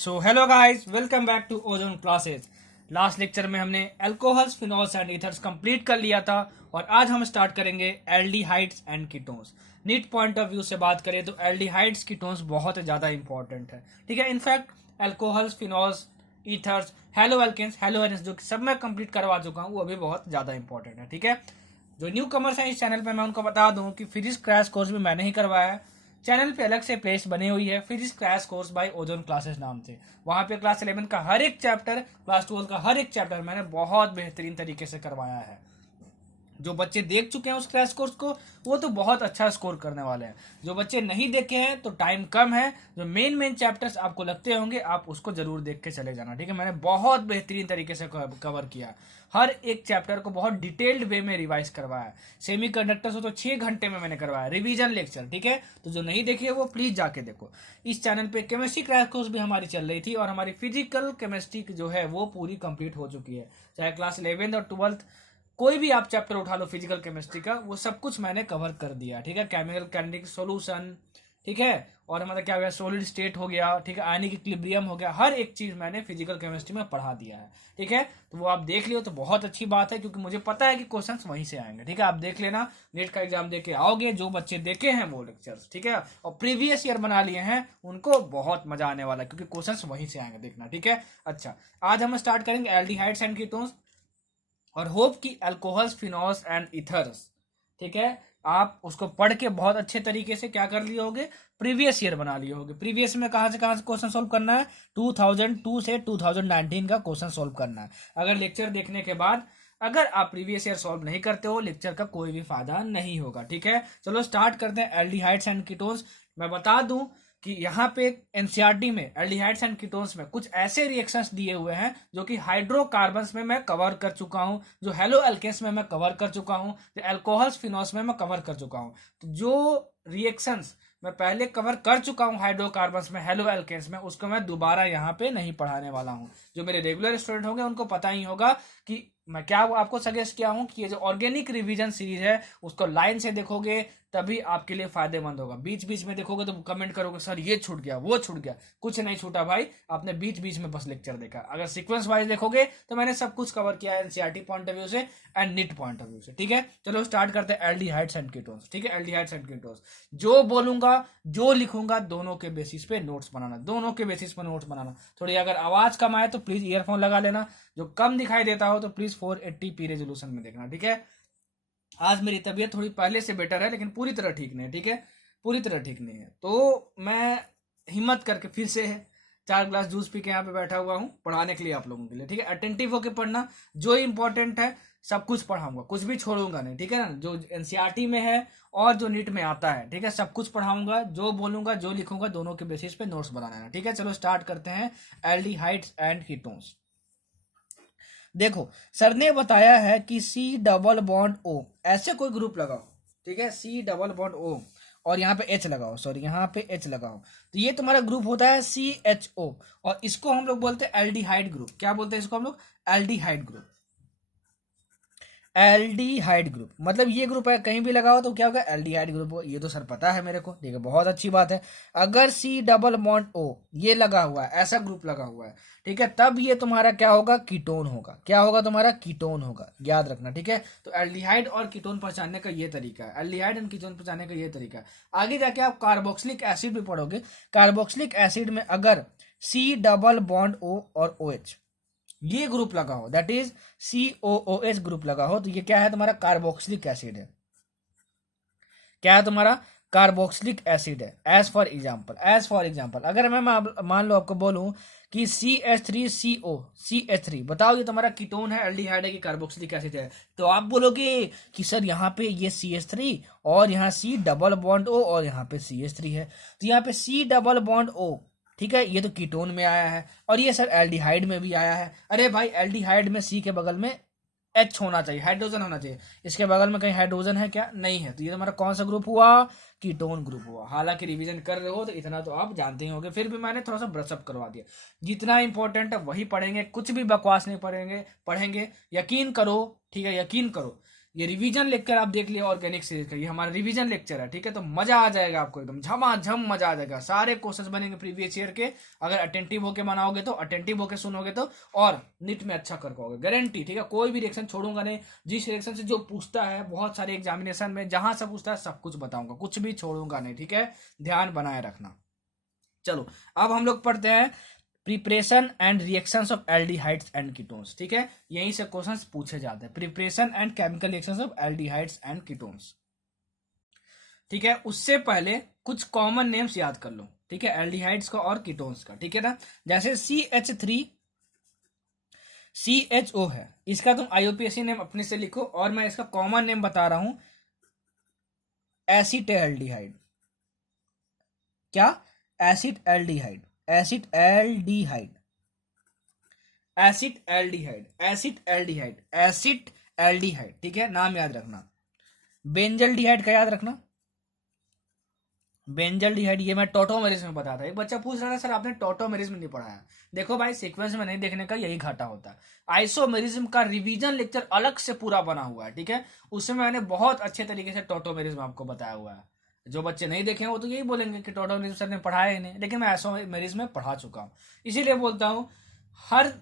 So hello guys, welcome back to Ozone classes. Last lecture में हमने alcohols, phenols and ethers complete कर लिया था और आज हम स्टार्ट करेंगे aldehydes and ketones. NEET point of view से बात करें तो एल्डिहाइड्स, कीटोन्स बहुत ज़्यादा इंपॉर्टेंट है। ठीक है, in fact alcohols, phenols, ethers, haloalkanes, haloalkanes जो कि सब मैं कंप्लीट करवा चुका हूँ, वो अभी बहुत ज़्यादा इंपॉर्टेंट है। ठीक है, जो न्यू कमर्स हैं इस चैनल पर, मैं उनको बता दूं कि फिजिक्स क्रैश कोर्स भी मैंने ही करवाया है। चैनल पे अलग से प्लेलिस्ट बनी हुई है, physics crash course by Ozone classes नाम से। वहां पे क्लास 11 का हर एक चैप्टर, क्लास 12 का हर एक चैप्टर मैंने बहुत बेहतरीन तरीके से करवाया है। जो बच्चे देख चुके हैं उस क्रैश कोर्स को, वो तो बहुत अच्छा स्कोर करने वाले हैं। जो बच्चे नहीं देखे हैं तो टाइम कम है, जो मेन चैप्टर्स आपको लगते होंगे आप उसको जरूर देख के चले जाना। ठीक है, मैंने बहुत बेहतरीन तरीके से कवर किया, हर एक चैप्टर को बहुत डिटेल्ड वे में रिवाइज करवाया। सेमी कंडक्टर्स हो तो 6 घंटे में मैंने करवाया रिवीजन लेक्चर। ठीक है, तो जो नहीं देखी है वो प्लीज जाके देखो। इस चैनल पे केमिस्ट्री क्रैश कोर्स भी हमारी चल रही थी और हमारी फिजिकल केमिस्ट्री जो है वो पूरी कंप्लीट हो चुकी है। चाहे क्लास 11 और 12 कोई भी आप चैप्टर उठा लो फिजिकल केमिस्ट्री का, वो सब कुछ मैंने कवर कर दिया। ठीक है, केमिकल काइनेटिक सॉल्यूशन, ठीक है, और हमारा क्या हो गया, सॉलिड स्टेट हो गया, ठीक है, आयनिक इक्विलिब्रियम हो गया, हर एक चीज मैंने फिजिकल केमिस्ट्री में पढ़ा दिया है। ठीक है, तो वो आप देख लियो तो बहुत अच्छी बात है, क्योंकि मुझे पता है कि क्वेश्चंस वहीं से आएंगे। ठीक है, आप देख लेना, नीट का एग्जाम देके आओगे, जो बच्चे देखे हैं वो लेक्चर्स, ठीक है, और प्रीवियस ईयर बना लिए हैं, उनको बहुत मजा आने वाला है, क्योंकि क्वेश्चंस वहीं से आएंगे, देखना। ठीक है, अच्छा, आज हम स्टार्ट करेंगे एल्डिहाइड्स एंड कीटोन्स और होप की अल्कोहल्स, फिनॉल्स एंड इथर्स। ठीक है, आप उसको पढ़ के बहुत अच्छे तरीके से क्या कर लिए होगे, प्रीवियस ईयर बना लिए होगे। प्रीवियस में कहाँ से क्वेश्चन सोल्व करना है, 2002 से 2019 का क्वेश्चन सोल्व करना है। अगर लेक्चर देखने के बाद अगर आप प्रीवियस ईयर सॉल्व नहीं करते हो, लेक्चर का कोई भी फायदा नहीं होगा। ठीक है, चलो स्टार्ट करते हैं एल्डिहाइड्स एंड कीटोन्स। मैं बता दूं कि यहाँ पे एनसीईआरटी में एल्डिहाइड्स एंड कीटोन्स में कुछ ऐसे रिएक्शंस दिए हुए हैं जो कि हाइड्रोकार्बन्स में मैं कवर कर चुका हूँ, जो हेलो एल्केन्स में मैं कवर कर चुका हूँ, जो अल्कोहल्स, फिनॉल्स में मैं कवर कर चुका हूँ। तो जो रिएक्शंस मैं पहले कवर कर चुका हूँ हाइड्रोकार्बन्स में, हेलो एल्केन्स में, उसको मैं दोबारा यहाँ पे नहीं पढ़ाने वाला हूँ। जो मेरे रेगुलर स्टूडेंट होंगे उनको पता ही होगा कि मैं क्या आपको सजेस्ट किया हूँ कि ये जो ऑर्गेनिक रिवीजन सीरीज है उसको लाइन से देखोगे तभी आपके लिए फायदेमंद होगा। बीच बीच में देखोगे तो कमेंट करोगे सर ये छूट गया, वो छूट गया। कुछ नहीं छूटा भाई, आपने बीच बीच में बस लेक्चर देखा। अगर सीक्वेंस वाइज देखोगे तो मैंने सब कुछ कवर किया है एनसीईआरटी पॉइंट ऑफ व्यू से and NEET point of view से। ठीक है, चलो स्टार्ट करते हैं एल्डिहाइड्स एंड कीटोन्स। ठीक है, एल्डिहाइड्स एंड कीटोन्स, जो बोलूंगा, जो लिखूंगा, दोनों के बेसिस पे नोट्स बनाना, दोनों के बेसिस पे नोट्स बनाना। थोड़ी अगर आवाज कम आए तो प्लीज ईयरफोन लगा लेना, जो कम दिखाई देता हो तो प्लीज 480p रेजोल्यूशन में देखना। ठीक है, आज मेरी तबीयत थोड़ी पहले से बेटर है, लेकिन पूरी तरह ठीक नहीं है। ठीक है, पूरी तरह ठीक नहीं है, तो मैं हिम्मत करके फिर से 4 ग्लास जूस पी के यहाँ पे बैठा हुआ हूँ पढ़ाने के लिए आप लोगों के लिए। ठीक है, अटेंटिव होकर पढ़ना, जो इंपॉर्टेंट है सब कुछ पढ़ाऊंगा, कुछ भी छोड़ूंगा नहीं। ठीक है ना, जो एनसीईआरटी में है और जो नीट में आता है, ठीक है, सब कुछ पढ़ाऊंगा, जो बोलूंगा, जो लिखूंगा, दोनों के बेसिस पे नोट्स बनाना है। ठीक है, चलो स्टार्ट करते हैं एल्डिहाइड्स एंड कीटोन्स। देखो, सर ने बताया है कि सी डबल बॉन्ड ओ, ऐसे कोई ग्रुप लगाओ। ठीक है, सी डबल बॉन्ड ओ और यहाँ पे एच लगाओ, सॉरी यहाँ पे एच लगाओ, तो ये तुम्हारा ग्रुप होता है सी एच ओ, और इसको हम लोग बोलते हैं एल्डिहाइड ग्रुप। क्या बोलते हैं इसको हम लोग, एल्डिहाइड ग्रुप। एल्डिहाइड ग्रुप मतलब ये ग्रुप है, कहीं भी लगाओ तो क्या होगा, एल्डिहाइड ग्रुप हो। ये तो सर पता है मेरे को, ठीक है, बहुत अच्छी बात है। अगर सी डबल बॉन्ड ओ ये लगा हुआ है, ऐसा ग्रुप लगा हुआ है, ठीक है, तब ये तुम्हारा क्या होगा, कीटोन होगा। क्या होगा तुम्हारा, कीटोन होगा, याद रखना। ठीक है, तो एल्डिहाइड और कीटोन पहचानने का ये तरीका है, एल्डिहाइड एंड कीटोन पहचानने का ये तरीका है। आगे जाके आप कार्बोक्सिलिक एसिड भी पढ़ोगे। कार्बोक्सिलिक एसिड में अगर सी डबल बॉन्ड ओ और ओ एच ये ग्रुप लगा हो, दैट इज COOH ग्रुप लगा हो, तो ये क्या है, तुम्हारा कार्बोक्सिलिक एसिड है। क्या है तुम्हारा, कार्बोक्सिलिक एसिड है। एज फॉर एग्जाम्पल अगर मैं मान लो आपको बोलूं कि CH3CO, बताओ ये तुम्हारा कीटोन है, एल्डिहाइड है कि कार्बोक्सिलिक एसिड है, तो आप बोलोगे कि सर यहाँ पे ये CH3 और यहाँ C डबल बॉन्ड O और यहाँ पे CH3 है, तो यहाँ पे C डबल बॉन्ड O, ठीक है, ये तो कीटोन में आया है, और ये सर एल्डिहाइड में भी आया है। अरे भाई, एल्डिहाइड में सी के बगल में एच होना चाहिए, हाइड्रोजन होना चाहिए, इसके बगल में कहीं हाइड्रोजन है क्या, नहीं है, तो ये हमारा कौन सा ग्रुप हुआ, कीटोन ग्रुप हुआ। हालांकि रिवीजन कर रहे हो तो इतना तो आप जानते ही होंगे, फिर भी मैंने थोड़ा सा ब्रशअप करवा दिया। जितना इंपॉर्टेंट है वही पढ़ेंगे, कुछ भी बकवास नहीं पढ़ेंगे, यकीन करो। ठीक है, यकीन करो, ये रिवीजन लेक्चर आप देख लिया ऑर्गेनिक सीरीज का, ये हमारा रिवीजन लेक्चर है, ठीक है। तो मजा आ जाएगा आपको, एकदम झमाझम मजा आ जाएगा। सारे क्वेश्चंस बनेंगे प्रीवियस ईयर के, अगर अटेंटिव होके बनाओगे तो, अटेंटिव होके सुनोगे तो, और नीट में अच्छा कर पाओगे, गारंटी, ठीक है। कोई भी रिएक्शन छोड़ूंगा नहीं, जिस रिएक्शन से जो पूछता है, बहुत सारे एग्जामिनेशन में जहां से पूछता है सब कुछ बताऊंगा, कुछ भी छोड़ूंगा नहीं, ठीक है। ध्यान बनाए रखना। चलो अब हम लोग पढ़ते हैं preparation and reactions of aldehydes and ketones, ठीक है। यहीं से क्वेश्चंस पूछे जाते हैं, preparation and chemical reactions of aldehydes and ketones, ठीक है। उससे पहले कुछ कॉमन नेम्स याद कर लो, ठीक है, एल्डिहाइड्स का और कीटोन्स का, ठीक है ना। जैसे CH3CHO है, इसका तुम IUPAC नेम अपने से लिखो, और मैं इसका कॉमन नेम बता रहा हूं, एसिटेल्डिहाइड। क्या? Acid aldehyde, acid aldehyde, acid aldehyde, acid aldehyde, acid aldehyde, ठीक है, नाम याद रखना। बेंजल्डिहाइड का याद रखना, बेंजल्डिहाइड, ये मैं टॉटोमेरिज में बताता। एक बच्चा पूछ रहा था सर आपने टॉटोमेरिज में नहीं पढ़ाया। देखो भाई, सीक्वेंस में नहीं देखने का यही घाटा होता है। आइसोमेरिज्म का रिवीजन लेक्चर अलग से पूरा बना हुआ है, ठीक है, उसमें मैंने बहुत अच्छे तरीके से टॉटोमेरिज्म आपको बताया हुआ है। जो बच्चे नहीं देखे वो तो यही बोलेंगे कि टॉटोमेरिज्म सर ने पढ़ाया ही नहीं, लेकिन मैं आइसोमेरिज्म में पढ़ा चुका हूँ। इसीलिए बोलता हूँ हर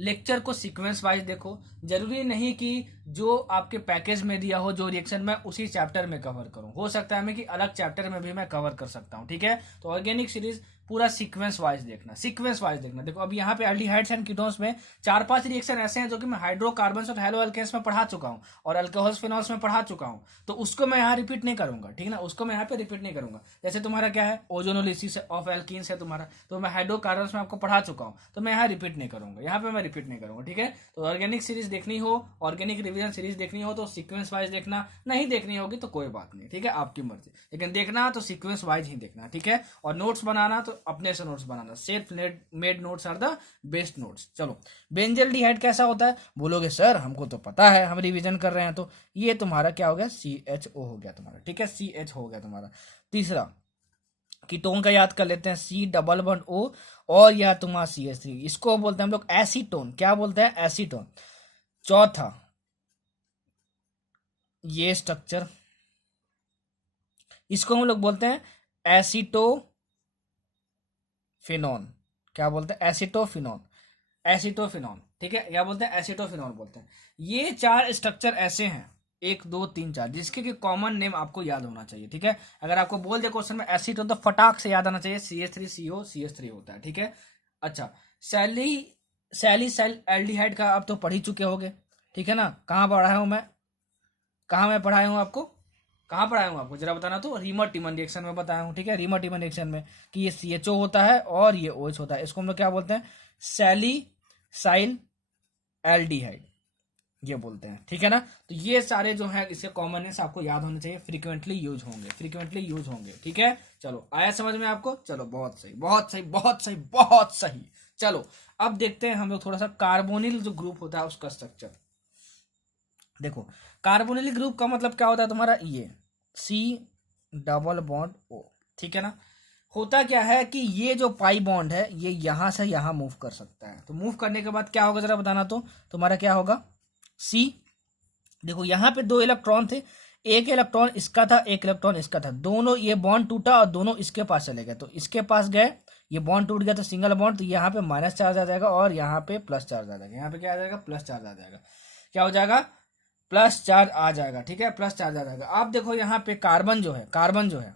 लेक्चर को सीक्वेंस वाइज देखो। जरूरी नहीं कि जो आपके पैकेज में दिया हो जो रिएक्शन मैं उसी चैप्टर में कवर करूं, हो सकता है मैं कि अलग चैप्टर में भी मैं कवर कर सकता हूं, ठीक है। तो ऑर्गेनिक सीरीज पूरा सीक्वेंस वाइज देखना, सीक्वेंस वाइज देखना। देखो अब यहाँ पे एल्डिहाइड्स एंड कीटोन्स में 4-5 रिएक्शन ऐसे हैं जो कि मैं हाइड्रोकार्बन्स और हेलो एल्केन्स में पढ़ा चुका हूं, और अल्कोहल्स फिनॉल्स में पढ़ा चुका हूं, तो उसको मैं यहाँ रिपीट नहीं करूंगा, ठीक है ना, उसको मैं यहाँ पे रिपीट नहीं करूंगा। जैसे तुम्हारा क्या है, ओजोनोलिसिस ऑफ एल्कीन्स है तुम्हारा, तो मैं हाइड्रोकार्बन्स में आपको पढ़ा चुका हूँ, तो मैं यहाँ रिपीट नहीं करूंगा, यहाँ पे मैं रिपीट नहीं करूंगा, ठीक है। तो ऑर्गेनिक सीरीज देखनी हो, ऑर्गेनिक रिवीजन सीरीज देखनी हो तो सीक्वेंस वाइज देखना, नहीं देखनी होगी तो कोई बात नहीं, ठीक है, आपकी मर्जी, लेकिन देखना तो सीक्वेंस वाइज ही देखना, ठीक है। और नोट्स बनाना तो अपने से नोट्स बनाना, self made notes are the best notes. चलो बेंजल्डिहाइड कैसा होता है बोलोगे, सर हमको तो पता है, हम रिवीजन कर रहे हैं। तो ये तुम्हारा क्या हो गया, CHO हो गया तुम्हारा, ठीक है, CH हो गया तुम्हारा। तीसरा कीटोन का याद कर लेते हैं, C++O, और यह तुम्हारा CH3, इसको बोलते हैं हम लोग एसीटोन। क्या बोलते हैं, एसीटोन। चौथा ये स्ट्रक्चर, इसको हम लोग बोलते हैं एसिटोफिनॉन। क्या बोलते हैं, एसिटोफिनॉन, एसिटोफिनॉन, ठीक है, क्या बोलते हैं, एसिटोफिनॉन बोलते हैं। ये 4 स्ट्रक्चर ऐसे हैं, 1 2 3 4, जिसके कि कॉमन नेम आपको याद होना चाहिए, ठीक है। अगर आपको बोल दे क्वेश्चन में एसिटोन तो फटाक से याद आना चाहिए, CH3CO CH3 होता है, ठीक है। अच्छा, सैलिसाइल एल्डिहाइड का आप तो पढ़ ही चुके होगे, ठीक है ना। कहाँ पढ़ाया हूँ मैं, कहाँ मैं पढ़ाया हूँ आपको, कहाँ पढ़ाया हूँ आपको जरा बताना तो। रीमर टिमन रिएक्शन में बताया हूँ, ठीक है, रीमर टिमन रिएक्शन में कि ये CHO होता है और ये OH होता है, इसको हम लोग क्या बोलते हैं, सैलिसाइल एल्डिहाइड ये बोलते हैं, ठीक है ना। तो ये सारे जो है इसके कॉमन है, आपको याद होने चाहिए, फ्रीक्वेंटली यूज होंगे, फ्रीक्वेंटली यूज होंगे, ठीक है। चलो आया समझ में आपको, चलो बहुत सही, बहुत सही, बहुत सही, बहुत सही। चलो अब देखते हैं हम लोग थोड़ा सा कार्बोनिल जो ग्रुप होता है उसका स्ट्रक्चर। देखो कार्बोनिल ग्रुप का मतलब क्या होता है तुम्हारा, ये C++O, ठीक है ना। होता क्या है कि ये जो पाई बॉन्ड है ये यहां से यहां मूव कर सकता है, तो मूव करने के बाद क्या होगा जरा बताना तो। तुम्हारा क्या होगा, C, देखो यहाँ पे 2 इलेक्ट्रॉन थे, एक इलेक्ट्रॉन इसका था, एक इलेक्ट्रॉन इसका था, दोनों ये बॉन्ड टूटा और दोनों इसके पास चले गए, तो इसके पास गए, ये बॉन्ड टूट गया तो सिंगल बॉन्ड, तो यहाँ पे माइनस चार्ज आ जाएगा और यहाँ पे प्लस चार्ज आ जाएगा, यहाँ पे क्या आ जाएगा, प्लस चार्ज आ जाएगा, क्या हो जाएगा, प्लस चार्ज आ जाएगा, ठीक है, प्लस चार्ज आ जाएगा। आप देखो यहाँ पे कार्बन जो है, कार्बन जो है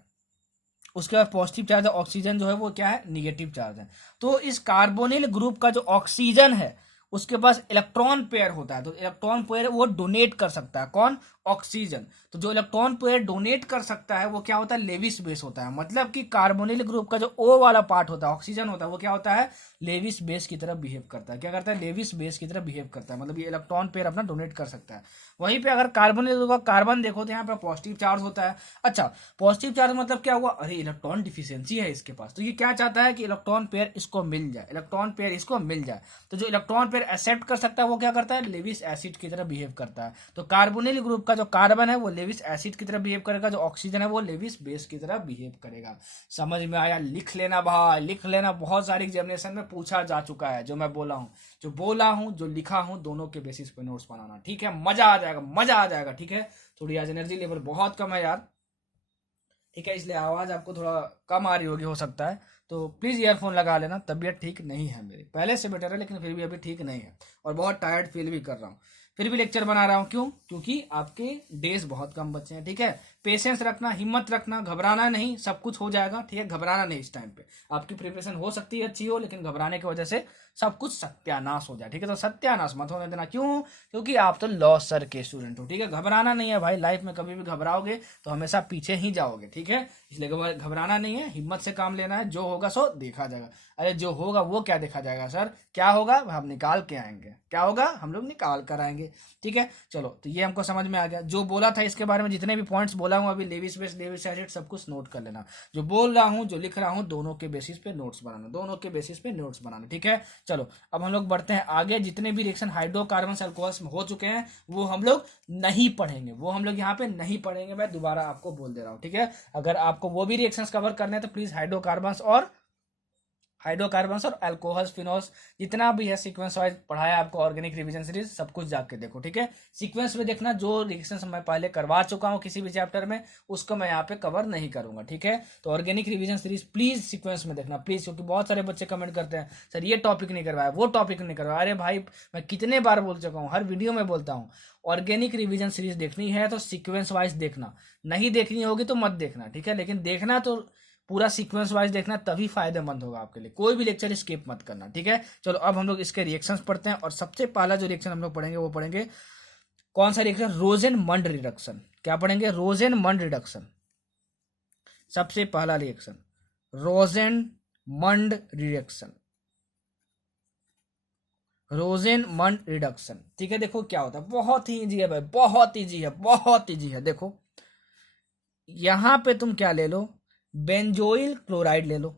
उसके बाद पॉजिटिव चार्ज है, ऑक्सीजन जो है वो क्या है, निगेटिव चार्ज है। तो इस कार्बोनिल ग्रुप का जो ऑक्सीजन है उसके पास इलेक्ट्रॉन पेयर होता है, तो इलेक्ट्रॉन पेयर वो डोनेट कर सकता है, कौन, ऑक्सीजन। तो जो इलेक्ट्रॉन पेयर डोनेट कर सकता है वो क्या होता है, लेविस बेस होता है। मतलब कि कार्बोनिल ग्रुप का जो O वाला पार्ट होता है, ऑक्सीजन होता है, वो क्या होता है, लेविस बेस की तरह बिहेव करता है। क्या करता है, लेविस बेस की तरह बिहेव करता है, मतलब ये इलेक्ट्रॉन पेयर अपना डोनेट कर सकता है। वहीं पे अगर कार्बोनिल ग्रुप का कार्बन देखो तो यहाँ पे पॉजिटिव चार्ज होता है। अच्छा, पॉजिटिव चार्ज मतलब क्या हुआ, अरे इलेक्ट्रॉन डिफिशियंसी है इसके पास, तो ये क्या चाहता है कि इलेक्ट्रॉन पेयर इसको मिल जाए, इलेक्ट्रॉन पेयर इसको मिल जाए। तो जो इलेक्ट्रॉन पेयर एक्सेप्ट कर सकता है वो क्या करता है, लेविस एसिड की तरह बिहेव करता है। तो कार्बोनिल ग्रुप का जो कार्बन है वो लेविस एसिड की तरह बिहेव करेगा, जो ऑक्सीजन है वो लेविस बेस की तरह बिहेव करेगा। समझ में आया? लिख लेना भाई, लिख लेना। बहुत सारी एग्जामिनेशन में पूछा जा चुका है जो मैं बोला हूँ, जो लिखा हूँ, दोनों के बेसिस पे नोट्स बनाना। ठीक है, मजा आ जाएगा, मजा आ जाएगा। ठीक है, थोड़ी आज एनर्जी लेवल बहुत कम है यार, ठीक है, इसलिए आवाज आपको थोड़ा कम आ रही होगी हो सकता है, तो प्लीज ईयरफोन लगा लेना। तबीयत ठीक नहीं है मेरी, पहले से बेटर है लेकिन फिर भी अभी ठीक नहीं है, और बहुत टायर्ड फील भी कर रहा हूँ। फिर भी लेक्चर बना रहा हूँ, क्यों? क्योंकि आपके डेज बहुत कम बचे हैं। ठीक है, पेशेंस रखना, हिम्मत रखना, घबराना नहीं, सब कुछ हो जाएगा। ठीक है, घबराना नहीं। इस टाइम पे आपकी प्रिपरेशन हो सकती है अच्छी हो, लेकिन घबराने की वजह से सब कुछ सत्यानाश हो जाए। ठीक है, तो सत्यानाश मत होने देना। क्यों? क्योंकि आप तो लॉ सर के स्टूडेंट हो। ठीक है, घबराना नहीं है भाई, लाइफ में कभी भी घबराओगे तो हमेशा पीछे ही जाओगे। ठीक है, इसलिए घबराना नहीं है, हिम्मत से काम लेना है। जो होगा सो देखा जाएगा। अरे जो होगा वो क्या देखा जाएगा सर? क्या होगा हम निकाल के आएंगे, क्या होगा हम लोग निकाल कर आएंगे। ठीक है, चलो, तो ये हमको समझ में आ गया। जो बोला था इसके बारे में, जितने भी पॉइंट्स बोला हूँ अभी, लेविस बेस, लेविस एसिड, सब कुछ नोट कर लेना। जो बोल रहा हूँ, जो लिख रहा हूँ, दोनों के बेसिस पे नोट्स बनाना, दोनों के बेसिस पे नोट्स बनाना। ठीक है, चलो अब हम लोग बढ़ते हैं आगे। जितने भी रिएक्शन हाइड्रोकार्बन अल्कोहल्स में हो चुके हैं वो हम लोग नहीं पढ़ेंगे, वो हम लोग यहाँ पे नहीं पढ़ेंगे। मैं दोबारा आपको बोल दे रहा हूँ। ठीक है, अगर आपको वो भी रिएक्शंस कवर करने हैं तो प्लीज हाइड्रोकार्बन्स और अल्कोहल्स, फिनोल्स, जितना भी है सीक्वेंस वाइज पढ़ाया आपको, ऑर्गेनिक रिवीजन सीरीज, सब कुछ जाके देखो। ठीक है, सीक्वेंस में देखना, जो रिएक्शंस मैं पहले करवा चुका हूँ किसी भी चैप्टर में उसको मैं यहाँ पे कवर नहीं करूंगा। ठीक है, तो organic revision series please sequence में देखना प्लीज, क्योंकि बहुत सारे बच्चे कमेंट करते हैं सर ये टॉपिक नहीं करवाया, वो टॉपिक नहीं करवाया। अरे भाई, मैं कितने बार बोल चुका हूँ, हर वीडियो में बोलता हूँ, ऑर्गेनिक रिवीजन सीरीज देखनी है तो सीक्वेंस वाइज देखना, नहीं देखनी होगी तो मत देखना। ठीक है, लेकिन देखना तो पूरा सीक्वेंस वाइज देखना, तभी फायदेमंद होगा आपके लिए। कोई भी लेक्चर स्किप मत करना। ठीक है, चलो अब हम लोग इसके रिएक्शंस पढ़ते हैं, और सबसे पहला जो रिएक्शन हम लोग पढ़ेंगे वो पढ़ेंगे, कौन सा रिएक्शन? रोजेनमंड रिडक्शन। क्या पढ़ेंगे? रोजेनमंड रिडक्शन। सबसे पहला रिएक्शन रोजेनमंड रिडक्शन, रोजेनमंड रिडक्शन। ठीक है, देखो क्या होता है, बहुत ही इजी है भाई, बहुत इजी है, बहुत इजी है। देखो यहां पे तुम क्या ले लो, बेंजोइल क्लोराइड ले लो,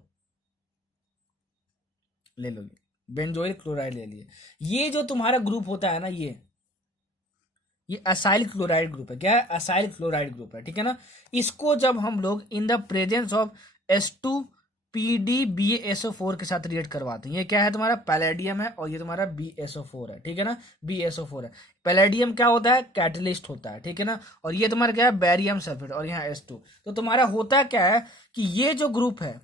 ले लो, बेंजोइल क्लोराइड ले लिए। ये जो तुम्हारा ग्रुप होता है ना, ये असाइल क्लोराइड ग्रुप है। क्या है? असाइल क्लोराइड ग्रुप है। ठीक है ना, इसको जब हम लोग in the presence of H2PdBaSO4 के साथ रिएक्ट करवाते हैं, ये क्या है तुम्हारा? पैलेडियम है, और ये तुम्हारा BaSO4 है। ठीक है ना, BaSO4 है। पैलेडियम क्या होता है? कैटलिस्ट होता है। ठीक है ना, और ये तुम्हारा क्या है? बैरियम सल्फेट, और यहाँ H2। तो तुम्हारा होता क्या है कि ये जो ग्रुप है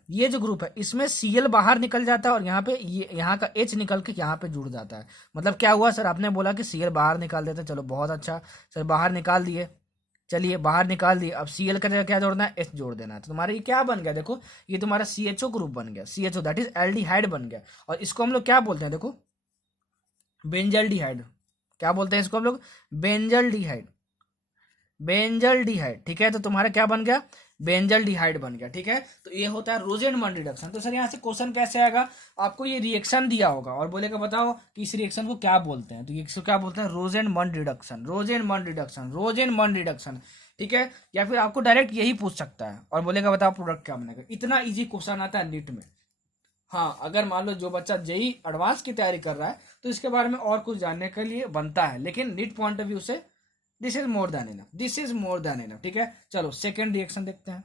इसमें Cl बाहर निकल जाता है, और यहाँ पे यहाँ का H निकल के यहाँ पे जुड़ जाता है। मतलब क्या हुआ सर? आपने बोला कि Cl बाहर निकाल देते, चलो बहुत अच्छा सर, बाहर निकाल दिए, चलिए बाहर निकाल दिए। अब Cl का जगह क्या जोड़ना है? H जोड़ देना है। तो तुम्हारा ये क्या बन गया? देखो ये तुम्हारा CHO ग्रुप बन गया, CHO दैट इज एल्डिहाइड बन गया। और इसको हम लोग क्या बोलते हैं? देखो बेंजल्डिहाइड। क्या बोलते हैं इसको हम लोग? Benzaldehyde, benzaldehyde. ठीक है, तो तुम्हारा क्या बन गया? बेंजल्डिहाइड बन गया। ठीक है, तो ये होता है रोजेनमंड रिडक्शन। तो सर यहाँ से क्वेश्चन कैसे आएगा? आपको ये रिएक्शन दिया होगा और बोलेगा बताओ कि इस रिएक्शन को क्या बोलते हैं, तो ये क्या बोलते हैं? रोजेनमंड रिडक्शन, रोजेनमंड रिडक्शन, रोजेनमंड रिडक्शन। ठीक है, या फिर आपको डायरेक्ट यही पूछ सकता है और बोलेगा बताओ प्रोडक्ट क्या बनेगा। इतना इजी क्वेश्चन आता है नीट में। हाँ, अगर मान लो जो बच्चा जेई एडवांस की तैयारी कर रहा है तो इसके बारे में और कुछ जानने के लिए बनता है, लेकिन नीट पॉइंट ऑफ व्यू से this is more than enough, this is more than enough. ठीक है, चलो सेकंड रिएक्शन देखते हैं,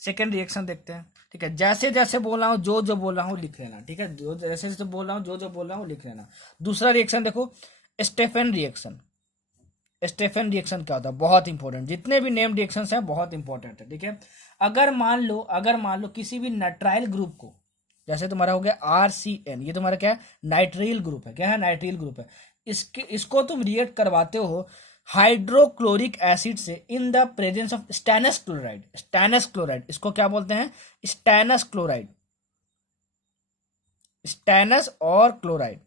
सेकंड रिएक्शन देखते हैं। ठीक है, जैसे जैसे बोल रहा हूँ, जो जो बोल रहा हूँ लिख लेना। ठीक है, जो जैसे जैसे बोल रहा हूँ, जो जो बोल रहा हूँ लिख लेना। दूसरा रिएक्शन देखो, स्टेफन रिएक्शन। स्टेफन रिएक्शन क्या होता है? बहुत इंपॉर्टेंट, जितने भी नेम रिएक्शन हैं बहुत इंपॉर्टेंट है। ठीक है, अगर मान लो किसी भी नाइट्राइल ग्रुप को, जैसे तुम्हारा हो गया RCN, ये तुम्हारा क्या है? नाइट्रिल ग्रुप है। क्या है? नाइट्रिल ग्रुप है। इसको तुम रिएक्ट करवाते हो हाइड्रोक्लोरिक एसिड से in the presence of stannous chloride. Stannous chloride, इसको क्या बोलते हैं? स्टैनस क्लोराइड, स्टैनस और क्लोराइड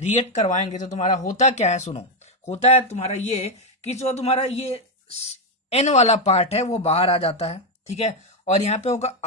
रिएक्ट करवाएंगे तो तुम्हारा होता क्या है? सुनो, होता है तुम्हारा ये कि जो तुम्हारा ये N वाला पार्ट है वो बाहर आ जाता है। ठीक है, और यहाँ पे होगा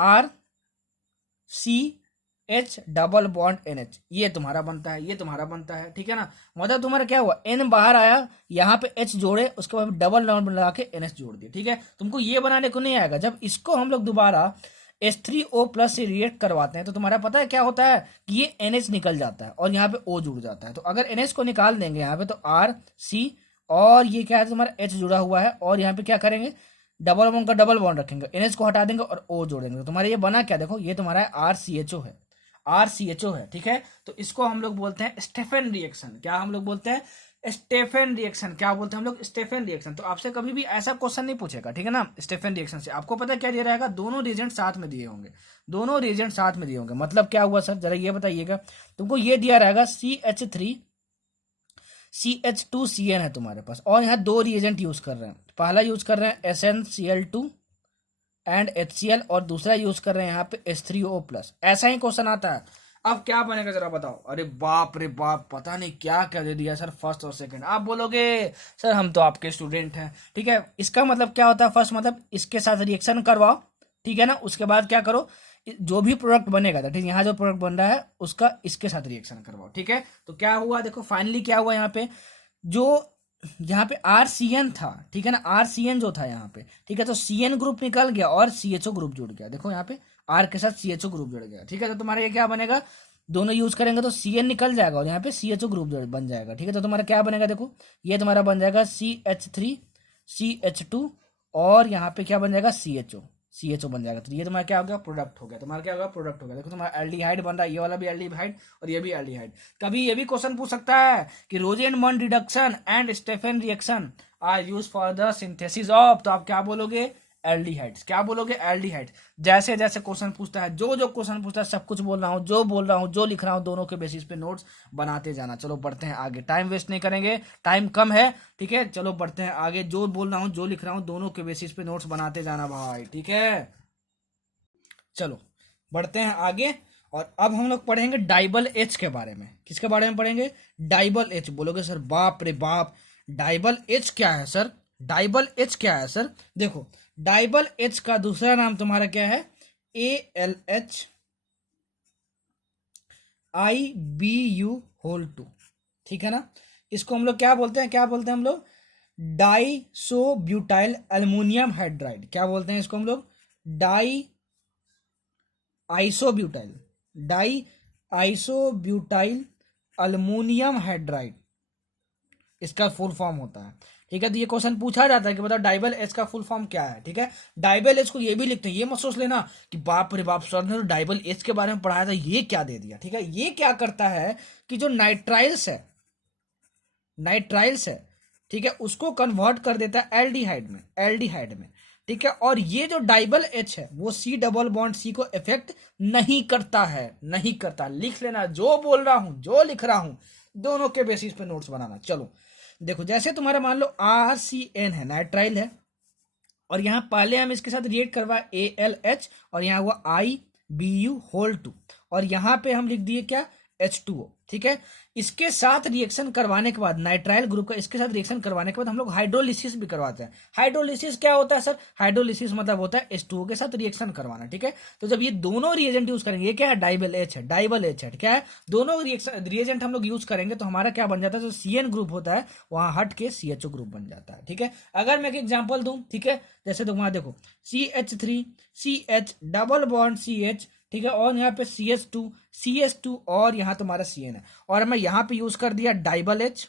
RCH डबल बॉन्ड NH, ये तुम्हारा बनता है, ये तुम्हारा बनता है। ठीक है ना, मतलब तुम्हारा क्या हुआ? N बाहर आया, यहाँ पे H जोड़े, उसके बाद डबल लगा के NH जोड़ दिए। ठीक है, तुमको ये बनाने को नहीं आएगा। जब इसको हम लोग दोबारा H3O+ से रिएक्ट करवाते हैं तो तुम्हारा पता है क्या होता है कि ये NH निकल जाता है और यहाँ पे O जुड़ जाता है। तो अगर NH को निकाल देंगे यहाँ पे तो RC और ये क्या है तुम्हारा H जुड़ा हुआ है, और यहाँ पे क्या करेंगे, डबल बॉन्ड का डबल बॉन्ड रखेंगे, NH को हटा देंगे और O जोड़ेंगे, तो तुम्हारा ये बना क्या, देखो ये तुम्हारा RCHO है, RCHO है, ठीक है। तो इसको हम लोग बोलते हैं स्टेफेन रिएक्शन। क्या हम लोग बोलते हैं, स्टेफेन रिएक्शन। क्या बोलते हैं हम लोग, स्टेफेन रिएक्शन। तो आपसे कभी भी ऐसा क्वेश्चन नहीं पूछेगा, ठीक है ना। स्टेफेन रिएक्शन से आपको पता क्या दिया रहेगा, दोनों रिएजेंट साथ में दिए होंगे, दोनों रिएजेंट साथ में दिए होंगे। मतलब क्या हुआ सर, जरा ये बताइएगा। तुमको ये दिया रहेगा CH3CH2CN है तुम्हारे पास, और यहाँ दो रिएजेंट यूज कर रहे हैं। पहला यूज कर रहे हैं SnCl2 एंड HCl, और दूसरा यूज कर रहे हैं यहाँ पे H3O+। ऐसा ही क्वेश्चन आता है। अब क्या बनेगा जरा बताओ। अरे बाप रे बाप, पता नहीं क्या क्या दे दिया सर, फर्स्ट और सेकंड। आप बोलोगे सर हम तो आपके स्टूडेंट हैं, ठीक है। इसका मतलब क्या होता है, फर्स्ट मतलब इसके साथ रिएक्शन करवाओ, ठीक है ना। उसके बाद क्या करो, जो भी प्रोडक्ट बनेगा, ठीक है, यहाँ जो प्रोडक्ट बन रहा है उसका इसके साथ रिएक्शन करवाओ, ठीक है। तो क्या हुआ, देखो फाइनली क्या हुआ, यहाँ पे जो यहाँ पे RCN था, ठीक है ना, RCN जो था यहाँ पे, ठीक है, तो CN ग्रुप निकल गया और CHO ग्रुप जुड़ गया। देखो यहाँ पे R के साथ CHO ग्रुप जुड़ गया, ठीक है। तो तुम्हारा ये क्या बनेगा, दोनों यूज करेंगे तो CN निकल जाएगा और यहाँ पे CHO ग्रुप बन जाएगा, ठीक है। तो तुम्हारा क्या बनेगा, देखो ये तुम्हारा बन जाएगा CH3CH2, और यहाँ पे क्या बन जाएगा, CHO बन जाएगा। तो ये तुम्हारा क्या हो गया, प्रोडक्ट हो गया। तुम्हारा क्या होगा, प्रोडक्ट हो गया। देखो तुम्हारा एल्डिहाइड बन रहा है, ये वाला भी एल्डिहाइड और ये भी एल्डिहाइड। कभी ये भी क्वेश्चन पूछ सकता है कि Rosenmund reduction and Stephen reaction are use for the synthesis of, तो आप क्या बोलोगे, एल्डिहाइड्स। क्या बोलोगे, एल्डिहाइड। जैसे जैसे क्वेश्चन पूछता है, जो जो क्वेश्चन पूछता है सब कुछ बोल रहा हूँ, जो बोल रहा हूँ, जो लिख रहा हूँ, दोनों के बेसिस पे नोट्स बनाते जाना। चलो बढ़ते हैं आगे, टाइम वेस्ट नहीं करेंगे, टाइम कम है, ठीक है। चलो बढ़ते हैं आगे, जो बोल रहा हूँ, जो लिख रहा हूँ, दोनों के बेसिस पे नोट्स बनाते जाना भाई, ठीक है। चलो बढ़ते हैं आगे, और अब हम लोग पढ़ेंगे डाइबल एच के बारे में। किसके बारे में पढ़ेंगे, डाइबल एच। बोलोगे सर बाप रे बाप, डाइबल एच क्या है सर, डाइबल एच क्या है सर। देखो डाइबल एच का दूसरा नाम तुम्हारा क्या है, ALHIBU2, ठीक है ना। इसको हम लोग क्या बोलते हैं, क्या बोलते हैं हम लोग, डाइसोब्यूटाइल अल्मोनियम हाइड्राइड। क्या बोलते हैं इसको हम लोग, डाई आइसोब्यूटाइल अल्मोनियम हाइड्राइड, इसका फुल फॉर्म होता है, ठीक है। तो ये क्वेश्चन पूछा जाता है कि बताओ डाइबल एच का फुल फॉर्म क्या है, ठीक है। डाइबल एच को ये भी लिखते हैं, ये मत सोच लेना कि बाप रे बाप सर ने तो डाइबल एच के बारे में पढ़ाया था, ये क्या दे दिया, ठीक है। ये क्या करता है कि जो नाइट्राइल्स है, ठीक है, उसको कन्वर्ट कर देता है एल्डिहाइड में, ठीक है। और ये जो डाइबल एच है वो C डबल बॉन्ड C को इफेक्ट नहीं करता है, नहीं करता। लिख लेना, जो बोल रहा हूं, जो लिख रहा हूं, दोनों के बेसिस पे नोट्स बनाना। चलो देखो, जैसे तुम्हारा मान लो RCN है, नाइट्राइल है, और यहां पहले हम इसके साथ रिएक्ट करवाए ALH, और यहां हुआ IBU2, और यहां पे हम लिख दिए क्या, H2O, ठीक है। इसके साथ रिएक्शन करवाने के बाद, नाइट्राइल ग्रुप का इसके साथ रिएक्शन करवाने के बाद हम लोग हाइड्रोलिसिस भी करवाते हैं। हाइड्रोलिसिस क्या होता है सर, हाइड्रोलिसिस मतलब होता है H2O के साथ रिएक्शन करवाना, ठीक है। तो जब ये दोनों रिएजेंट यूज करेंगे, ये क्या है, डाइबल एच है, क्या है, दोनों रिएजेंट हम लोग यूज करेंगे तो हमारा क्या बन जाता है, जो CN ग्रुप होता है वहां हट के CHO ग्रुप बन जाता है, ठीक है। अगर मैं एक एग्जाम्पल दूं, ठीक है, जैसे तुम्हारा देखो CH3CH डबल बॉन्ड CH, ठीक है, और यहाँ पे CH2 और यहाँ तुम्हारा CN है, और मैं यहाँ पे यूज कर दिया डाइबल एच,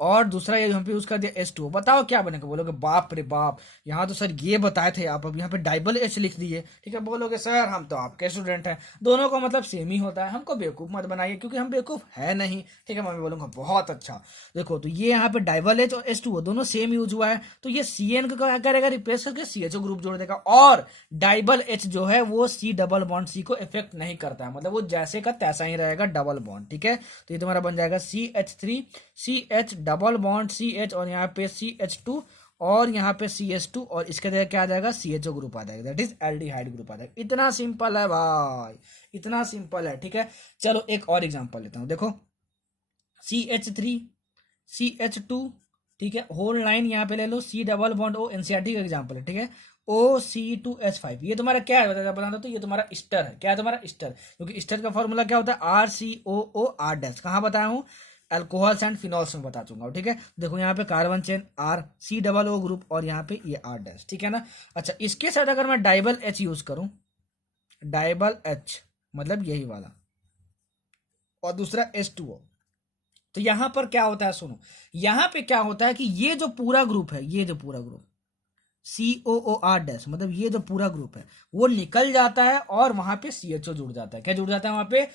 और दूसरा ये यहाँ पे यूज कर दिया H2O। बताओ क्या बनेगा, बोलोगे बाप रे बाप, यहाँ तो सर ये बताए थे आप, अब यहाँ पे डाइबल एच लिख दिए, ठीक है। बोलोगे सर हम तो आपके स्टूडेंट हैं, दोनों का मतलब सेम ही होता है, हमको बेवकूफ मत बनाइए, क्योंकि हम बेवकूफ है नहीं, ठीक है। मैं बोलूंगा बहुत अच्छा। देखो तो ये यहाँ पे डाइबल एच और H2O दोनों सेम यूज हुआ है, तो ये CN को क्या करेगा, रिप्लेस करके CHO ग्रुप जोड़ देगा, और डाइबल एच जो है वो C डबल बॉन्ड C को इफेक्ट नहीं करता है, मतलब वो जैसे का तैसा ही रहेगा, डबल बॉन्ड, ठीक है। तो ये तुम्हारा बन जाएगा CH3CH डबल बॉन्ड CH, और यहाँ पे CH2, और यहाँ पे CH2, और इसके जगह क्या आ जाएगा, CHO ग्रुप आ जाएगा, दैट इज एल्डिहाइड ग्रुप आ जाएगा। इतना सिंपल है भाई, इतना सिंपल है, ठीक है। चलो एक और एग्जांपल लेता हूं, देखो CH3CH2, ठीक है, होल लाइन यहाँ पे ले लो, C double bond O, NCERT का एग्जांपल है, ठीक है। OC2H5, ये तुम्हारा क्या है बता दो, तो ये तुम्हारा स्टर है। क्या है तुम्हारा स्टर, क्योंकि स्टर का फॉर्मूला क्या होता है, RCOOR डैश। कहाँ बताया हूँ, अल्कोहल्स एंड फिनॉल्स में बता दूंगा, ठीक है। देखो यहाँ पे carbon chain R, C double O group, और यहाँ पे ये R डैश, ठीक है ना। अच्छा, इसके साथ अगर मैं डाइबल H यूज करूं, डाइबल H मतलब यही वाला, और दूसरा H2O, तो यहां पर क्या होता है, सुनो, यहां पे क्या होता है कि ये जो पूरा ग्रुप है, ये जो पूरा ग्रुप COOR डैश, मतलब ये जो पूरा ग्रुप है वो निकल जाता है और वहां पे CHO जुड़ जाता है। क्या जुड़ जाता है वहां पे?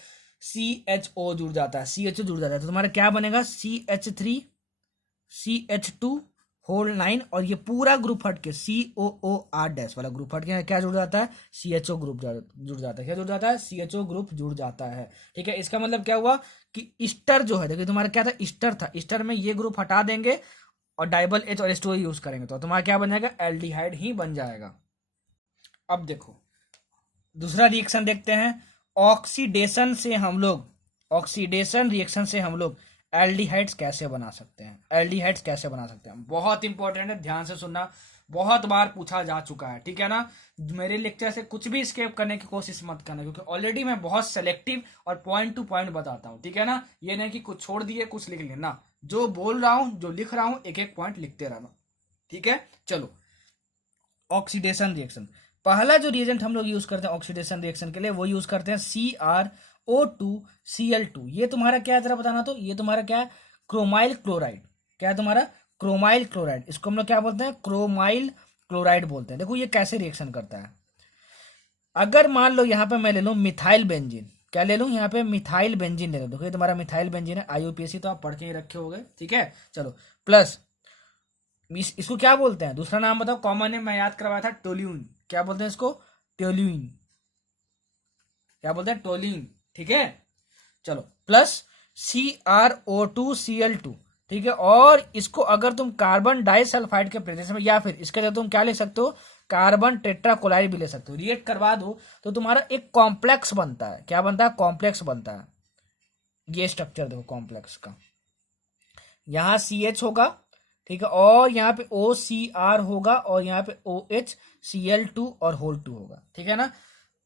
CHO जुड़ जाता है, CHO जुड़ जाता है। तो तुम्हारा क्या बनेगा? CH3CH2 होल 9, और ये पूरा ग्रुप हट के COOR डैश वाला ग्रुप हट के क्या जुड़ जाता है? CHO ग्रुप जुड़ जाता है। क्या जुड़ जाता है? CHO ग्रुप जुड़ जाता है। ठीक है, इसका मतलब क्या हुआ कि ईस्टर जो है, देखिए तुम्हारा क्या था, ईस्टर था, ईस्टर में ये ग्रुप हटा देंगे और डाइबल H और H2O यूज करेंगे तो तुम्हारा क्या बन जाएगा? एल्डिहाइड ही बन जाएगा। अब देखो दूसरा रिएक्शन देखते हैं। ऑक्सीडेशन रिएक्शन से हम लोग एल्डिहाइड्स कैसे बना सकते हैं? एल्डिहाइड्स कैसे बना सकते हैं, बहुत इंपॉर्टेंट है, ध्यान से सुनना, बहुत बार पूछा जा चुका है। ठीक है ना, मेरे लेक्चर से कुछ भी स्केप करने की कोशिश मत करना, क्योंकि ऑलरेडी मैं बहुत सेलेक्टिव और पॉइंट टू पॉइंट बताता हूँ। ठीक है ना, ये नहीं कि कुछ छोड़ दिए कुछ लिख लेना, जो बोल रहा हूं जो लिख रहा हूं एक एक पॉइंट लिखते रहना। ठीक है, चलो ऑक्सीडेशन रिएक्शन, पहला जो रिएजेंट हम लोग यूज करते हैं ऑक्सीडेशन रिएक्शन के लिए वो यूज करते हैं CrO2Cl2। ये तुम्हारा क्या है जरा बताना, तो ये तुम्हारा क्या है? Chromyl chloride. क्या है तुम्हारा? Chromyl chloride. इसको हम लोग क्या बोलते हैं? क्रोमाइल क्लोराइड बोलते हैं। देखो ये कैसे रिएक्शन करता है। अगर मान लो यहाँ पे मैं ले लूं मिथाइल बेंजीन, क्या ले लूं यहाँ पे? मिथाइल बेंजीन ले लो। देखो ये तुम्हारा मिथाइल बेंजीन है, IUPAC तो आप पढ़ के ही रखे होगे। ठीक है, चलो प्लस इसको क्या बोलते हैं? दूसरा नाम बताओ, कॉमन नेम मैं याद करवाया था, टोल्यून। क्या बोलते हैं इसको? टोल्यून। क्या बोलते हैं? टोल्यून। ठीक है, चलो प्लस CrO2Cl2। ठीक है, और इसको अगर तुम कार्बन डाइसल्फाइड के प्रेजेंस में, या फिर इसके जगह तुम क्या ले सकते हो? कार्बन टेट्राक्लोराइड भी ले सकते हो, रिएक्ट करवा दो तो तुम्हारा एक कॉम्प्लेक्स बनता है। क्या बनता है? कॉम्प्लेक्स बनता है। ये स्ट्रक्चर देखो कॉम्प्लेक्स का, यहाँ CH होगा, ठीक है, और यहाँ पे OCR होगा, और यहाँ पे OHCl2 और होल 2 होगा। ठीक है ना,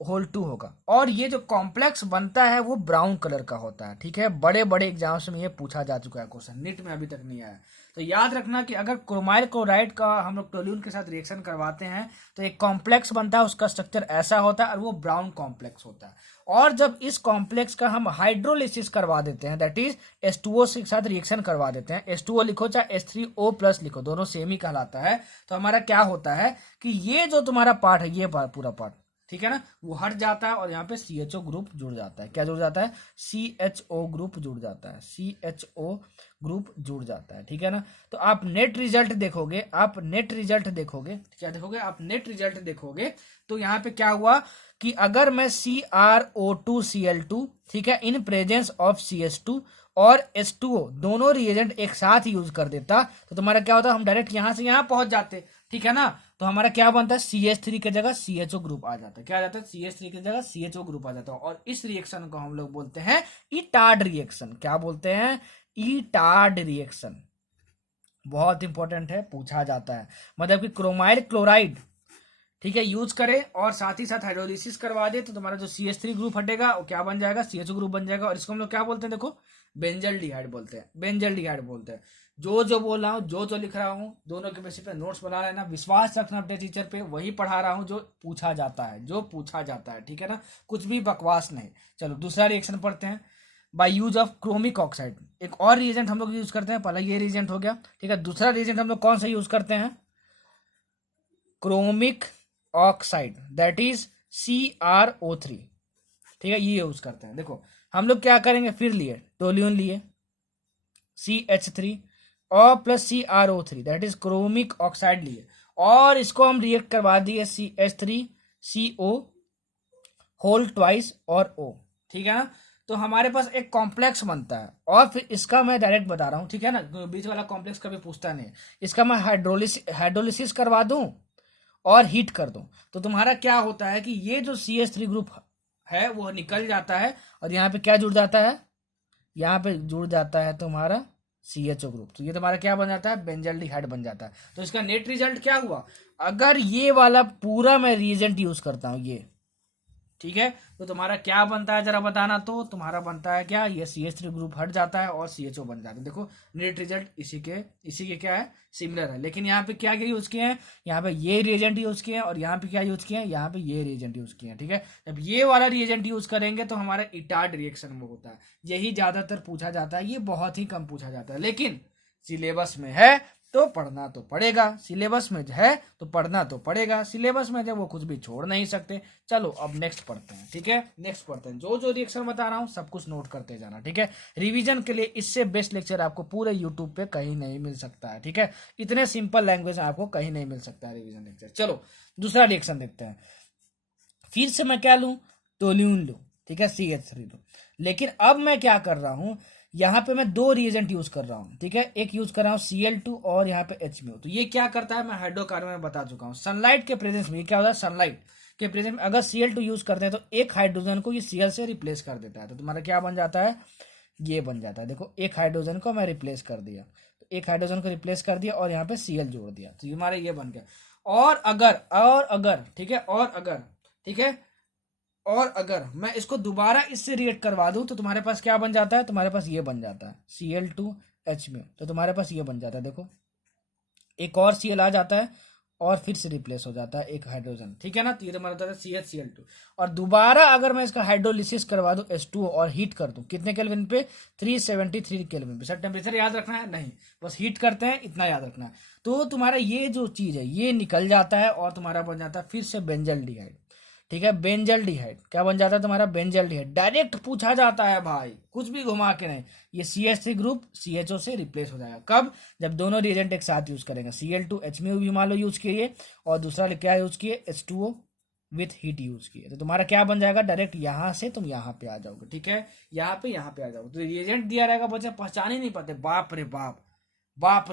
होल 2 होगा, और ये जो कॉम्प्लेक्स बनता है वो ब्राउन कलर का होता है। ठीक है, बड़े बड़े एग्जाम्स में ये पूछा जा चुका है क्वेश्चन, नीट में अभी तक नहीं आया। तो याद रखना कि अगर क्रोमाइल क्लोराइड का हम लोग टोल्यून के साथ रिएक्शन करवाते हैं तो एक कॉम्प्लेक्स बनता है, उसका स्ट्रक्चर ऐसा होता है और वो ब्राउन कॉम्प्लेक्स होता है। और जब इस कॉम्प्लेक्स का हम हाइड्रोलिसिस करवा देते हैं, दैट इज H2O के साथ रिएक्शन करवा देते हैं, H2O लिखो चाहे H3O+ लिखो, दोनों सेम ही कहलाता है। तो हमारा क्या होता है कि ये जो तुम्हारा पार्ट है, ये पूरा पार्ट, ठीक है ना, वो हट जाता है और यहाँ पे CHO ग्रुप जुड़ जाता है। क्या जुड़ जाता है? CHO ग्रुप जुड़ जाता है, CHO ग्रुप जुड़ जाता है। ठीक है ना, तो आप नेट रिजल्ट देखोगे, क्या देखोगे? आप नेट रिजल्ट देखोगे तो यहाँ पे क्या हुआ कि अगर मैं CrO2Cl2, ठीक है, इन प्रेजेंस ऑफ CH2 और H2O दोनों रिएजेंट एक साथ यूज कर देता तो तुम्हारा क्या होता? हम डायरेक्ट यहां से यहां पहुंच जाते। ठीक है ना, तो हमारा क्या बनता है? CH3 की जगह CHO ग्रुप आ जाता है। क्या आ जाता है? CH3 की जगह CHO ग्रुप आ जाता है, और इस रिएक्शन को हम लोग बोलते हैं इटार्ड रिएक्शन। क्या बोलते हैं? Etard reaction. बहुत इंपॉर्टेंट है, पूछा जाता है। मतलब कि क्रोमाइल क्लोराइड, ठीक है, यूज करे और साथ ही साथ हाइड्रोलिसिस करवा दे तो तुम्हारा जो CH3 ग्रुप हटेगा वो क्या बन जाएगा? CHO ग्रुप बन जाएगा, और इसको हम लोग क्या बोलते हैं? देखो बेंजल्डिहाइड बोलते हैं, बेंजल्डिहाइड बोलते हैं। जो बोल रहा हूँ, जो लिख रहा हूँ, दोनों के बेसिस पे नोट्स बना लेना, विश्वास रखना अपने टीचर पे, वही पढ़ा रहा हूँ जो पूछा जाता है, ठीक है ना, कुछ भी बकवास नहीं। चलो दूसरा रिएक्शन पढ़ते हैं, by use of chromic oxide. एक और रिएजेंट हम लोग यूज करते हैं, पहला ये रिएजेंट हो गया, ठीक है। दूसरा रिएजेंट हम लोग कौन सा यूज करते हैं? Chromic oxide, that is CrO3, ठीक है, ये यूज करते हैं। देखो हम लोग क्या करेंगे, फिर लिए टोल्यून लिए CH3 और plus CrO3, that is chromic oxide लिए, और इसको हम रिएक्ट करवा दिए CH3CO होल ट्वाइस और O, ठीक है ना। तो हमारे पास एक कॉम्प्लेक्स बनता है, और फिर इसका मैं डायरेक्ट बता रहा हूं, ठीक है ना, बीच वाला कॉम्प्लेक्स कभी पूछता नहीं। इसका मैं हाइड्रोलिसिस करवा दूं और हीट कर दूं तो तुम्हारा क्या होता है कि ये जो CH3 ग्रुप है वो निकल जाता है, और यहाँ पे क्या जुड़ जाता है? यहाँ पे जुड़ जाता है तुम्हारा CHO ग्रुप, तो ये तुम्हारा क्या बन जाता है? बेंजल्डिहाइड बन जाता है। तो इसका नेट रिजल्ट क्या हुआ? अगर ये वाला पूरा मैं रिएजेंट यूज करता हूँ, ये ठीक है, तो तुम्हारा क्या बनता है जरा बताना। तो तुम्हारा बनता है क्या, ये CH3 ग्रुप हट जाता है और CHO बन जाता है। देखो नेट रिजल्ट इसी के क्या है, सिमिलर है। लेकिन यहाँ पे क्या क्या यूज किए हैं, यहाँ पे ये रिएजेंट यूज किए हैं और यहाँ पे क्या यूज किए हैं, यहाँ पे ये रिएजेंट यूज किए हैं। ठीक है, जब ये वाला रिएजेंट यूज करेंगे तो हमारा इटार्ड रिएक्शन वो होता है। यही ज्यादातर पूछा जाता है, ये बहुत ही कम पूछा जाता है, लेकिन सिलेबस में है तो पढ़ना तो पड़ेगा। सिलेबस में है तो पढ़ना तो पड़ेगा, सिलेबस में जब वो कुछ भी छोड़ नहीं सकते। चलो अब नेक्स्ट पढ़ते हैं। ठीक है, नेक्स्ट पढ़ते हैं। जो जो रिएक्शन बता रहा हूँ सब कुछ नोट करते जाना। ठीक है, रिवीजन के लिए इससे बेस्ट लेक्चर आपको पूरे यूट्यूब पे कहीं नहीं मिल सकता है। ठीक है, इतने सिंपल लैंग्वेज आपको कहीं नहीं मिल सकता है रिवीजन लेक्चर। चलो दूसरा रिएक्शन देखते हैं। फिर से मैं क्या लूँ, टोल्यून लूँ। ठीक है, CH3 लूँ। लेकिन अब मैं क्या कर रहा हूँ, यहाँ पे मैं दो रिएजेंट यूज कर रहा हूँ। ठीक है, एक यूज कर रहा हूँ Cl2 और यहाँ पे HMO। तो ये क्या करता है, मैं हाइड्रोकार्बन में बता चुका हूँ। सनलाइट के प्रेजेंस में क्या होता है, सनलाइट के प्रेजेंस में अगर Cl2 यूज करते हैं तो एक हाइड्रोजन को ये Cl से रिप्लेस कर देता है। तो तुम्हारा क्या बन जाता है, ये बन जाता है। देखो एक हाइड्रोजन को मैं रिप्लेस कर दिया, तो एक हाइड्रोजन को रिप्लेस कर दिया और यहाँ पे Cl जोड़ दिया, तो हमारा ये बन गया। और अगर ठीक है, और अगर मैं इसको दोबारा इससे रिएक्ट करवा दूं तो तुम्हारे पास क्या बन जाता है, तुम्हारे पास ये बन जाता है Cl2HMO। तो तुम्हारे पास ये बन जाता है। देखो एक और Cl आ जाता है और फिर से रिप्लेस हो जाता है एक हाइड्रोजन। ठीक है ना, तो ये तुम्हारा होता है CHCl2। और दोबारा अगर मैं इसका हाइड्रोलिसिस करवा दूं H2O और हीट कर दूं कितने केल्विन पे, 373 केल्विन पे। सर टेम्परेचर याद रखना है नहीं, बस हीट करते हैं इतना याद रखना है। तो तुम्हारा ये जो चीज है ये निकल जाता है और तुम्हारा बन जाता है फिर से बेंजल्डिहाइड। ठीक है, बेंजल्डिहाइड क्या बन जाता है तुम्हारा, बेंजल्डिहाइड। डायरेक्ट पूछा जाता है भाई, कुछ भी घुमा के नहीं। ये CH3 ग्रुप CHO से रिप्लेस हो जाएगा। कब, जब दोनों रिएजेंट एक साथ यूज करेंगे। Cl2HMO भी मान लो यूज किए और दूसरा क्या यूज किए, H2O विथ हीट यूज किए। तो तुम्हारा क्या बन जाएगा, डायरेक्ट यहां से तुम यहाँ पे आ जाओगे। ठीक है, यहाँ पे आ जाओगे। तो रिएजेंट दिया रहेगा, बच्चे पहचान ही नहीं पाते। बाप रे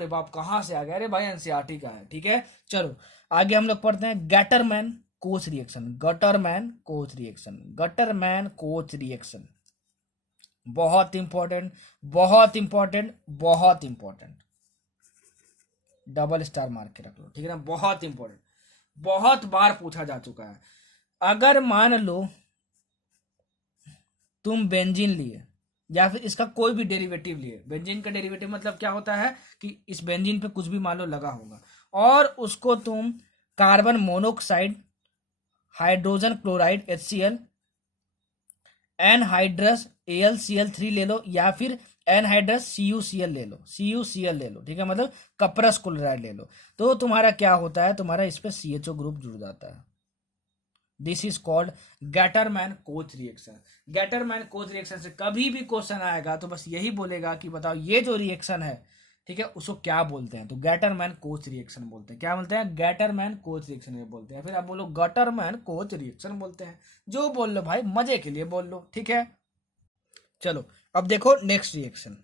बाप कहाँ से आ गया, अरे भाई NCERT का है। ठीक है, चलो आगे हम लोग पढ़ते हैं Gattermann coach reaction. Gattermann coach reaction बहुत इंपॉर्टेंट, डबल स्टार मार्क के रख लो। ठीक है ना, बहुत इंपॉर्टेंट, बहुत बार पूछा जा चुका है। अगर मान लो तुम बेंजीन लिए या फिर इसका कोई भी डेरिवेटिव लिए, बेंजीन का डेरिवेटिव मतलब क्या होता है कि इस बेंजीन पे कुछ भी मान लो लगा होगा और उसको तुम carbon monoxide, hydrogen chloride HCl, anhydrous AlCl3 ले लो या फिर एनहाइड्रस CuCl ले लो। ठीक है, मतलब कपरस क्लोराइड ले लो। तो तुम्हारा क्या होता है, तुम्हारा इस पे CHO ग्रुप जुड़ जाता है। This is called Gattermann coach reaction. Gattermann coach reaction से कभी भी क्वेश्चन आएगा तो बस यही बोलेगा कि बताओ ये जो रिएक्शन है, ठीक है, उसको क्या बोलते हैं। तो गैटरमैन कोच रिएक्शन बोलते हैं। क्या बोलते हैं, गैटरमैन कोच रिएक्शन में बोलते हैं। फिर आप बोलो गटरमैन कोच रिएक्शन बोलते हैं, जो बोल लो भाई, मजे के लिए बोल लो। ठीक है, चलो अब देखो नेक्स्ट रिएक्शन।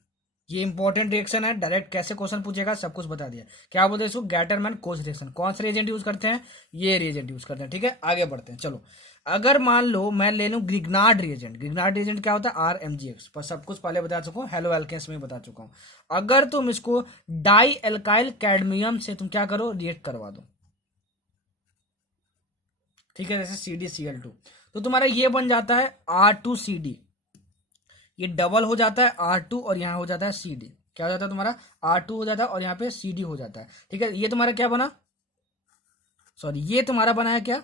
ये इंपॉर्टेंट रिएक्शन है, डायरेक्ट कैसे क्वेश्चन पूछेगा सब कुछ बता दिया। क्या बोलते हैं इसको, गैटरमैन कोच रिएक्शन। कौन सा रिएजेंट यूज करते हैं, ये रिएजेंट यूज करते हैं। ठीक है, आगे बढ़ते हैं। चलो अगर मान लो मैं ले लूं ग्रिग्नार्ड रिएजेंट। ग्रिग्नार्ड रिएजेंट क्या होता है, RMgX, पर सब कुछ पहले बता चुका हूँ, हेलो एल्केन्स में बता चुका हूँ। अगर तुम इसको डाई एल्काइल कैडमियम से तुम क्या करो, रिएक्ट करवा दो। ठीक है, जैसे CdCl2, तो तुम्हारा ये बन जाता है R2CD। ये डबल हो जाता है R2 और यहाँ हो जाता है CD। क्या हो जाता है तुम्हारा, R2 हो जाता है और यहाँ पे CD हो जाता है। ठीक है, ये तुम्हारा क्या बना, सॉरी ये तुम्हारा बना है क्या,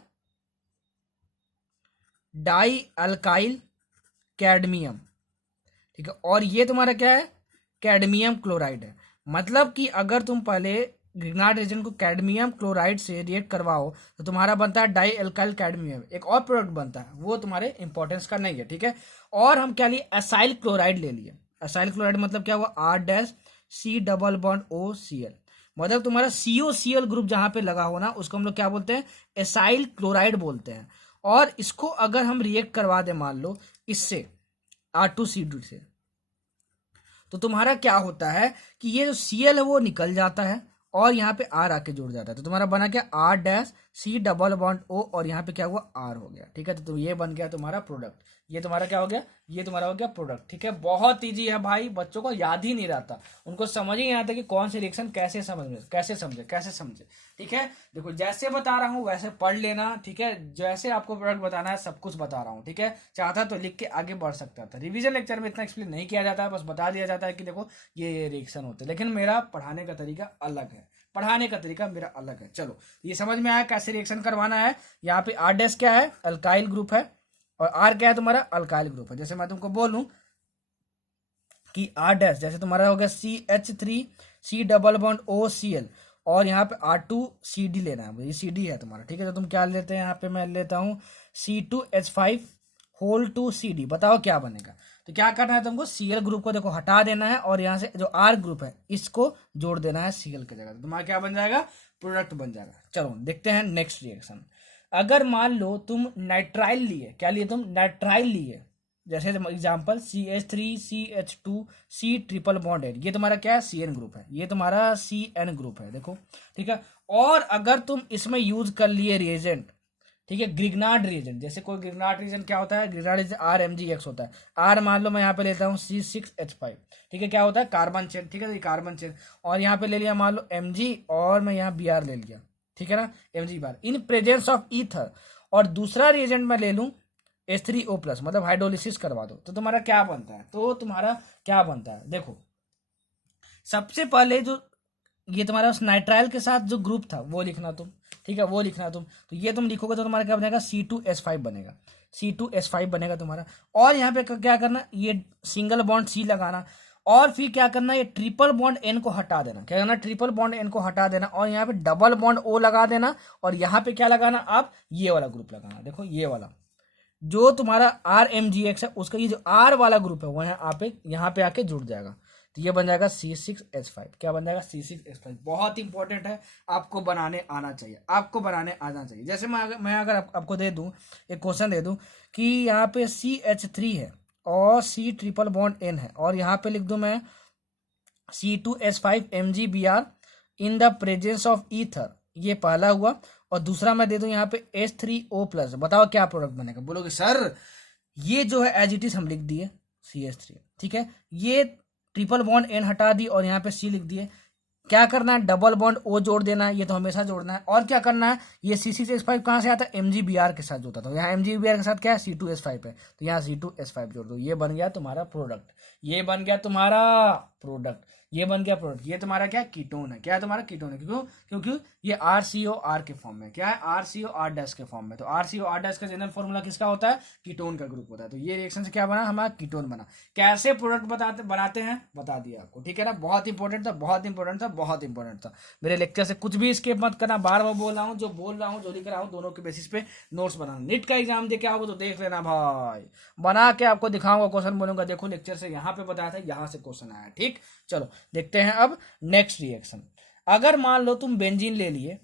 डाई अल्काइल कैडमियम। ठीक है, और ये तुम्हारा क्या है, कैडमियम क्लोराइड है। मतलब कि अगर तुम पहले ग्रिग्नार्ड रिएजेंट को कैडमियम क्लोराइड से रिएक्ट करवाओ तो तुम्हारा बनता है डाई एल्काइल कैडमियम। एक और प्रोडक्ट बनता है, वो तुम्हारे इंपॉर्टेंस का नहीं है। ठीक है, और हम क्या लिए, एसाइल क्लोराइड ले लिए। एसाइल क्लोराइड मतलब क्या हुआ, R-C+OCl। मतलब तुम्हारा COCl ग्रुप जहां पे लगा हो ना, उसको हम लोग क्या बोलते हैं, एसाइल क्लोराइड बोलते हैं। और इसको अगर हम रिएक्ट करवा दें मान लो इससे R2CD से, तो तुम्हारा क्या होता है कि ये जो Cl है वो निकल जाता है और यहाँ पे R आके जुड़ जाता है। तो तुम्हारा बना क्या, सी डबल बॉन्ड ओ और यहाँ पे क्या हुआ आर हो गया, ठीक है। तो ये बन गया तुम्हारा प्रोडक्ट, ये तुम्हारा क्या हो गया, ये तुम्हारा हो गया प्रोडक्ट, ठीक है। बहुत ईजी है भाई, बच्चों को याद ही नहीं रहता, उनको समझ ही नहीं आता कि कौन सी रिएक्शन कैसे समझे, ठीक है। देखो जैसे बता रहा हूँ वैसे पढ़ लेना, ठीक है। जैसे आपको प्रोडक्ट बताना है सब कुछ बता रहा हूँ, ठीक है। चाहता तो लिख के आगे बढ़ सकता था, रिवीजन लेक्चर में इतना एक्सप्लेन नहीं किया जाता है, बस बता दिया जाता है कि देखो ये रिएक्शन होते हैं, लेकिन मेरा पढ़ाने का तरीका अलग है, पढ़ाने का तरीका मेरा अलग है। चलो ये समझ में आया कैसे रिएक्शन करवाना है। यहाँ पे आर डैश क्या है, अल्काइल ग्रुप है, और आर क्या है तुम्हारा, अल्काइल ग्रुप है। जैसे मैं तुमको बोलूं कि आर डैश जैसे तुम्हारा हो गया CH3 C double bond OCl, और यहाँ पे R2CD लेना है, ये CD है तुम्हारा, ठीक है। तो तुम क्या लेते हैं, यहाँ पे मैं लेता हूँ C2H5 होल टू CD, बताओ क्या बनेगा। तो क्या करना है तुमको, Cl ग्रुप को देखो हटा देना है, और यहाँ से जो R ग्रुप है इसको जोड़ देना है Cl की जगह, तो तुम्हारा क्या बन जाएगा, प्रोडक्ट बन जाएगा। चलो देखते हैं नेक्स्ट रिएक्शन। अगर मान लो तुम नाइट्राइल लिए, क्या लिए तुम, नाइट्राइल लिए, जैसे एग्जाम्पल CH3CH2C ट्रिपल बॉन्ड है, ये तुम्हारा क्या है, CN ग्रुप है, ये तुम्हारा CN ग्रुप है, देखो, ठीक है। और अगर तुम इसमें यूज कर लिए रिएजेंट, ठीक है, ग्रिग्नार्ड रिएजेंट, जैसे कोई ग्रिग्नार्ड रिएजेंट क्या होता है, ग्रिग्नार्ड रिएजेंट RMgX होता है। R मान लो मैं यहाँ पे लेता हूँ C6H5, ठीक है, क्या होता है, कार्बन चेन, ठीक है, ये कार्बन चेन, और यहाँ पे ले लिया मान लो Mg, और मैं यहाँ Br ले लिया, ठीक है ना, Mg bar in presence of ether, और दूसरा रिएजेंट मैं ले लूँ H3O+, मतलब हाइड्रोलिसिस करवा दो, तो तुम्हारा क्या बनता है, तो तुम्हारा क्या बनता है, देखो सबसे पहले जो ये तुम्हारा उस नाइट्राइल के साथ जो ग्रुप था वो लिखना तुम, ठीक है, वो लिखना तुम, तो ये तुम लिखोगे तो तुम्हारा क्या बनेगा, C2H5 बनेगा, C2H5 बनेगा तुम्हारा। और यहाँ पे क्या करना, ये सिंगल बॉन्ड C लगाना, और फिर क्या करना, ये ट्रिपल बॉन्ड N को हटा देना, क्या करना, ट्रिपल बॉन्ड N को हटा देना, और यहाँ पे डबल बॉन्ड O लगा देना, और यहाँ पे क्या लगाना, आप ये वाला ग्रुप लगाना, देखो ये वाला जो तुम्हारा RMgX है उसका ये जो R वाला ग्रुप है वो यहाँ पे आके जुड़ जाएगा, तो ये बन जाएगा C6H5, क्या बन जाएगा, C6H5। बहुत इंपॉर्टेंट है, आपको बनाने आना चाहिए, आपको बनाने आना चाहिए। जैसे मैं अगर आपको दे दूं, एक क्वेश्चन दे दूं कि यहाँ पे CH3 है और C ट्रिपल बॉन्ड N है, और यहाँ पे लिख दूं मैं C2H5 MgBr in the presence of ether, ये पहला हुआ, और दूसरा मैं दे दूं यहाँ पे H3O+, बताओ क्या प्रोडक्ट बनेगा। बोलोगे सर ये जो है एज इट इज हम लिख दिए CH3, ठीक है, ये ट्रिपल बॉन्ड N हटा दी और यहाँ पे C लिख दिए, क्या करना है, डबल बॉन्ड O जोड़ देना है, ये तो हमेशा जोड़ना है, और क्या करना है, ये C6H5 कहाँ से आता है, MgBr के साथ जोड़ता था, यहाँ MgBr के साथ क्या है, C2H5 है, तो यहाँ C2H5 जोड़ दो, ये बन गया तुम्हारा प्रोडक्ट, ये बन गया तुम्हारा प्रोडक्ट, ये बन गया प्रोडक्ट, ये तुम्हारा क्या कीटोन है, क्या है तुम्हारा कीटोन है, क्योंकि ये RCOR के फॉर्म में, क्या है, RCOR- के फॉर्म में, तो RCOR- का जनरल फॉर्मूला किसका होता है, कीटोन का ग्रुप होता है, तो ये रिएक्शन से क्या बना, हमारा कीटोन बना। कैसे प्रोडक्ट बनाते हैं बता दिया आपको, ठीक है ना, बहुत इंपॉर्टेंट था, बहुत इंपॉर्टेंट था, बहुत इंपॉर्टेंट था। मेरे लेक्चर से कुछ भी स्किप मत करना, बार बार बोल रहा हूँ, जो बोल रहा हूँ जो लिख रहा हूँ दोनों के बेसिस पे नोट्स बनाना। नीट का एग्जाम दे के आओगे तो देख लेना भाई, बना के आपको दिखाऊंगा, क्वेश्चन बोलूंगा, देखो लेक्चर से यहाँ पे बताया था, यहाँ से क्वेश्चन आया, ठीक। चलो देखते हैं अब नेक्स्ट रिएक्शन। अगर मान लो तुम बेंजीन ले लिए,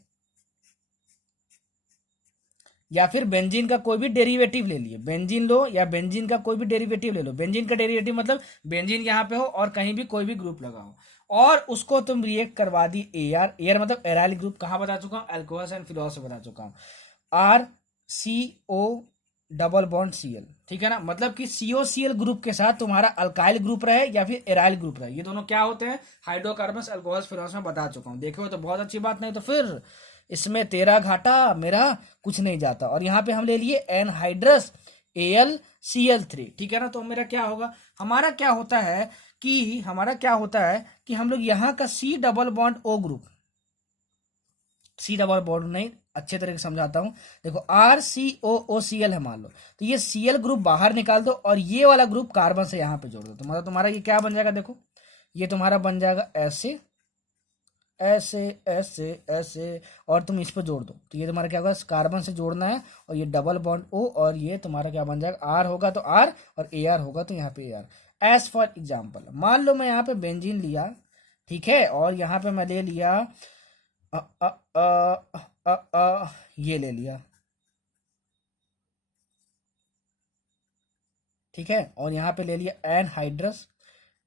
या फिर बेंजीन का कोई भी डेरिवेटिव ले लिए, बेंजीन लो या बेंजीन का कोई भी डेरिवेटिव ले लो, बेंजीन का डेरिवेटिव मतलब बेंजीन यहाँ पे हो और कहीं भी कोई भी ग्रुप लगाओ, और उसको तुम रिएक्ट करवा दी AR मतलब एराइल ग्रुप, कहाँ बता चुका हूँ, अल्कोहल्स एंड फिनोल से बता चुका हूँ, RCO डबल बॉन्ड Cl, ठीक है ना, मतलब कि COCl ग्रुप के साथ तुम्हारा अल्काइल ग्रुप रहे या फिर एराइल ग्रुप रहे, ये दोनों क्या होते हैं, हाइड्रोकार्बन्स, अल्कोहल्स, फिनोल्स में बता चुका हूँ, देखो तो बहुत अच्छी बात, नहीं तो फिर इसमें तेरा घाटा मेरा कुछ नहीं जाता। और यहाँ पे हम ले लिए एनहाइड्रस AlCl3, ठीक है ना, तो मेरा क्या होगा, हमारा क्या होता है कि हम लोग यहाँ का C double bond O group, C double bond नहीं, अच्छे तरीके से समझाता हूं, देखो RCOOCl है मान लो, तो ये Cl ग्रुप बाहर निकाल दो और ये वाला ग्रुप कार्बन से यहाँ पे जोड़ दो, तो मतलब तुम्हारा ये क्या बन जाएगा, देखो ये तुम्हारा बन जाएगा ऐसे ऐसे ऐसे ऐसे, और तुम इस पर जोड़ दो, तो ये तुम्हारा क्या होगा, कार्बन से जोड़ना है, और ये डबल बॉन्ड O, और ये तुम्हारा क्या बन जाएगा, R होगा तो R, और AR होगा तो यहाँ पे AR। एज फॉर एग्जाम्पल मान लो मैं यहाँ पे बेंजीन लिया, ठीक है, और यहाँ पे मैं ले लिया अ, अ, अ, ये ले लिया, ठीक है, और यहाँ पे ले लिया एनहाइड्रस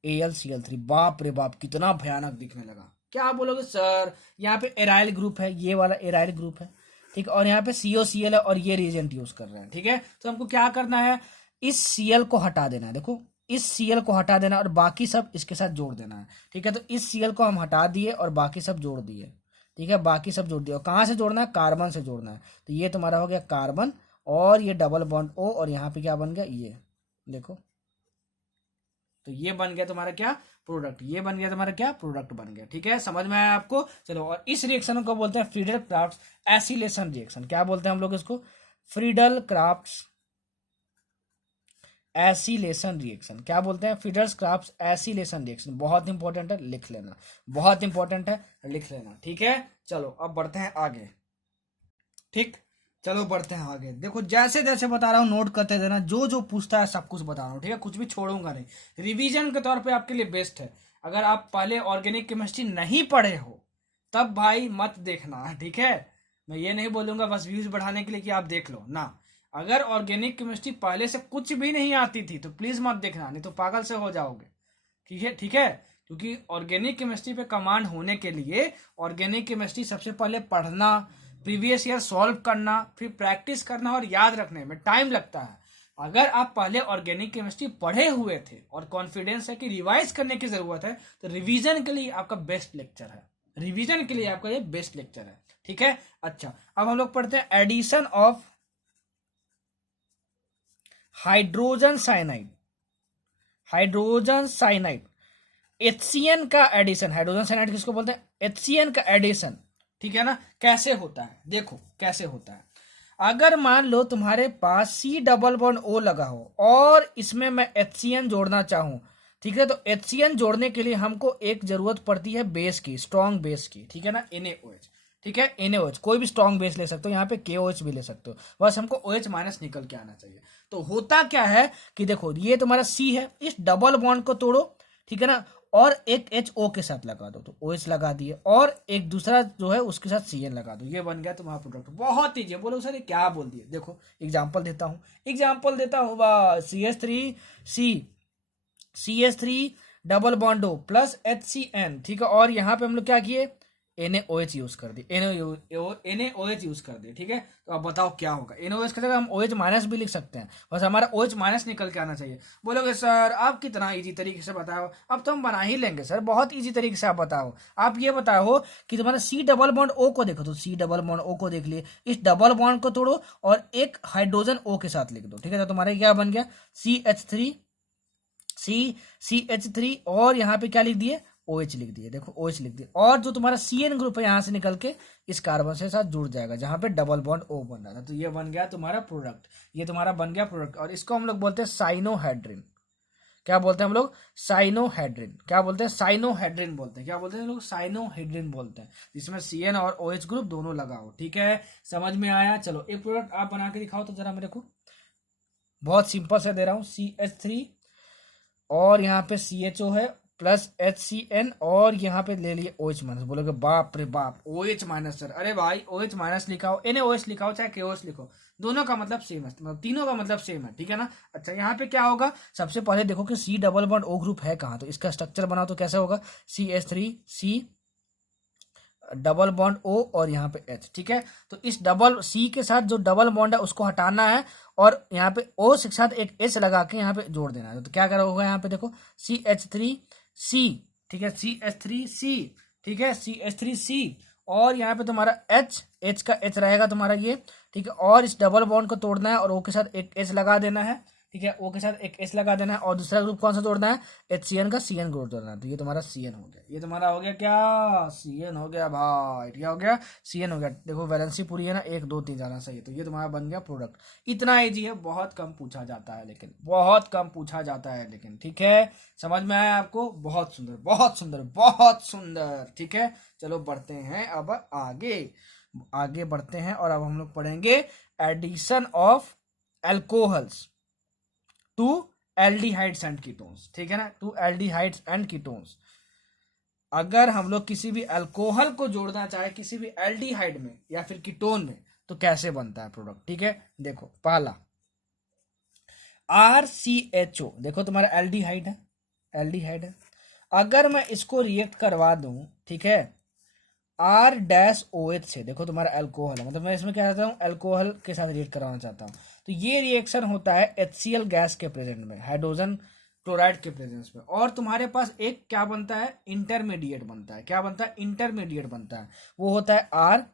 AlCl3, बाप रे बाप कितना भयानक दिखने लगा। क्या बोलोगे सर, यहाँ पे एराइल ग्रुप है, ये वाला एराइल ग्रुप है, ठीक है, और यहाँ पे COCl है और ये रिएजेंट यूज कर रहे हैं। ठीक है, तो हमको क्या करना है, इस Cl को हटा देना है। देखो इस Cl को हटा देना और बाकी सब इसके साथ जोड़ देना है। ठीक है, तो इस Cl को हम हटा दिए और बाकी सब जोड़ दिए। ठीक है, बाकी सब जोड़ दिया। और कहाँ से जोड़ना है, कार्बन से जोड़ना है। तो ये तुम्हारा हो गया कार्बन और ये डबल बॉन्ड O, और यहाँ पे क्या बन गया, ये देखो, तो ये बन गया तुम्हारा क्या, प्रोडक्ट। ये बन गया तुम्हारा क्या, प्रोडक्ट बन गया। ठीक है, समझ में आया आपको। चलो, और इस रिएक्शन को बोलते हैं फ्रीडल क्राफ्ट एसिलेशन रिएक्शन। क्या बोलते हैं हम लोग इसको, फ्रीडल क्राफ्ट एसिलेशन रिएक्शन। क्या बोलते हैं, फ्रीडल क्राफ्ट एसिलेशन रिएक्शन। बहुत इंपॉर्टेंट है, लिख लेना, बहुत इंपॉर्टेंट है, लिख लेना। ठीक है, चलो अब बढ़ते हैं आगे। ठीक, चलो बढ़ते हैं आगे। देखो जैसे जैसे बता रहा हूँ नोट करते देना, जो जो पूछता है सब कुछ बता रहा हूँ। ठीक है, कुछ भी छोड़ूंगा नहीं, रिवीजन के तौर पे आपके लिए बेस्ट है। अगर आप पहले ऑर्गेनिक केमिस्ट्री नहीं पढ़े हो तब भाई मत देखना। ठीक है, मैं ये नहीं बोलूंगा बस व्यूज बढ़ाने के लिए कि आप देख लो ना। अगर ऑर्गेनिक केमिस्ट्री पहले से कुछ भी नहीं आती थी तो प्लीज मत देखना, नहीं तो पागल से हो जाओगे। ठीक है, ठीक है, क्योंकि ऑर्गेनिक केमिस्ट्री पे कमांड होने के लिए ऑर्गेनिक केमिस्ट्री सबसे पहले पढ़ना, प्रीवियस ईयर सॉल्व करना, फिर प्रैक्टिस करना और याद रखने में टाइम लगता है। अगर आप पहले ऑर्गेनिक केमिस्ट्री पढ़े हुए थे और कॉन्फिडेंस है कि रिवाइज करने की जरूरत है, तो रिवीजन के लिए आपका बेस्ट लेक्चर है। रिवीजन के लिए आपका ये बेस्ट लेक्चर है। ठीक है, अच्छा, अब हम लोग पढ़ते हैं addition of hydrogen cyanide. Hydrogen cyanide, HCN का एडिशन। हाइड्रोजन साइनाइड किसको बोलते हैं, HCN का एडिशन। ठीक है ना, कैसे होता है, देखो कैसे होता है। अगर मान लो तुम्हारे पास C डबल बॉन्ड O लगा हो और इसमें मैं HCN जोड़ना चाहूं, ठीक है, तो HCN जोड़ने के लिए हमको एक जरूरत पड़ती है बेस की, स्ट्रॉन्ग बेस की। ठीक है ना, NaOH। ठीक है, NaOH, कोई भी स्ट्रॉन्ग बेस ले सकते हो, यहाँ पे KOH भी ले सकते हो, बस हमको OH माइनस निकल के आना चाहिए। तो होता क्या है कि देखो ये तुम्हारा C है, इस डबल बॉन्ड को तोड़ो, ठीक है ना, और एक HO के साथ लगा दो, तो OH लगा दिए, और एक दूसरा जो है उसके साथ CN लगा दो, ये बन गया तुम्हारा प्रोडक्ट। बहुत ईजी है। बोलो सर ये क्या बोल दिए, देखो एग्जांपल देता हूँ, एग्जांपल देता हूँ, बस CH3 double bond O plus HCN। ठीक है, और यहाँ पे हम लोग क्या किए, NaOH यूज कर दिए, NaOH यूज कर दिए। ठीक है, तो अब बताओ क्या होगा, NaOH की जगह हम OH माइनस भी लिख सकते हैं, बस हमारा OH माइनस निकल के आना चाहिए। बोलोगे सर आप कितना इजी तरीके से बताओ, अब तो हम बना ही लेंगे सर, बहुत इजी तरीके से आप बताओ। आप ये बताओ कि तुम्हारा C डबल बॉन्ड O को देखो, तो C डबल बॉन्ड O को देख लिए, इस डबल बॉन्ड को तोड़ो और एक हाइड्रोजन O के साथ लिख दो। ठीक है, तो तुम्हारा क्या बन गया, CH3 और यहाँ पे क्या लिख दिए, OH लिख दिए। देखो OH लिख दिए, और जो तुम्हारा CN ग्रुप है यहाँ से निकल के इस कार्बन से साथ जुड़ जाएगा जहां पे डबल बॉन्ड O बन रहा था। तो ये बन गया तुम्हारा प्रोडक्ट, ये तुम्हारा बन गया प्रोडक्ट, और इसको हम लोग बोलते हैं साइनोहाइड्रिन। क्या बोलते हैं हम लोग, साइनोहाइड्रिन। क्या बोलते हैं, साइनोहाइड्रिन बोलते हैं। क्या बोलते हैं लोग, साइनोहाइड्रिन बोलते हैं, जिसमें CN और OH ग्रुप दोनों लगा हो। ठीक है, समझ में आया। चलो एक प्रोडक्ट आप बना के दिखाओ तो जरा मेरे को, बहुत सिंपल से दे रहा हूँ, CH3 और यहाँ पे CHO है प्लस HCN, और यहाँ पे ले लिए OH माइनस। बोलोगे बाप रे बाप, OH माइनस सर, अरे भाई OH माइनस लिखाओ, NaOH लिखाओ, चाहे KOH लिखो, दोनों का मतलब सेम है, मतलब तीनों का मतलब सेम है। ठीक है ना, अच्छा यहाँ पे क्या होगा, सबसे पहले देखो कि C double bond O group है कहाँ, तो इसका स्ट्रक्चर बनाओ तो कैसा होगा, CH3C डबल बॉन्ड O और यहाँ पे H। ठीक है, तो इस डबल C के साथ जो डबल बॉन्ड है उसको हटाना है, और यहाँ पे O के साथ एक H लगा के यहाँ पे जोड़ देना है। तो क्या करा होगा, यहाँ पे देखो CH3C। ठीक है, CH3C। ठीक है, CH3C, और यहाँ पे तुम्हारा H का H रहेगा तुम्हारा ये। ठीक है, और इस डबल बॉन्ड को तोड़ना है और O के साथ एक H लगा देना है। ठीक है, O के साथ एक H लगा देना है, और दूसरा ग्रुप कौन सा जोड़ना है, HCN का CN ग्रुप जोड़ना है। तो ये तुम्हारा CN हो गया, ये तुम्हारा हो गया क्या, CN हो गया भाई, क्या हो गया, CN हो गया। देखो वैलेंसी पूरी है ना, 1 2 3 जाना सही है, तो ये तुम्हारा बन गया प्रोडक्ट। इतना ईजी है, बहुत कम पूछा जाता है लेकिन, बहुत कम पूछा जाता है लेकिन। ठीक है, समझ में आया आपको, बहुत सुंदर बहुत सुंदर बहुत सुंदर। ठीक है, चलो बढ़ते हैं अब आगे बढ़ते हैं, और अब हम लोग पढ़ेंगे addition of alcohols to aldehydes and ketones. ठीक है ना, टू एल्डिहाइड्स एंड कीटोन्स। अगर हम लोग किसी भी अल्कोहल को जोड़ना चाहे किसी भी एल्डिहाइड में या फिर कीटोन में, तो कैसे बनता है प्रोडक्ट। ठीक है, देखो पहला RCHO, देखो तुम्हारा एल्डिहाइड है, अगर मैं इसको रिएक्ट करवा दूं, ठीक है, आर डैश ओ एच से, देखो तुम्हारा अल्कोहल है, मतलब मैं इसमें क्या चाहता हूँ, अल्कोहल के साथ रिएक्ट कराना चाहता हूँ। तो ये रिएक्शन होता है HCl गैस के प्रेजेंट में, हाइड्रोजन क्लोराइड के प्रेजेंस में। और तुम्हारे पास एक क्या बनता है, इंटरमीडिएट बनता है। क्या बनता है, इंटरमीडिएट बनता है, वो होता है आर।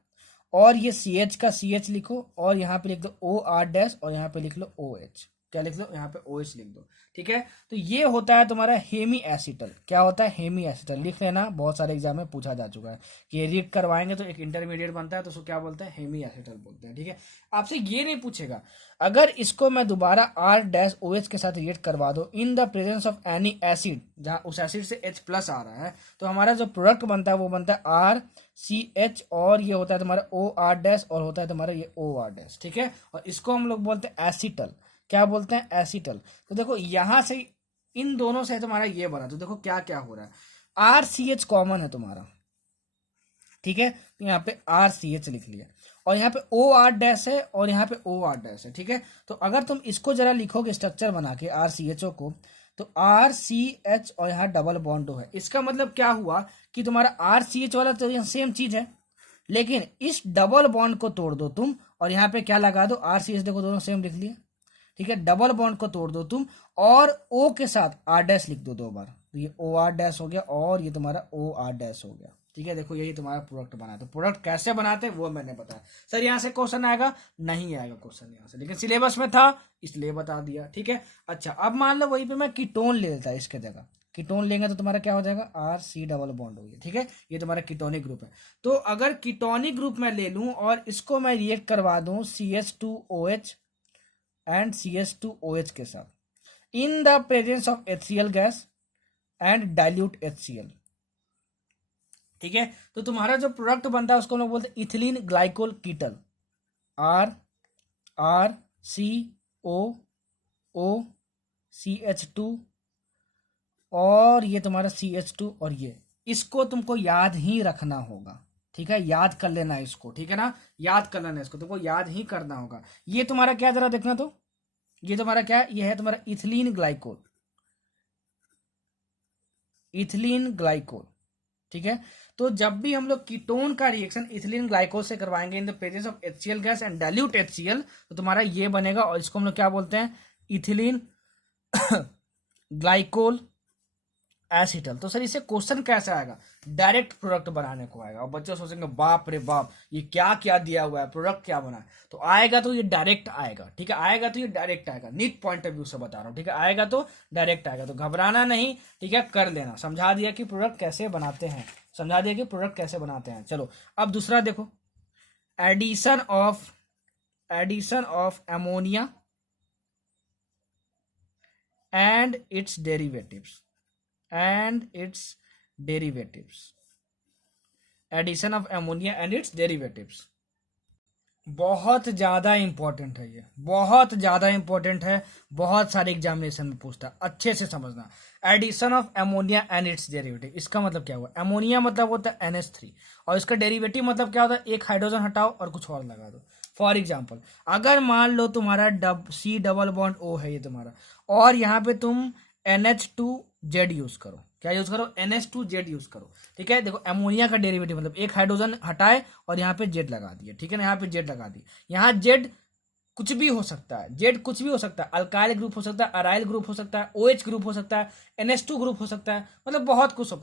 और ये CH का CH लिखो, और यहाँ पे लिख दो OR डैश, और यहाँ पे लिख लो OH। क्या लिख लो, यहाँ पे OH लिख दो, ठीक है। तो ये होता है तुम्हारा हेमी एसिटल। क्या होता है, हेमी एसिटल, लिख लेना, बहुत सारे एग्जाम में पूछा जा चुका है कि ये रिएक्ट करवाएंगे तो एक इंटरमीडिएट बनता है, तो उसको क्या बोलते हैं, हेमी एसिटल बोलते हैं, ठीक है। आपसे ये नहीं पूछेगा, अगर इसको मैं दोबारा R डैश OH के साथ रिएक्ट करवा दो in the presence of any acid, जहां उस एसिड से H प्लस आ रहा है, तो हमारा जो प्रोडक्ट बनता है वो बनता है RCH, और ये होता है तुम्हारा OR डैश, और होता है तुम्हारा ये OR डैश, ठीक है। और इसको हम लोग बोलते हैं एसिटल। क्या बोलते हैं, एसिटल। तो देखो यहां से इन दोनों से तुम्हारा ये बना, तो देखो क्या क्या हो रहा है, RCH कॉमन है तुम्हारा, ठीक है। तो यहाँ पे RCH लिख लिया, और यहाँ पे OR डैश है, और यहाँ पे OR डैश है, ठीक है। तो अगर तुम इसको जरा लिखोगे स्ट्रक्चर बना के RCHO को, तो RCH और यहाँ डबल बॉन्ड है। इसका मतलब क्या हुआ कि तुम्हारा RCH वाला तो यहाँ सेम चीज है, लेकिन इस डबल बॉन्ड को तोड़ दो तुम, और यहाँ पे क्या लगा दो, RCH, देखो दोनों सेम लिख लिया, ठीक है। डबल बॉन्ड को तोड़ दो तुम, और O के साथ R डैश लिख दो 2 बार, तो ये OR डैश हो गया, और ये तुम्हारा OR डैश हो गया, ठीक है। देखो यही तुम्हारा प्रोडक्ट बना है। तो प्रोडक्ट कैसे बनाते हैं वो मैंने बताया। सर यहाँ से क्वेश्चन आएगा, नहीं आएगा क्वेश्चन यहाँ से, लेकिन सिलेबस में था इसलिए बता दिया, ठीक है। अच्छा, अब मान लो वहीं पे मैं कीटोन ले लेता है इसके जगह, कीटोन लेंगे तो तुम्हारा क्या हो जाएगा, RC डबल बॉन्ड हो गया, ठीक है। ये तुम्हारा कीटोनिक ग्रुप है। तो अगर कीटोनिक ग्रुप में ले लूं और इसको मैं रिएक्ट करवा दूं CH2OH एंड CH2OH के साथ in the presence of HCl gas and dilute HCl, ठीक है। तो तुम्हारा जो प्रोडक्ट बनता है उसको हम लोग बोलते हैं इथिलीन ग्लाइकोल कीटल, RCOOCH2, और ये तुम्हारा CH2, और ये इसको तुमको याद ही रखना होगा, ठीक है। याद कर लेना इसको, ठीक है ना, याद कर लेना इसको, तुमको याद ही करना होगा। ये तुम्हारा क्या, जरा देखना, तो ये तुम्हारा क्या है, ये है तुम्हारा इथिलीन ग्लाइकोल, इथिलीन ग्लाइकोल, ठीक है। तो जब भी हम लोग कीटोन का रिएक्शन इथिलीन ग्लाइकोल से करवाएंगे in the presence of HCl gas and dilute HCl, तो तुम्हारा ये बनेगा, और इसको हम लोग क्या बोलते हैं, इथिलीन ग्लाइकोल एसिटल। तो सर इससे क्वेश्चन कैसे आएगा, डायरेक्ट प्रोडक्ट बनाने को आएगा, और बच्चे सोचेंगे बाप रे बाप ये क्या क्या दिया हुआ है, प्रोडक्ट क्या बना है। तो आएगा तो ये डायरेक्ट आएगा, ठीक है, आएगा तो ये डायरेक्ट आएगा, नीट पॉइंट ऑफ व्यू से बता रहा हूँ, ठीक है। आएगा तो डायरेक्ट आएगा, तो घबराना नहीं, ठीक है, कर लेना। समझा दिया कि प्रोडक्ट कैसे बनाते हैं, समझा दिया कि प्रोडक्ट कैसे बनाते हैं। चलो अब दूसरा देखो, addition of ammonia and its derivatives, addition of ammonia and its derivatives. बहुत ज्यादा इंपॉर्टेंट है, ये बहुत ज्यादा इंपॉर्टेंट है, बहुत सारे एग्जामिनेशन में पूछता है, अच्छे से समझना। Addition of ammonia and its derivative, इसका मतलब क्या हुआ, अमोनिया मतलब होता है NH3, और इसका डेरिवेटिव मतलब क्या होता है, एक हाइड्रोजन हटाओ और कुछ और लगा दो। फॉर एग्जाम्पल, अगर मान लो तुम्हारा C डबल बॉन्ड O है ये तुम्हारा, और यहाँ पे तुम NH2Z यूज करो, क्या यूज करो, NH2Z यूज करो, ठीक है। देखो अमोनिया का डेरिवेटिव मतलब एक हाइड्रोजन हटाए और यहाँ पे Z लगा दिया, ठीक है ना, यहाँ पे Z लगा दी, यहाँ Z कुछ भी हो सकता है, Z कुछ भी हो सकता है, अल्काइल ग्रुप हो सकता है, अराइल ग्रुप हो सकता है, OH ग्रुप हो सकता है, NH2 ग्रुप हो सकता है, मतलब बहुत कुछ हो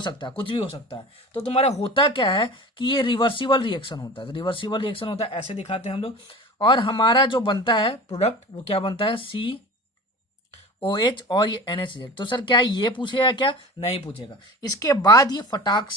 सकता है, कुछ भी हो सकता है। तो तुम्हारा होता क्या है कि ये रिवर्सिबल रिएक्शन होता है, रिवर्सिबल रिएक्शन होता है, ऐसे दिखाते हैं हम लोग। और हमारा जो बनता है प्रोडक्ट वो क्या बनता है, COH और ये NH। तो सर क्या ये पूछेगा, क्या नहीं पूछेगा। इसके बाद ये फटाक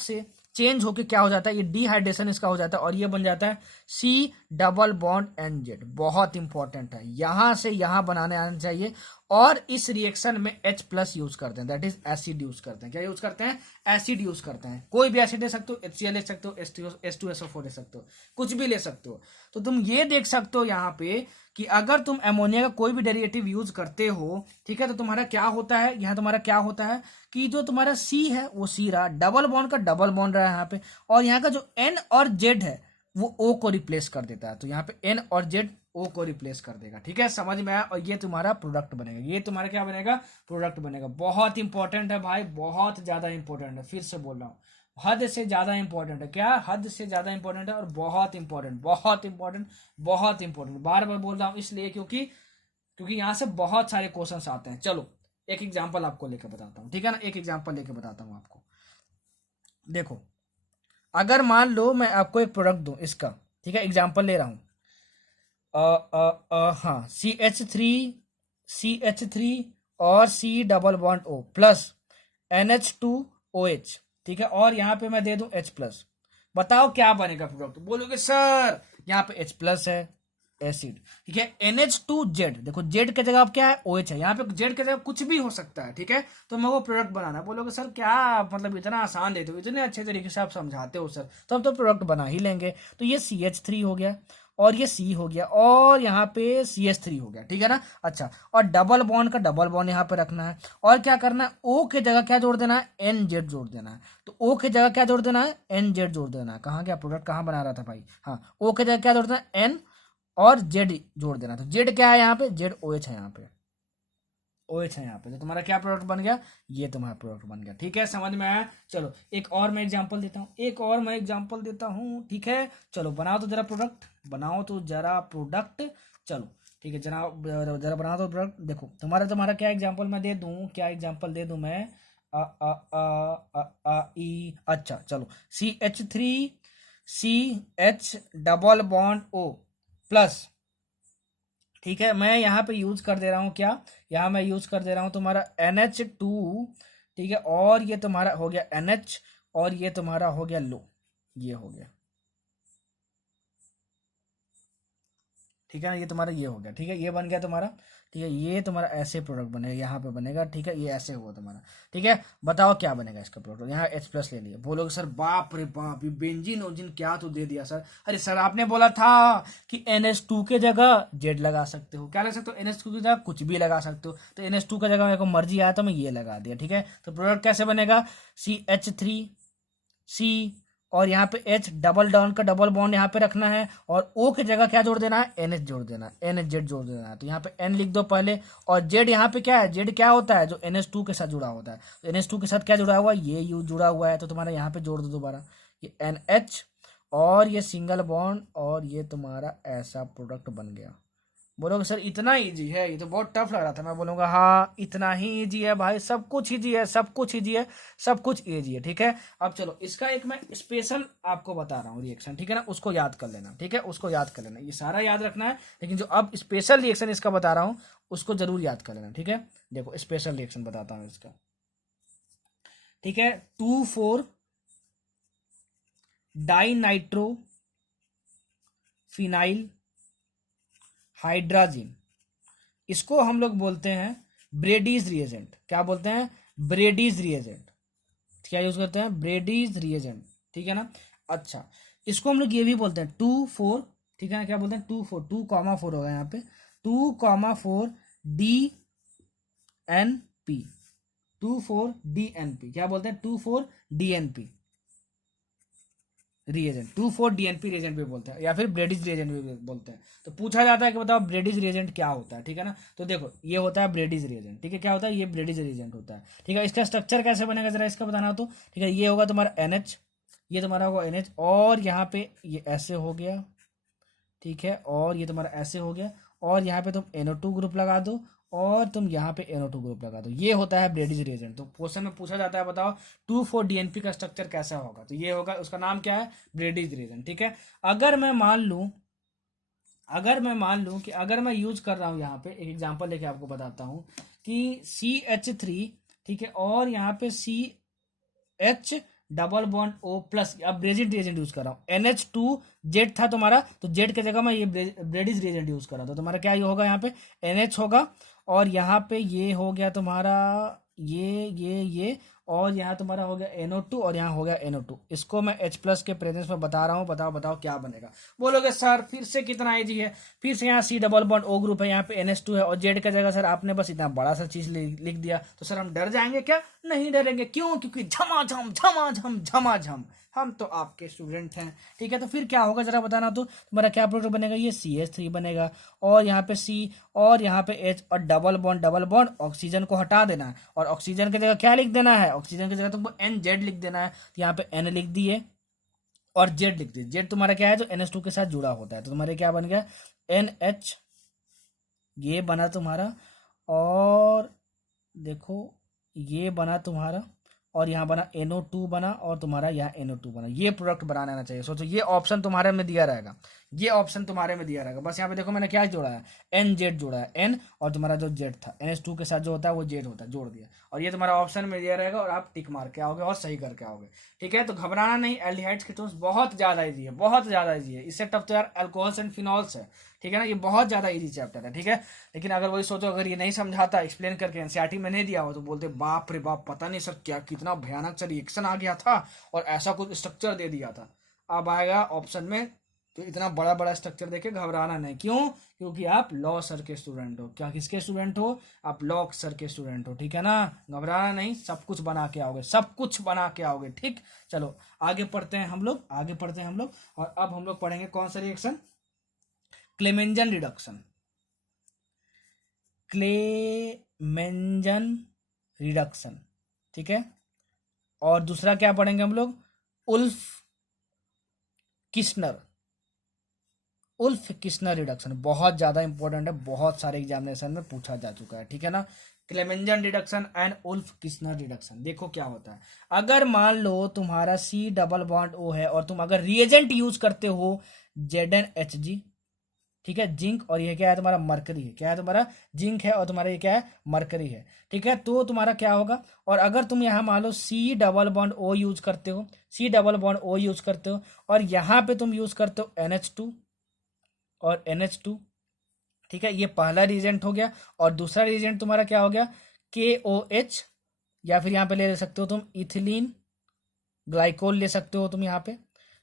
से चेंज होके क्या हो जाता है, ये डिहाइड्रेशन इसका हो जाता है, और ये बन जाता है C डबल बॉन्ड NZ। बहुत इंपॉर्टेंट है, यहां से यहां बनाने आना चाहिए। और इस रिएक्शन में H प्लस यूज करते हैं, दैट इज एसिड यूज करते हैं। क्या यूज करते हैं, एसिड यूज करते हैं। कोई भी एसिड ले सकते हो, HCl ले सकते हो, H2SO4 ले सकते हो, कुछ भी ले सकते हो। तो तुम ये देख सकते हो यहाँ पे कि अगर तुम अमोनिया का कोई भी डेरिवेटिव यूज करते हो, ठीक है, तो तुम्हारा क्या होता है, यहाँ तुम्हारा क्या होता है कि जो तुम्हारा C है वो C रहा, डबल बॉन्ड का डबल बॉन्ड रहा है यहाँ पे, और यहाँ का जो N और Z है वो O को रिप्लेस कर देता है। तो यहाँ पे N और Z O को रिप्लेस कर देगा, ठीक है, समझ में आया। और ये तुम्हारा प्रोडक्ट बनेगा, ये तुम्हारा क्या बनेगा, प्रोडक्ट बनेगा। बहुत इंपॉर्टेंट है भाई, बहुत ज्यादा इंपॉर्टेंट है, फिर से बोल रहा हूँ हद से ज्यादा इंपॉर्टेंट है। क्या? हद से ज्यादा इंपॉर्टेंट है और बहुत इंपॉर्टेंट, बहुत इंपॉर्टेंट, बहुत इंपॉर्टेंट। बार बार बोल रहा हूं इसलिए क्योंकि क्योंकि यहां से बहुत सारे क्वेश्चंस आते हैं। चलो एक एग्जांपल आपको लेकर बताता हूं, ठीक है ना, एक एग्जांपल लेकर बताता हूं आपको। देखो, अगर मान लो मैं आपको एक प्रोडक्ट दूं इसका, ठीक है, एग्जांपल ले रहा हूं। हाँ, CH3 और C double bond O plus NH2OH, ठीक है, और यहाँ पे मैं दे दूं H प्लस। बताओ क्या बनेगा प्रोडक्ट? बोलोगे सर यहाँ पे H प्लस है, एसिड, ठीक है। NH2Z, देखो Z की जगह अब क्या है? OH है। यहाँ पे Z की जगह कुछ भी हो सकता है, ठीक है। तो मैं वो प्रोडक्ट बनाना, बोलोगे सर क्या मतलब इतना आसान देते हो, इतने अच्छे तरीके से आप समझाते हो सर, तो हम तो प्रोडक्ट बना ही लेंगे। तो ये CH3 हो गया और ये C हो गया और यहाँ पे CH3 हो गया, ठीक है ना। अच्छा, और डबल बॉन्ड का डबल बॉन्ड यहाँ पे रखना है और क्या करना है? O की जगह क्या जोड़ देना है? NZ जोड़ देना है। तो O की जगह क्या जोड़ देना है? NZ जोड़ देना है। कहाँ गया प्रोडक्ट? कहाँ बना रहा था भाई? हाँ, O की जगह क्या जोड़ देना है? N और Z जोड़ देना। तो Z क्या है यहाँ पे? ZOH है यहाँ पे, OH है यहाँ पे। तो तुम्हारा क्या प्रोडक्ट बन गया? ये तुम्हारा प्रोडक्ट बन गया, ठीक है। समझ में आया? चलो एक और मैं एग्जांपल देता हूँ, एक और मैं एग्जांपल देता हूँ, ठीक है। चलो बनाओ तो जरा प्रोडक्ट, बनाओ तो जरा प्रोडक्ट। चलो ठीक है, जरा बनाओ तो प्रोडक्ट। देखो तुम्हारा क्या एग्जांपल मैं दे दूँ, क्या एग्जांपल दे दूँ मैं? ई, अच्छा चलो, CH3CH double bond O plus, ठीक है। मैं यहाँ पे यूज कर दे रहा हूँ क्या? यहाँ मैं यूज कर दे रहा हूँ तुम्हारा NH2, ठीक है, और ये तुम्हारा हो गया NH और ये तुम्हारा हो गया लो, ये हो गया, ठीक है ना। ये तुम्हारा ये हो गया, ठीक है, ये बन गया तुम्हारा, ठीक है। ये तुम्हारा ऐसे प्रोडक्ट बनेगा, यहाँ पे बनेगा, ठीक है, ये ऐसे हुआ तुम्हारा, ठीक है। बताओ क्या बनेगा इसका प्रोडक्ट? यहाँ H प्लस ले लिया। बोलोगे सर बाप रे बाप, ये बेंजीन ओजिन क्या तो दे दिया सर। अरे सर आपने बोला था कि NH2 के जगह Z लगा सकते हो। क्या लगा सकते हो? NH2 की जगह कुछ भी लगा सकते हो। तो NH2 का जगह मेरे को मर्जी आया तो मैं ये लगा दिया, ठीक है। तो प्रोडक्ट कैसे बनेगा? CH3C और यहाँ पे H डबल डाउन का डबल बॉन्ड यहाँ पे रखना है और O की जगह क्या जोड़ देना है? NH जोड़ देना है, NHZ जोड़ देना है। तो यहाँ पे N लिख दो पहले, और Z यहाँ पे क्या है? Z क्या होता है? जो NH2 के साथ जुड़ा होता है। तो NH2 के साथ क्या जुड़ा हुआ है? ये U जुड़ा हुआ है। तो तुम्हारा यहाँ पे जोड़ दो दोबारा, ये NH और ये सिंगल बॉन्ड और ये तुम्हारा ऐसा प्रोडक्ट बन गया। बोलोगे सर इतना इजी है? ये तो बहुत टफ लग रहा था। मैं बोलूंगा हाँ इतना ही इजी है भाई, सब कुछ इजी है, सब कुछ इजी है, सब कुछ इजी है, ठीक है। अब चलो इसका एक मैं स्पेशल आपको बता रहा हूँ रिएक्शन, ठीक है ना, उसको याद कर लेना, ठीक है, उसको याद कर लेना। ये सारा याद रखना है, लेकिन जो अब स्पेशल रिएक्शन इसका बता रहा हूँ उसको जरूर याद कर लेना, ठीक है। देखो स्पेशल रिएक्शन बताता हूँ इसका, ठीक है। 2,4 डाई नाइट्रो फिनाइल हाइड्राजिन, इसको हम लोग बोलते हैं ब्रेडीज रिएजेंट। क्या बोलते हैं? ब्रेडीज रिएजेंट। क्या यूज करते हैं? ब्रेडीज रिएजेंट, ठीक है ना। अच्छा, इसको हम लोग ये भी बोलते हैं 2,4, ठीक है ना। क्या बोलते हैं? 2,4, 2,4 होगा यहाँ पे, 2,4 DNP, 2,4 DNP। क्या बोलते हैं? 2,4 DNP रिएजेंट, 2,4 DNP रिएजेंट भी बोलते हैं, या फिर ब्रेडिज रिएजेंट भी बोलते हैं। तो पूछा जाता है कि बताओ ब्रेडिज रिएजेंट क्या होता है, ठीक है ना। तो देखो ये होता है ब्रेडिज रिएजेंट, ठीक है। क्या होता है? ये ब्रेडिज रिएजेंट होता है, ठीक है। इसका स्ट्रक्चर कैसे बनेगा जरा इसका बताना हो तो, ठीक है। ये होगा तुम्हारा NH, ये तुम्हारा होगा NH और यहाँ पे ये ऐसे हो गया, ठीक है, और ये तुम्हारा ऐसे हो गया, और यहाँ पे तुम NO2 ग्रुप लगा दो और तुम यहाँ पे NO2 ग्रुप लगा दो। ये होता है ब्रेडिज रिएजेंट। तो क्वेश्चन में पूछा जाता है बताओ 2,4 DNP का स्ट्रक्चर कैसा होगा, तो ये होगा, उसका नाम क्या है? ब्रेडिज रिएजेंट, ठीक है। अगर मैं मान लूं कि अगर मैं यूज कर रहा हूं, यहाँ पे एक एग्जांपल लेके आपको बताता हूं कि CH3, ठीक है, और यहाँ पे CH double bond O plus, अब ब्रेडिज रिएजेंट यूज कर रहा हूँ। NH2Z था तुम्हारा, तो Z की जगह मैं ये ब्रेडिज रिएजेंट यूज कर रहा था। तो तुम्हारा क्या होगा? यहाँ पे NH होगा और यहाँ पे ये हो गया तुम्हारा ये और यहाँ तुम्हारा हो गया NO2 और यहाँ हो गया NO2। इसको मैं H प्लस के प्रेजेंस में बता रहा हूँ। बताओ क्या बनेगा? बोलोगे सर फिर से कितना इजी है, फिर से यहाँ C double bond O group है, यहाँ पे NH2 है और Z का जगह सर आपने बस इतना बड़ा सा चीज लिख दिया, तो सर हम डर जाएंगे क्या? नहीं डरेंगे। क्यों? क्योंकि झमाझम झमाझम झमाझम हम तो आपके स्टूडेंट हैं, ठीक है। तो फिर क्या होगा जरा बताना, तो तुम्हारा क्या प्रोडक्ट बनेगा, ये CH3 बनेगा और यहाँ पे C और यहाँ पे H और डबल बॉन्ड ऑक्सीजन को हटा देना है और ऑक्सीजन की जगह क्या लिख देना है, ऑक्सीजन की जगह तुमको NZ लिख देना है। तो यहाँ पे N लिख दिए और Z लिख दिए। Z तुम्हारा क्या है, जो NH2 के साथ जुड़ा होता है, तो तुम्हारे क्या बन गया NH, ये बना तुम्हारा, और देखो ये बना तुम्हारा, और यहाँ बना NO2 बना, और तुम्हारा यहाँ NO2 बना। ये प्रोडक्ट बनाना आना चाहिए। सोचो ये ऑप्शन तुम्हारे में दिया रहेगा, ये ऑप्शन तुम्हारे में दिया रहेगा। बस यहाँ पे देखो मैंने क्या जोड़ा है, NZ जोड़ा है, N और तुम्हारा जो Z था NH2 के साथ जो होता है वो Z होता है, जोड़ दिया, और ये तुम्हारा ऑप्शन में दिया रहेगा और आप टिक मार के आओगे और सही करके आओगे, ठीक है। तो घबराना नहीं, एल्डिहाइड्स कीटोन्स बहुत ज्यादा ईजी है, बहुत ज्यादा ईजी है। इससे टफ तो यार अल्कोहल्स एंड फिनॉल्स है, ठीक है ना, ये बहुत ज्यादा इजी चैप्टर है, ठीक है। लेकिन अगर वही सोचो, अगर ये नहीं समझाता एक्सप्लेन करके, एनसीईआरटी में नहीं दिया हो, तो बोलते बाप रे बाप, पता नहीं सर क्या कितना भयानक सा रिएक्शन आ गया था और ऐसा कुछ स्ट्रक्चर दे दिया था। अब आएगा ऑप्शन में, तो इतना बड़ा बड़ा स्ट्रक्चर देके घबराना नहीं। क्यों? क्योंकि आप लॉ सर के स्टूडेंट हो। क्या किसके स्टूडेंट हो? आप लॉ सर के स्टूडेंट हो, ठीक है ना। घबराना नहीं, सब कुछ बना के आओगे, सब कुछ बना के आओगे, ठीक। चलो आगे पढ़ते हैं हम लोग, आगे पढ़ते हैं हम लोग। और अब हम लोग पढ़ेंगे कौन सा reaction, Clemmensen reduction, Clemmensen reduction, ठीक है। और दूसरा क्या पढ़ेंगे हम लोग, Wolff Kishner, Wolff Kishner reduction. बहुत ज्यादा इंपॉर्टेंट है, बहुत सारे एग्जामिनेशन में पूछा जा चुका है, ठीक है ना। Clemmensen reduction and Wolff Kishner reduction. देखो क्या होता है, अगर मान लो तुम्हारा C डबल बॉन्ड O है और तुम अगर रिएजेंट यूज करते हो ZnHg, ठीक है, जिंक, और ये क्या है तुम्हारा मरकरी है, क्या है तुम्हारा जिंक है, और तुम्हारा ये क्या है मरकरी है, ठीक है। तो तुम्हारा क्या होगा, और अगर तुम यहाँ मान लो C double bond O use करते हो, C double bond O use करते हो, और यहाँ पे तुम यूज करते हो NH2 और NH2, ठीक है, ये पहला रिएजेंट हो गया। और दूसरा रिएजेंट तुम्हारा क्या हो गया, KOH, या फिर यहाँ पे ले सकते हो तुम इथिलीन ग्लाइकोल ले सकते हो तुम यहाँ पे,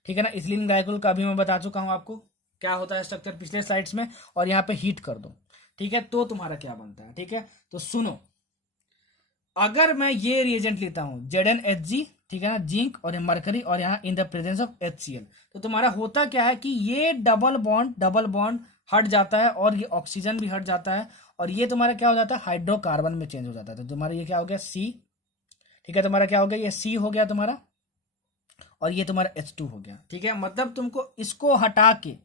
ठीक है ना। इथिलीन ग्लाइकोल का भी मैं बता चुका हूँ आपको क्या होता है स्ट्रक्चर पिछले स्लाइड्स में। और यहाँ पे हीट कर दो, ठीक है, तो तुम्हारा क्या बनता है, ठीक है। तो सुनो, अगर मैं ये रिएजेंट लेता हूँ ZnHg, ठीक है ना, जिंक और मरकरी, और यहाँ in the presence of HCl, तो तुम्हारा होता क्या है कि ये डबल बॉन्ड हट जाता है और ये ऑक्सीजन भी हट जाता है, और ये तुम्हारा क्या हो जाता है, हाइड्रोकार्बन में चेंज हो जाता है। तो तुम्हारा ये क्या हो गया C, ठीक है, तुम्हारा क्या हो गया, ये C हो गया तुम्हारा, और ये तुम्हारा H2 हो गया, ठीक है। मतलब तुमको इसको हटा के,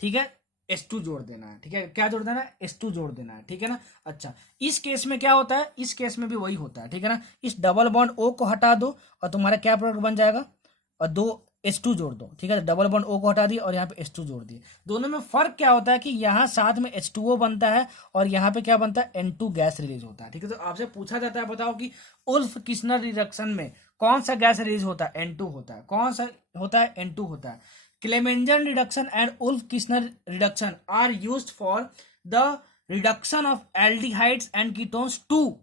ठीक है, H2 जोड़ देना है, ठीक है। क्या जोड़ देना है, H2 जोड़ देना है, ठीक है ना। अच्छा, इस केस में क्या होता है, इस केस में भी वही होता है, ठीक है ना। इस डबल बॉन्ड O को हटा दो और तुम्हारा क्या प्रोडक्ट बन जाएगा, और दो H2 जोड़ दो, ठीक है। डबल बॉन्ड O को हटा दिए और यहाँ पे H2 जोड़ दिए। दोनों में फर्क क्या होता है कि यहाँ साथ में H2O बनता है और यहाँ पे क्या बनता है, N2 गैस रिलीज होता है, ठीक है। तो आपसे पूछा जाता है, बताओ कि उल्फ किस्नर रिडक्शन में कौन सा गैस रिलीज होता है, N2 होता है। कौन सा होता है, N2 होता है। Clemengen reduction and Wolff-Kishner reduction are used for the reduction of aldehydes and ketones to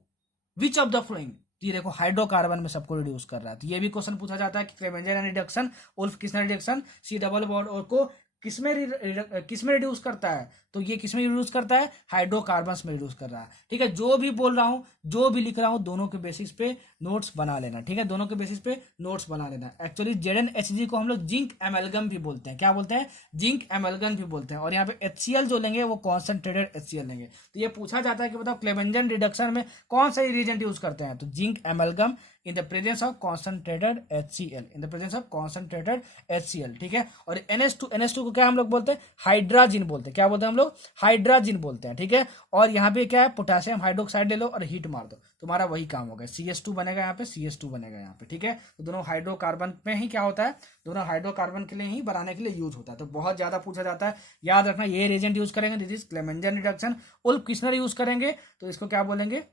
which of the following? ये देखो हाइड्रोकार्बन में सबको रिड्यूस कर रहा है। तो ये भी क्वेश्चन पूछा जाता है कि Clemmensen reduction, Wolff Kishner reduction, C double bond O को किसमें रिड्यूस करता है, तो ये किसमें रिड्यूस करता है, हाइड्रोकार्बन्स में रिड्यूस कर रहा है, ठीक है। जो भी बोल रहा हूँ, जो भी लिख रहा हूँ, दोनों के बेसिस पे नोट्स बना लेना, ठीक है, दोनों के बेसिस पे नोट्स बना लेना। एक्चुअली ZnHg को हम लोग जिंक एमेलगम भी बोलते हैं, क्या बोलते हैं, जिंक एमेलगम भी बोलते हैं। और यहाँ पे HCl जो लेंगे वो कॉन्सेंट्रेटेड HCl लेंगे। तो ये पूछा जाता है कि बताओ क्लेमेंजन रिडक्शन में कौन सा रिएजेंट यूज करते हैं, तो zinc एमेलगम in the presence of concentrated HCl, in the presence of concentrated HCl, ठीक है। और NH2 को क्या हम लोग बोलते हैं, हाइड्राजिन बोलते हैं। क्या बोलते हैं हम लोग, हाइड्राजिन बोलते हैं, ठीक है। और यहाँ पे क्या है, पोटेशियम हाइड्रोक्साइड ले लो और हीट मार दो, तुम्हारा वही काम होगा, CH2 बनेगा यहाँ पे, CH2 बनेगा यहाँ पे, ठीक है। तो दोनों हाइड्रोकार्बन में ही क्या होता है, दोनों हाइड्रोकार्बन के लिए ही बनाने के लिए यूज होता है। तो बहुत ज्यादा पूछा जाता है, याद रखना, ये रिएजेंट यूज करेंगे, this is Clemmensen reduction. Wolff Kishner use करेंगे तो इसको क्या बोलेंगे,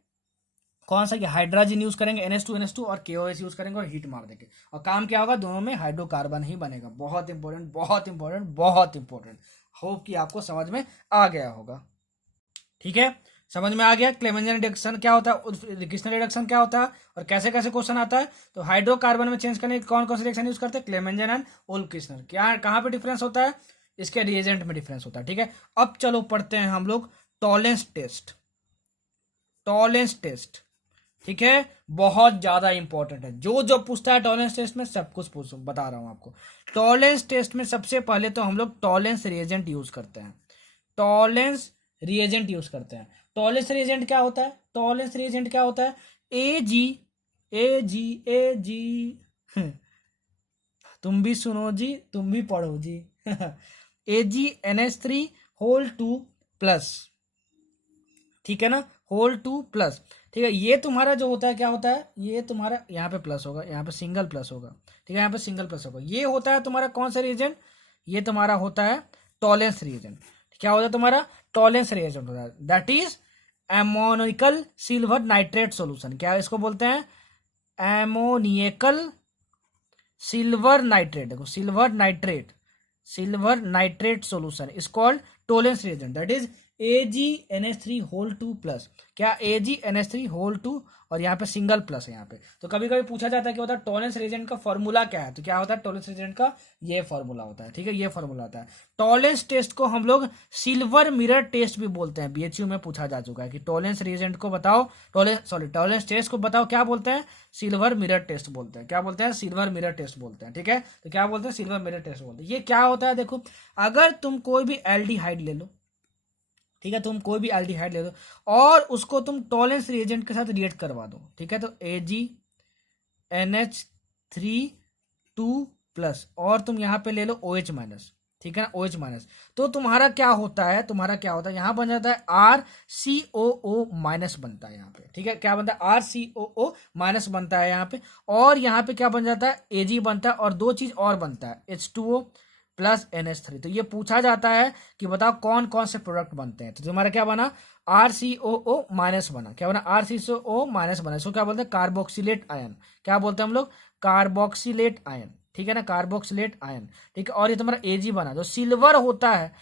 कौन सा, हाइड्रोजन यूज करेंगे, NH2 और KOH यूज करेंगे और हीट मार देंगे, और काम क्या होगा, दोनों में हाइड्रोकार्बन ही बनेगा। बहुत इंपॉर्टेंट, बहुत इंपॉर्टेंट, बहुत इंपॉर्टेंट। होप कि आपको समझ में आ गया होगा, ठीक है। समझ में आ गया क्लेमेंजन रिडक्शन क्या होता है, किस्नर रिडक्शन क्या होता है, और कैसे कैसे क्वेश्चन आता है। तो हाइड्रोकार्बन में चेंज करने के कौन कौन से रिएक्शन यूज करते हैं, क्लेमेंजन एंड उल्फ किस्नर। क्या, कहाँ पे डिफरेंस होता है, इसके रिएजेंट में डिफरेंस होता है, ठीक है। अब चलो पढ़ते हैं हम लोग टॉलेंस टेस्ट, टॉलेंस टेस्ट, ठीक है, बहुत ज्यादा इंपॉर्टेंट है। जो जो पूछता है टॉलरेंस टेस्ट में सब कुछ बता रहा हूं आपको। टॉलरेंस टेस्ट में सबसे पहले तो हम लोग टॉलरेंस रिएजेंट यूज करते हैं। टॉलरेंस रिएजेंट यूज करते हैं। टॉलरेंस रिएजेंट क्या होता है? टॉलरेंस रिएजेंट क्या होता है? ए जी ए जी ए जी तुम भी सुनो जी, तुम भी पढ़ो जी। AgNH3 होल 2 प्लस, ठीक है ना, होल 2 प्लस। ठीक है, ये तुम्हारा जो होता है क्या होता है, ये तुम्हारा यहाँ पे प्लस होगा, यहाँ पे सिंगल प्लस होगा, ठीक है, यहाँ पे सिंगल प्लस होगा। ये होता है तुम्हारा कौन सा रिएजेंट? ये तुम्हारा होता है टॉलेंस रिएजेंट। क्या होता है तुम्हारा? टॉलेंस रिएजेंट होता है, that is ammoniacal silver nitrate solution. क्या इसको बोलते हैं? Ammoniacal silver nitrate. देखो, silver nitrate solution is called Tollens reagent, that is AgNH3 whole 2 plus. क्या? AgNH3 होल 2 और यहाँ पे सिंगल प्लस है यहाँ पे। तो कभी कभी पूछा जाता है कि होता है टॉलरेंस रिएजेंट का फॉर्मूला क्या है, तो क्या होता है टॉलरेंस रिएजेंट का? ये फॉर्मूला होता है, ठीक है, ये फॉर्मूला होता है। टॉलरेंस टेस्ट को हम लोग सिल्वर मिरर टेस्ट भी बोलते हैं। BHU में पूछा जा चुका है कि टॉलरेंस रिएजेंट को बताओ, टॉलरेंस टेस्ट को बताओ, क्या बोलते हैं? सिल्वर मिरर टेस्ट बोलते हैं। क्या बोलते हैं? सिल्वर मिरर टेस्ट बोलते हैं, ठीक है। तो क्या बोलते हैं? सिल्वर मिरर टेस्ट बोलते हैं। ये क्या होता है? देखो, अगर तुम कोई भी एल्डिहाइड ले लो, ठीक है, तुम कोई भी एल्डिहाइड ले लो और उसको तुम टॉलरेंस रिएजेंट के साथ रिएक्ट करवा दो, ठीक है, तो AgNH3 2 प्लस और तुम यहाँ पे ले लो OH माइनस, ठीक है ना, OH माइनस। तो तुम्हारा क्या होता है? यहाँ बन जाता है RCOO माइनस बनता है यहाँ पे, ठीक है। क्या बनता है? RCOO माइनस बनता है यहाँ पे। और यहाँ पे क्या बन जाता है? Ag बनता है और दो चीज और बनता है, H2O प्लस NH3। तो ये पूछा जाता है कि बताओ कौन कौन से प्रोडक्ट बनते हैं। तो तुम्हारा क्या बना? RCOO माइनस बना। क्या बना? RCOO माइनस बना। इसको क्या बोलते हैं? Carboxylate ion. क्या बोलते हैं हम लोग? कार्बोक्सिलेट आयन, ठीक है ना, कार्बोक्सिलेट आयन, ठीक है। और ये तुम्हारा Ag बना, जो सिल्वर होता है,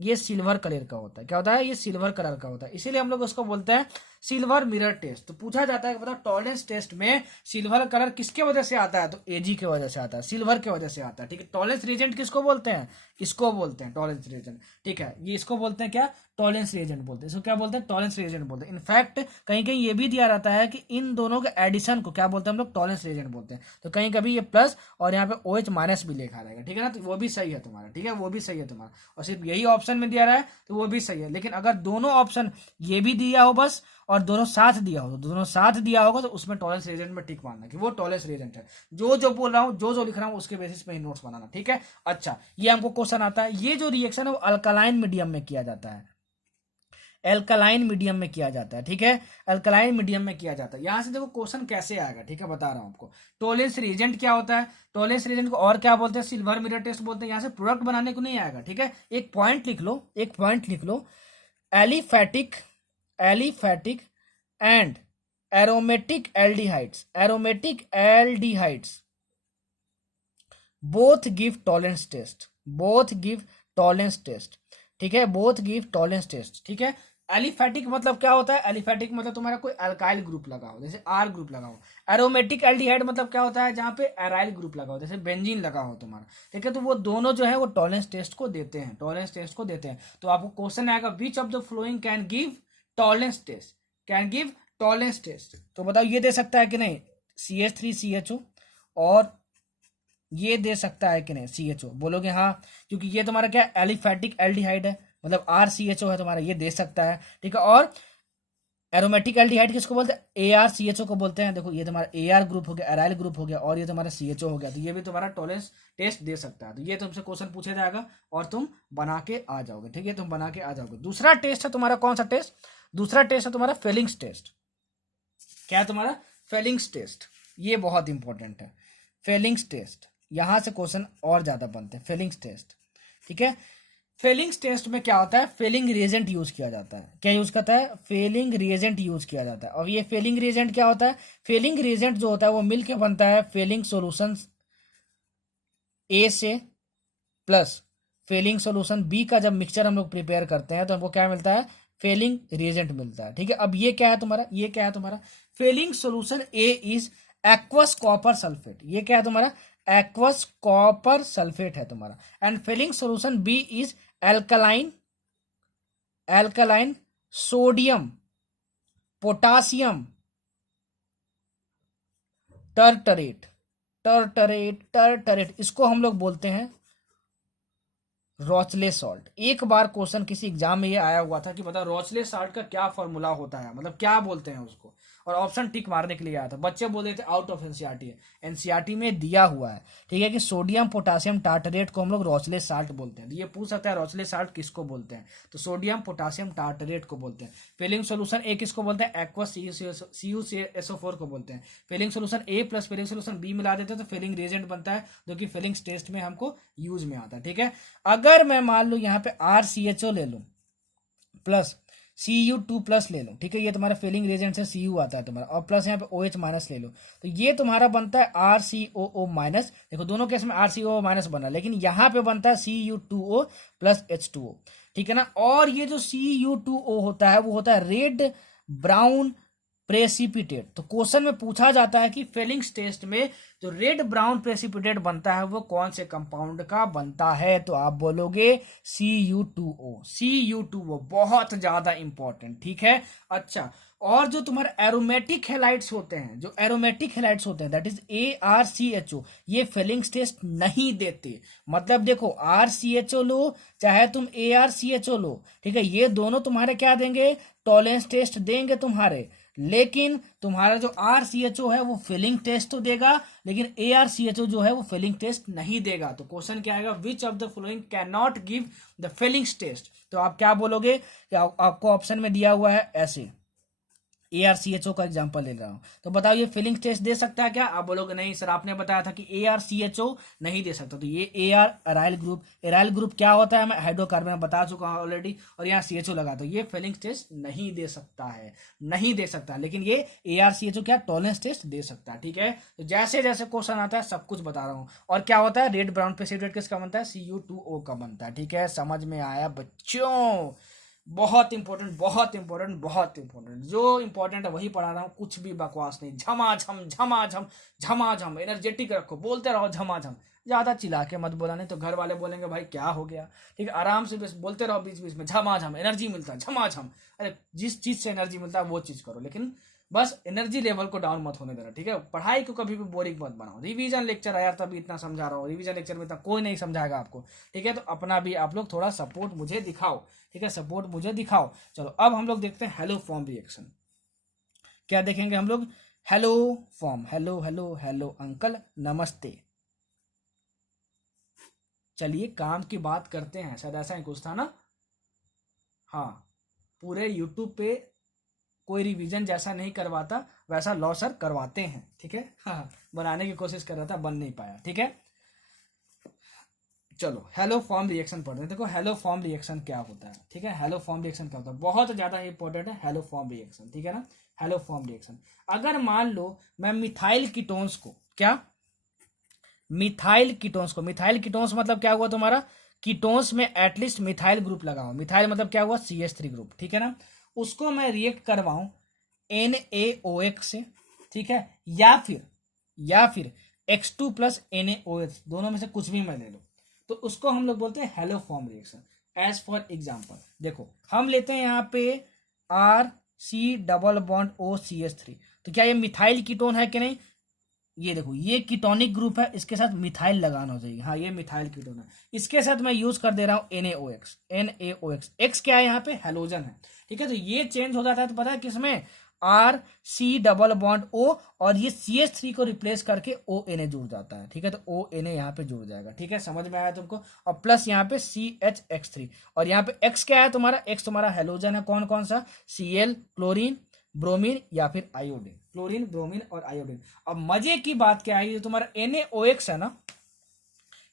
ये सिल्वर कलर का होता है। क्या होता है? ये सिल्वर कलर का होता है, इसीलिए हम लोग उसको बोलते हैं सिल्वर मिरर टेस्ट। तो पूछा जाता है कि बताओ टॉलरेंस टेस्ट में सिल्वर कलर किसके वजह से आता है? तो Ag के वजह से आता है, सिल्वर के वजह से आता है, ठीक है। टॉलरेंस रिएजेंट किसको बोलते हैं? इसको बोलते हैं टॉलरेंस रिएजेंट, ठीक है। ये इसको बोलते हैं क्या? टॉलरेंस रिएजेंट बोलते हैं। इसको क्या बोलते हैं? टॉलरेंस रिएजेंट बोलते हैं। इनफैक्ट कहीं कहीं ये भी दिया रहता है कि इन दोनों के एडिशन को क्या बोलते हैं हम लोग? टॉलरेंस रिएजेंट बोलते हैं। तो कहीं कभी ये प्लस और यहाँ पे OH माइनस भी लिखा रहेगा, ठीक है ना, तो वो भी सही है तुम्हारा, ठीक है, वो भी सही है तुम्हारा। और सिर्फ यही ऑप्शन में दिया रहा है तो वो भी सही है। लेकिन अगर दोनों ऑप्शन ये भी दिया हो बस और दोनों साथ दिया हो, तो दोनों साथ दिया होगा तो उसमें टॉलरेंस रिएजेंट में टिक मारना कि वो टॉलरेंस रिएजेंट है। जो जो बोल रहा हूँ, जो जो लिख रहा हूँ, उसके बेसिस पे ही नोट्स बनाना, ठीक है। अच्छा, ये हमको क्वेश्चन आता है, ये जो रिएक्शन है वो अल्कलाइन मीडियम में किया जाता है, एल्कलाइन मीडियम में किया जाता है, ठीक है, अल्कलाइन मीडियम में किया जाता है। यहां से देखो क्वेश्चन कैसे आएगा, ठीक है, बता रहा हूं आपको। टॉलरेंस रिएजेंट क्या होता है? टॉलरेंस रिएजेंट को और क्या बोलते हैं? सिल्वर मिरर टेस्ट बोलते हैं। यहां से प्रोडक्ट बनाने को नहीं आएगा, ठीक है। एक पॉइंट लिख लो, एक पॉइंट लिख लो, aliphatic and aromatic aldehydes both give tolerance test, ठीक है, बोथ गिव टॉलरेंस टेस्ट, ठीक है। एलिफैटिक मतलब क्या होता है? एलिफैटिक मतलब तुम्हारा कोई अल्काइल ग्रुप लगा हो, जैसे R ग्रुप लगा हो। एरोमेटिक एल्डिहाइड मतलब क्या होता है? जहां पे एराइल ग्रुप लगा हो, जैसे बेंजीन लगा हो तुम्हारा, ठीक है। तो वो दोनों जो है वो टॉलरेंस टेस्ट को देते हैं, टॉलरेंस टेस्ट को देते हैं। तो आपको क्वेश्चन आएगा, which of the following can give tolerance test, can give tolerance test. तो बताओ ये दे सकता है कि नहीं? CH3CHO और ये दे सकता है कि नहीं? CHO बोलोगे हाँ, क्योंकि ये तुम्हारा क्या? एलिफैटिक एल्डिहाइड है, मतलब RCHO है तुम्हारा, ये दे सकता है, ठीक है। और एरोमेटिक एल्डिहाइड किसको बोलते हैं? ARCHO को बोलते हैं। देखो, ये तुम्हारा AR ग्रुप हो गया, एराइल ग्रुप हो गया, और ये तुम्हारा CHO हो गया, तो ये भी तुम्हारा टॉलरेंस टेस्ट दे सकता है। तो ये तुमसे क्वेश्चन पूछा जाएगा और तुम बना के आ जाओगे, ठीक है, तुम बना के आ जाओगे। दूसरा टेस्ट है तुम्हारा, कौन सा टेस्ट? दूसरा टेस्ट है तुम्हारा फेलिंग्स टेस्ट। क्या है तुम्हारा? Fehling's test. ये बहुत इंपॉर्टेंट है, फेलिंग्स टेस्ट। यहां से क्वेश्चन और ज्यादा बनते हैं, फेलिंग्स टेस्ट, ठीक है। फेलिंग्स टेस्ट में क्या होता है? फेलिंग रिएजेंट यूज किया जाता है। क्या यूज करता है? फेलिंग रिएजेंट यूज किया जाता है। और ये फेलिंग रिएजेंट क्या होता है? फेलिंग रिएजेंट जो होता है वो मिलके बनता है फेलिंग सॉल्यूशन A से प्लस फेलिंग सॉल्यूशन B का। जब मिक्सचर हम लोग प्रिपेयर करते हैं तो हमको क्या मिलता है? फेलिंग रिएजेंट मिलता है, ठीक है। अब ये क्या है तुम्हारा? ये क्या है तुम्हारा? Fehling solution A is aqueous copper sulphate. ये क्या है तुम्हारा? एक्वस कॉपर सल्फेट है तुम्हारा। And Fehling solution B is alkaline sodium potassium tartrate, tartrate, tartrate, इसको हम लोग बोलते हैं रॉचले सॉल्ट। एक बार क्वेश्चन किसी एग्जाम में ये आया हुआ था कि बताओ रॉचले सॉल्ट का क्या फॉर्मूला होता है, मतलब क्या बोलते हैं उसको, और ऑप्शन टिक मारने के लिए आया था। बच्चे बोल रहे थे आउट ऑफ एनसीईआरटी है, एनसीईआरटी में दिया हुआ है, ठीक है, कि सोडियम पोटासियम टार्टरेट को हम लोग रॉचले साल्ट बोलते हैं। तो ये पूछ सकता है रॉचले साल्ट किसको बोलते हैं, तो सोडियम पोटासियम टार्टरेट को बोलते हैं। फिलिंग सोल्यूशन ए किसको बोलते हैं, एक्वस CuSO4 को बोलते हैं। Filling solution A plus filling solution B मिला देते हैं तो फिलिंग रिएजेंट बनता है, जो कि फिलिंग टेस्ट में हमको यूज में आता है, ठीक है। अगर मैं मान लूं यहाँ पे RCHO ले लूं प्लस Cu2 प्लस ले लो, ठीक है, ये तुम्हारा फिलिंग रिएजेंट से Cu आता है तुम्हारा, और प्लस यहाँ पे OH माइनस ले लो, तो ये तुम्हारा बनता है RCOO माइनस। देखो दोनों केस में RCOO माइनस बना, लेकिन यहाँ पे बनता है Cu2O प्लस H2O, ठीक है ना। और ये जो Cu2O होता है वो होता है रेड ब्राउन प्रेसिपिटेट। तो क्वेश्चन में पूछा जाता है कि फिलिंग्स टेस्ट में जो रेड ब्राउन प्रेसिपिटेट बनता है वो कौन से कंपाउंड का बनता है, तो आप बोलोगे Cu2O। Cu2O बहुत ज्यादा इंपॉर्टेंट, ठीक है। अच्छा, और जो तुम्हारे एरोमेटिक हेलाइड्स होते हैं, जो एरोमेटिक हेलाइड्स होते हैं दैट इज ARCHO, ये फिलिंग्स टेस्ट नहीं देते। मतलब देखो RCHO लो चाहे तुम ARCHO लो, ठीक है, ये दोनों तुम्हारे क्या देंगे, टॉलरेंस टेस्ट देंगे तुम्हारे, लेकिन तुम्हारा जो RCHO है वो फिलिंग टेस्ट तो देगा, लेकिन ARCHO जो है वो फिलिंग टेस्ट नहीं देगा। तो क्वेश्चन क्या आएगा, which of the following can not give the Fehling's test, तो आप क्या बोलोगे कि आपको ऑप्शन में दिया हुआ है ऐसे, ARCHO का एग्जांपल ले रहा हूं, तो बताओ ये फिलिंग टेस्ट दे सकता है क्या, आप बोलोगे नहीं सर, आपने बताया था कि ARCHO नहीं दे सकता। तो ये एराइल ग्रुप, एराइल ग्रुप क्या होता है मैं हाइड्रोकार्बन में बता चुका हूं ऑलरेडी, और यहाँ CHO लगा, तो ये फिलिंग टेस्ट नहीं दे सकता है, नहीं दे सकता, लेकिन ये ARCHO क्या टॉलरेंस टेस्ट दे सकता है, ठीक है। तो जैसे जैसे क्वेश्चन आता है सब कुछ बता रहा हूँ। और क्या होता है, रेड ब्राउन प्रेसिपिटेट किसका बनता है, Cu2O का बनता है, ठीक है। समझ में आया बच्चों, बहुत इंपॉर्टेंट, बहुत इंपॉर्टेंट, बहुत इंपॉर्टेंट, जो इंपॉर्टेंट है वही पढ़ा रहा हूँ, कुछ भी बकवास नहीं। झमाझम झमाझम झमाझम, एनर्जेटिक रखो, बोलते रहो झमाझम, ज्यादा चिल्ला के मत बोला, नहीं तो घर वाले बोलेंगे भाई क्या हो गया, ठीक है। आराम से बस बोलते रहो, बीच बीच में झमाझम, एनर्जी मिलता है झमाझम। अरे जिस चीज से एनर्जी मिलता है वो चीज करो, लेकिन बस एनर्जी लेवल को डाउन मत होने देना, ठीक है। पढ़ाई को कभी भी बोरिंग मत बनाओ। रिवीजन लेक्चर है यार, तभी इतना समझा रहा हूँ, रिवीजन लेक्चर में इतना कोई नहीं समझाएगा आपको, ठीक है। तो अपना भी आप लोग थोड़ा सपोर्ट मुझे दिखाओ, ठीक है, सपोर्ट मुझे दिखाओ। चलो अब हम लोग देखते हैं हेलो फॉर्म रिएक्शन। क्या देखेंगे हम लोग, hello form, hello hello hello uncle नमस्ते। चलिए काम की बात करते हैं, शायद ऐसा ही कुछ था ना। हाँ, पूरे यूट्यूब पे कोई रिवीजन जैसा नहीं करवाता वैसा लॉ सर करवाते हैं, ठीक है। हाँ, बनाने की कोशिश कर रहा था, बन नहीं पाया, ठीक है। चलो हेलो फॉर्म रिएक्शन पढ़ते हैं। देखो हेलो फॉर्म रिएक्शन क्या होता है, ठीक है। हेलो फॉर्म रिएक्शन क्या होता है, बहुत ज्यादा इंपॉर्टेंट है हेलो फॉर्म रिएक्शन, ठीक है ना। हेलो फॉर्म रिएक्शन, अगर मान लो मैं मिथाइल कीटोन्स को, क्या मिथाइल कीटोन्स को, मिथाइल कीटोन्स मतलब क्या हुआ तुम्हारा, कीटोन्स में एटलीस्ट मिथाइल ग्रुप लगाओ, मिथाइल मतलब क्या हुआ CH3 ग्रुप, ठीक है ना। उसको मैं रिएक्ट करवाऊं NaOH से, ठीक है, या फिर X2 प्लस NaOH, दोनों में से कुछ भी मैं ले लो, तो उसको हम लोग बोलते हैं halo form reaction. As for example देखो हम लेते हैं यहाँ पे RC डबल बॉन्ड OCH3, तो क्या ये मिथाइल कीटोन है कि नहीं, ये देखो ये कीटोनिक ग्रुप है, इसके साथ मिथाइल लगाना हो जाएगी, हाँ ये मिथाइल कीटोन है, इसके साथ मैं यूज कर दे रहा हूँ NaOH, X क्या है यहाँ पे हेलोजन है, ठीक है। तो ये चेंज हो जाता है, तो पता है किसमें, RC डबल बॉन्ड O, और ये CH3 को रिप्लेस करके ONA जुड़ जाता है, ठीक है। तो ONA यहाँ पे जुड़ जाएगा, ठीक है, समझ में आया तुमको। और प्लस यहाँ पे CHX3, और यहाँ पे X क्या है तुम्हारा, X तुम्हारा हेलोजन है, कौन कौन सा, Cl क्लोरीन ब्रोमीन या फिर आयोडीन, क्लोरीन ब्रोमीन और आयोडीन। अब मजे की बात क्या है, ये तुम्हारा NaOH है ना,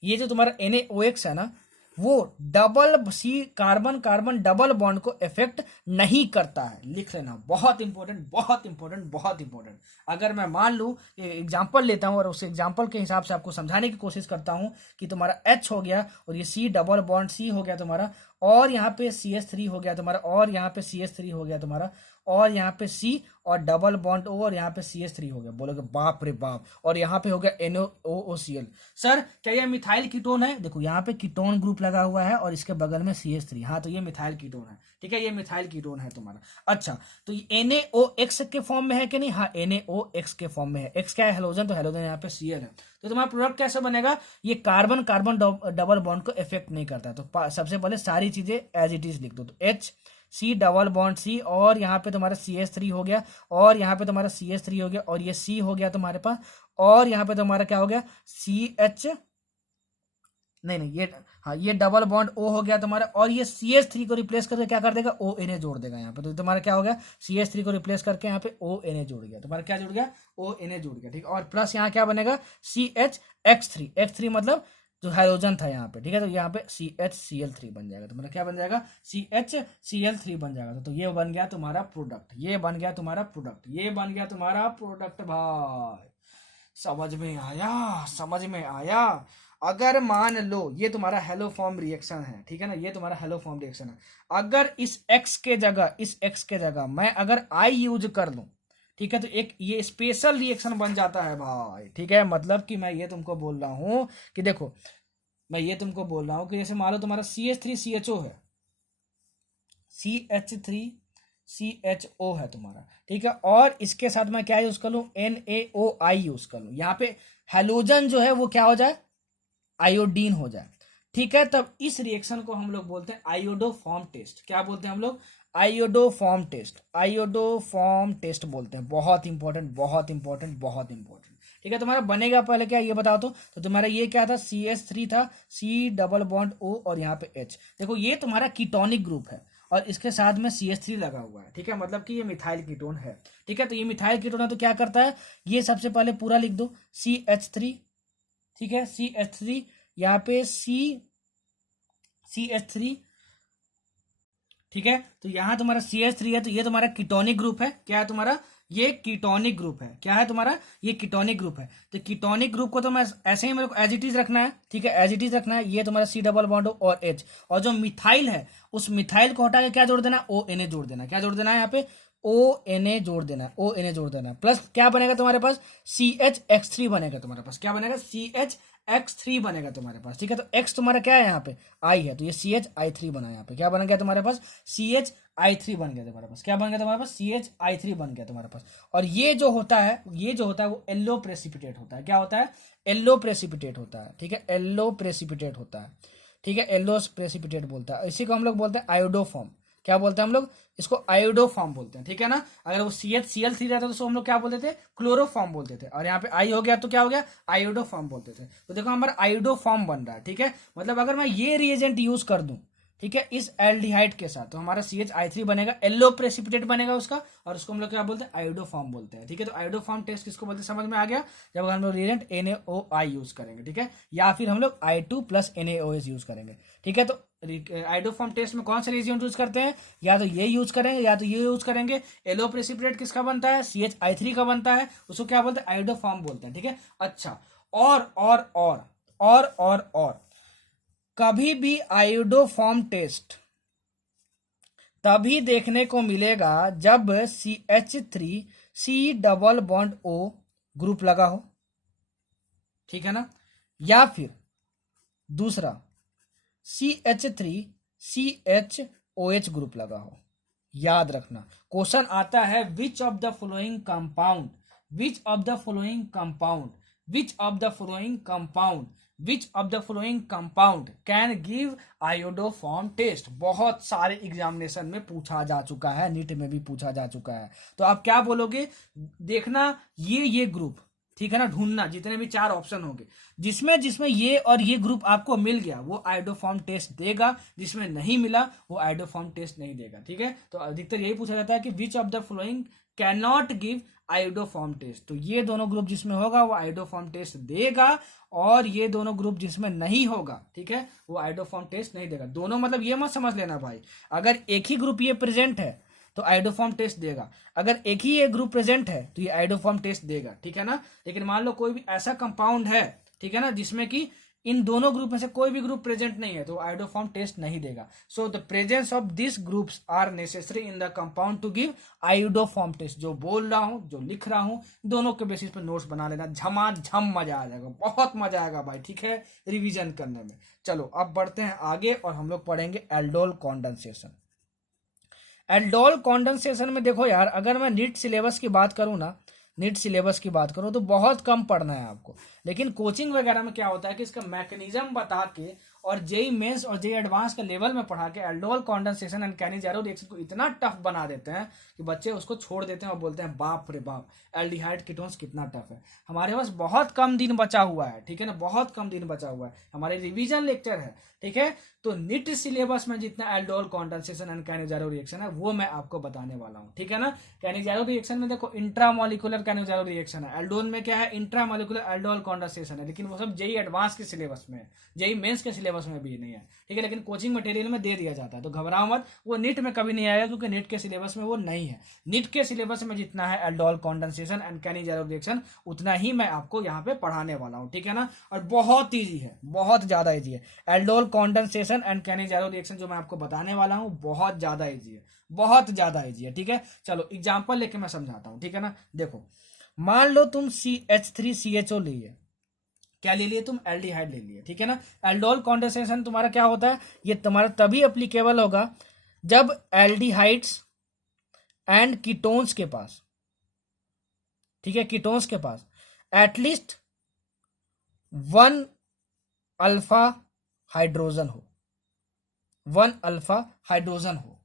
ये जो तुम्हारा NaOH है ना, वो double C carbon carbon double bond को इफेक्ट नहीं करता है, लिख लेना, बहुत इंपॉर्टेंट, बहुत इंपॉर्टेंट, बहुत इंपॉर्टेंट। अगर मैं मान लूं एग्जांपल लेता हूं और उस एग्जांपल के हिसाब से आपको समझाने की कोशिश करता हूं कि तुम्हारा H हो गया और ये C डबल बॉन्ड C हो गया तुम्हारा, और यहाँ पे CH3 हो गया तुम्हारा, और यहाँ पे CH3 हो गया तुम्हारा, और यहाँ पे C और डबल बॉन्ड O और यहाँ पे CH3 हो गया। बोलोगे बाप रे बाप, और यहाँ पे हो गया NaOCl। सर क्या ये मिथाइल कीटोन है? देखो यहाँ पे कीटोन ग्रुप लगा हुआ है और इसके बगल में CH3, हाँ तो ये मिथाइल कीटोन है, ठीक है, ये मिथाइल कीटोन है तुम्हारा। अच्छा तो ये NaOX के फॉर्म में है कि नहीं? हाँ NaOX के फॉर्म में है। X क्या है? हेलोजन, तो हेलोजन यहाँ पे Cl है। तो तुम्हारा प्रोडक्ट कैसे बनेगा? ये कार्बन कार्बन डबल बॉन्ड को इफेक्ट नहीं करता है। तो सबसे पहले सारी चीजें एज इट इज लिख दो। तो C डबल बॉन्ड C, और यहाँ पे तुम्हारा CH3 हो गया, और यहाँ पे तुम्हारा CH3 हो गया, और ये C हो गया तुम्हारे पास, और यहाँ पे तुम्हारा क्या हो गया? CH नहीं ये, हाँ ये डबल बॉन्ड O हो गया तुम्हारा, और ये CH3 को रिप्लेस करके क्या कर देगा? ONA जोड़ देगा यहाँ पे। तो तुम्हारा क्या हो गया? CH3 को रिप्लेस करके यहाँ पे ONA जोड़ गया, तुम्हारा क्या जुड़ गया? ONA जुड़ गया, ठीक है। और प्लस यहाँ क्या बनेगा? CHX3, X3 मतलब जो हाइड्रोजन था यहाँ पे, ठीक है। तो यहाँ पे CHCl3 बन जाएगा, तुम्हारा क्या बन जाएगा? CHCl3 बन जाएगा। तो ये बन गया तुम्हारा प्रोडक्ट, ये बन गया तुम्हारा प्रोडक्ट, ये बन गया तुम्हारा प्रोडक्ट भाई। समझ में आया? समझ में आया? अगर मान लो ये तुम्हारा हेलो फॉर्म रिएक्शन है, ठीक है ना, ये तुम्हारा हेलो फॉर्म रिएक्शन है। अगर इस X के जगह मैं अगर I यूज कर लूं, ठीक है, तो एक ये स्पेशल रिएक्शन बन जाता है भाई, ठीक है। मतलब कि मैं ये तुमको बोल रहा हूं कि देखो, मैं ये तुमको बोल रहा हूं कि जैसे मान लो तुम्हारा CH3CHO है, CH3CHO है तुम्हारा, ठीक है, और इसके साथ मैं क्या यूज कर लूं? NaOI यूज कर लूं। यहाँ पे हेलोजन जो है वो क्या हो जाए? आयोडीन हो जाए, ठीक है। तब इस रिएक्शन को हम लोग बोलते हैं आयोडोफॉर्म टेस्ट। क्या बोलते हैं हम लोग? आयोडोफॉर्म टेस्ट, आयोडोफॉर्म टेस्ट बोलते हैं। बहुत इंपॉर्टेंट, बहुत इंपॉर्टेंट, बहुत इंपॉर्टेंट, ठीक है। तुम्हारा बनेगा पहले क्या, ये बताओ तो तुम्हारा ये क्या था? CH3 था, C डबल बॉन्ड O और यहाँ पे H। देखो ये तुम्हारा कीटोनिक ग्रुप है और इसके साथ में CH3 लगा हुआ है, ठीक है, मतलब कि ये मिथाइल कीटोन है, ठीक है। तो ये मिथाइल कीटोन है तो क्या करता है? ये सबसे पहले पूरा लिख दो, CH3, ठीक है, CH3, यहाँ पे CH3, ठीक है। तो यहाँ तुम्हारा CH3 है, तो ये तुम्हारा कीटोनिक ग्रुप है। क्या है तुम्हारा? ये कीटोनिक ग्रुप है। क्या है तुम्हारा? ये कीटोनिक ग्रुप है। तो कीटोनिक ग्रुप को तो मैं ऐसे ही मेरे को एज इट इज रखना है, ठीक है, एज इट इज रखना है। ये तुम्हारा C डबल बॉन्ड और H, और जो मिथाइल है उस मिथाइल को हटा के क्या जोड़ देना? ONA जोड़ देना। क्या जोड़ देना है यहाँ पे? ONA जोड़ देना, ONA जोड़ देना। प्लस क्या बनेगा तुम्हारे पास? CHX3 बनेगा तुम्हारे पास। क्या बनेगा? CHX3 बनेगा तुम्हारे पास, ठीक है। तो X तुम्हारा क्या है यहाँ पे? I है, तो ये CHI3 बना यहाँ पे। क्या बन गया तुम्हारे पास? CHI3 बन गया तुम्हारे पास। क्या बन गया तुम्हारे पास? CHI3 बन गया तुम्हारे पास। और ये जो होता है वो येलो प्रेसिपिटेट होता है। क्या होता है? येलो प्रेसिपिटेट होता है, ठीक है, येलो प्रेसिपिटेट होता है, ठीक है, येलो प्रेसिपिटेट बोलता है। इसी को हम लोग बोलते हैं आयोडोफॉर्म। क्या बोलते हैं हम लोग? इसको आयोडोफॉर्म बोलते हैं, ठीक है ना। अगर वो CHCl3 रहता तो उसको हम लोग क्या बोलते थे? क्लोरोफॉर्म बोलते थे। और यहाँ पे I हो गया तो क्या हो गया? आयोडोफॉर्म बोलते थे। तो देखो हमारा आयोडोफॉर्म बन रहा है, ठीक है। मतलब अगर मैं ये रिएजेंट यूज कर दूं, ठीक है, इस एल्डिहाइड के साथ, तो हमारा CHI3 बनेगा, येलो प्रेसिपिटेट बनेगा उसका, और उसको हम लोग क्या बोलते हैं? आयोडोफॉर्म बोलते हैं, ठीक है। तो आयोडोफॉर्म टेस्ट किसको बोलते हैं? समझ में आ गया? जब हम लोग रिएजेंट NaOI यूज करेंगे, ठीक है, या फिर हम लोग I2 प्लस NaOH यूज करेंगे, ठीक है। तो आयोडोफॉर्म टेस्ट में कौन से रिएजेंट यूज करते हैं? या तो ये यूज करेंगे या तो ये यूज करेंगे। येलो प्रेसिपिटेट किसका बनता है? CHI3 का बनता है, उसको क्या बोलते हैं? आयोडोफॉर्म बोलते हैं, ठीक है। अच्छा, और कभी भी आयोडोफॉर्म टेस्ट तभी देखने को मिलेगा जब CH3 C double bond O group लगा हो, ठीक है ना, या फिर दूसरा CH3 CHOH ग्रुप लगा हो। याद रखना, क्वेश्चन आता है which of the following compound, which of the following compound, which of the following compound, which of the following compound can give iodoform test. बहुत सारे एग्जामिनेशन में पूछा जा चुका है, नीट में भी पूछा जा चुका है। तो आप क्या बोलोगे? देखना ये ग्रुप, ठीक है ना, ढूंढना जितने भी 4 ऑप्शन होंगे, जिसमें जिसमें ये और ये ग्रुप आपको मिल गया वो आयोडोफॉर्म टेस्ट देगा, जिसमें नहीं मिला वो आयोडोफॉर्म टेस्ट नहीं देगा, ठीक है। तो अधिकतर यही पूछा जाता है कि which of the following can not give iodoform test. तो ये दोनों ग्रुप जिसमें होगा वो आयोडोफॉर्म टेस्ट देगा, और ये दोनों ग्रुप जिसमें नहीं होगा, ठीक है, वो आयोडोफॉर्म टेस्ट नहीं देगा। दोनों मतलब ये मत समझ लेना भाई, अगर एक ही ग्रुप ये प्रेजेंट है तो आयोडोफॉर्म टेस्ट देगा, अगर एक ही ये ग्रुप प्रेजेंट है तो ये आयोडोफॉर्म टेस्ट देगा, ठीक है ना। लेकिन मान लो कोई भी ऐसा कंपाउंड है, ठीक है ना, जिसमें कि इन दोनों ग्रुप में से कोई भी ग्रुप प्रेजेंट नहीं है तो आयोडोफॉर्म टेस्ट नहीं देगा। So the presence of this groups are necessary in the compound to give iodoform test. जो बोल रहा हूं, जो लिख रहा हूं, दोनों के बेसिस पे नोट्स बना लेना, झमाझम मजा आ जाएगा, बहुत मजा आएगा भाई, ठीक है, रिवीजन करने में। चलो अब बढ़ते हैं आगे और हम लोग पढ़ेंगे एल्डोल कॉन्डेंसेशन। एल्डोल कॉन्डेंसेशन में देखो यार, अगर मैं नीट सिलेबस की बात करूं ना, नीट सिलेबस की बात करूं तो बहुत कम पढ़ना है आपको, लेकिन कोचिंग वगैरह में क्या होता है कि इसका मैकेनिज्म बता के और जेई मेंस और जेई एडवांस के लेवल में पढ़ा के aldol condensation and Cannizzaro reaction को इतना टफ बना देते हैं कि बच्चे उसको छोड़ देते हैं और बोलते हैं बाप रे बाप, एल्डिहाइड कीटोन्स कितना टफ है। हमारे पास बहुत कम दिन बचा हुआ है, ठीक है ना, बहुत कम दिन बचा हुआ है, हमारे रिवीजन लेक्चर है, ठीक है। तो नीट सिलेबस में जितना aldol condensation and Cannizzaro reaction है वो मैं आपको बताने वाला हूँ, ठीक है ना। कैनिजारो रिएक्शन में देखो इंट्रामोलिकुलर कैनिजारो रिएक्शन है, एल्डोल में क्या है, इंट्रामोलिकुलर एल्डोल कॉन्डेंसेशन है, लेकिन वो सब जेई एडवांस के सिलेबस में है, जेई मेंस के सिलेबस में भी नहीं है, ठीक है, लेकिन कोचिंग मटेरियल में दे दिया जाता है। तो घबराओ मत, वो नीट में कभी नहीं आएगा क्योंकि नीट के सिलेबस में वो नहीं है। नीट के सिलेबस में जितना है aldol condensation and Cannizzaro reaction उतना ही मैं आपको यहाँ पे पढ़ाने वाला हूँ, ठीक है ना। और बहुत ईजी है, बहुत ज्यादा ईजी है aldol condensation and Cannizzaro reaction जो मैं आपको बताने वाला हूँ, बहुत ज्यादा ईजी है, बहुत ज्यादा ईजी है, ठीक है। चलो एग्जाम्पल लेके मैं समझाता हूँ, ठीक है ना। देखो मान लो तुम CH3CHO लिए, क्या ले लिए तुम, एल्डिहाइड ले लिए, ठीक है ना। एल्डोल कॉन्डेंसेशन तुम्हारा क्या होता है, ये तुम्हारा तभी एप्लीकेबल होगा जब एल्डिहाइड्स एंड कीटोन्स के पास, ठीक है, कीटोन्स के पास एटलीस्ट 1 अल्फा हाइड्रोजन हो, 1 अल्फा हाइड्रोजन हो।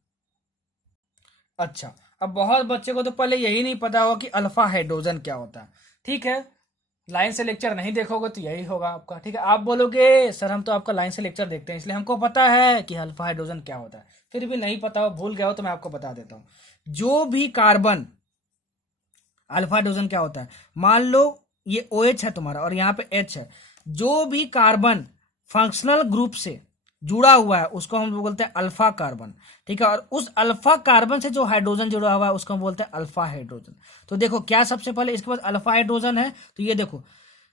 अच्छा, अब बहुत बच्चे को तो पहले यही नहीं पता होगा कि अल्फा हाइड्रोजन क्या होता है, ठीक है। लाइन से लेक्चर नहीं देखोगे तो यही होगा आपका, ठीक है। आप बोलोगे सर हम तो आपका लाइन से लेक्चर देखते हैं इसलिए हमको पता है कि अल्फा हाइड्रोजन क्या होता है, फिर भी नहीं पता हो, भूल गया हो तो मैं आपको बता देता हूं। जो भी कार्बन, अल्फा हाइड्रोजन क्या होता है, मान लो ये OH है तुम्हारा और यहाँ पे H है, जो भी कार्बन फंक्शनल ग्रुप से जुड़ा हुआ है उसको हम बोलते हैं अल्फा कार्बन, ठीक है। और उस अल्फा कार्बन से जो हाइड्रोजन जुड़ा हुआ है उसको हम बोलते हैं अल्फा हाइड्रोजन। तो देखो क्या सबसे पहले इसके पास अल्फा हाइड्रोजन है, तो ये देखो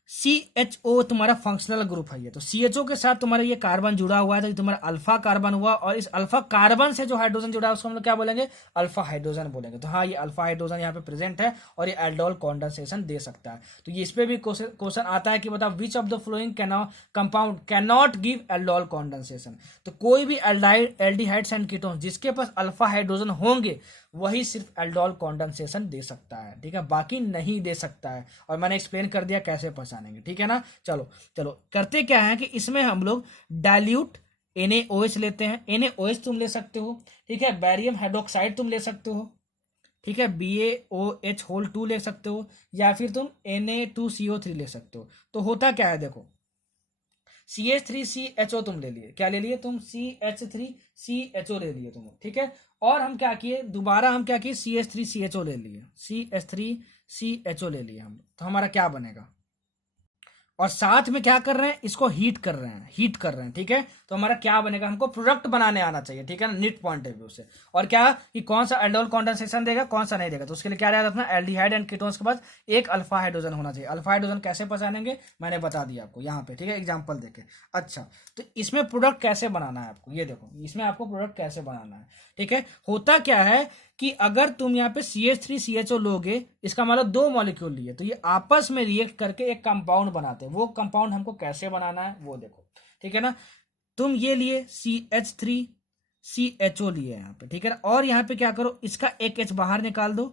CHO तुम्हारा फंक्शनल ग्रुप है ये, तो CHO के साथ तुम्हारा ये कार्बन जुड़ा हुआ है तो ये तुम्हारा अल्फा कार्बन हुआ, और इस अल्फा कार्बन से जो हाइड्रोजन जुड़ा है उसको हम लोग क्या बोलेंगे, अल्फा हाइड्रोजन बोलेंगे। तो हाँ, ये अल्फा हाइड्रोजन यहाँ पे प्रेजेंट है और ये एल्डोल कॉन्डेंसेशन दे सकता है। तो ये इस पे भी क्वेश्चन आता है कि बताओ विच of the flowing compound can not give aldol condensation. तो कोई भी एल्डिहाइड्स एंड कीटोन्स जिसके पास अल्फा हाइड्रोजन होंगे वही सिर्फ एल्डोल कॉन्डेंसेशन दे सकता है, ठीक है, बाकी नहीं दे सकता है। और मैंने एक्सप्लेन कर दिया कैसे पहचानेंगे, ठीक है ना। चलो चलो करते क्या है कि इसमें हम लोग डाइल्यूट NaOH लेते हैं, NaOH तुम ले सकते हो, ठीक है, बैरियम हाइड्रोक्साइड तुम ले सकते हो, ठीक है, BaOH2 ले सकते हो, या फिर तुम Na2CO3 ले सकते हो। तो होता क्या है देखो, CH3CHO तुम ले लिए, क्या ले लिए तुम, CH3CHO ले लिए तुम, ठीक है। और हम क्या किए, दोबारा हम क्या किए, CH3CHO ले लिए, CH3CHO ले लिए हम, तो हमारा क्या बनेगा, और साथ में क्या कर रहे हैं, इसको हीट कर रहे हैं, हीट कर रहे हैं, ठीक है। तो हमारा क्या बनेगा, हमको प्रोडक्ट बनाने आना चाहिए, ठीक है ना, नीट पॉइंट ऑफ व्यू से। और क्या कि कौन सा एल्डोल कॉन्डेंसेशन देगा, कौन सा नहीं देगा, तो उसके लिए क्या रहता है, एल्डिहाइड एंड कीटोन्स के पास एक अल्फा हाइड्रोजन होना चाहिए। अल्फा हाइड्रोजन कैसे पहचानेंगे मैंने बता दिया आपको यहाँ पे, ठीक है, एग्जाम्पल देके। अच्छा, तो इसमें प्रोडक्ट कैसे बनाना है आपको, ये देखो इसमें आपको प्रोडक्ट कैसे बनाना है, ठीक है। होता क्या है कि अगर तुम यहाँ पे CH3CHO लोगे, इसका मतलब 2 मॉलिक्यूल लिए, तो ये आपस में रिएक्ट करके एक कंपाउंड बनाते हैं। वो कंपाउंड हमको कैसे बनाना है वो देखो, ठीक है ना। तुम ये लिए CH3CHO लिए यहाँ पे, ठीक है ना, और यहाँ पे क्या करो, इसका एक H बाहर निकाल दो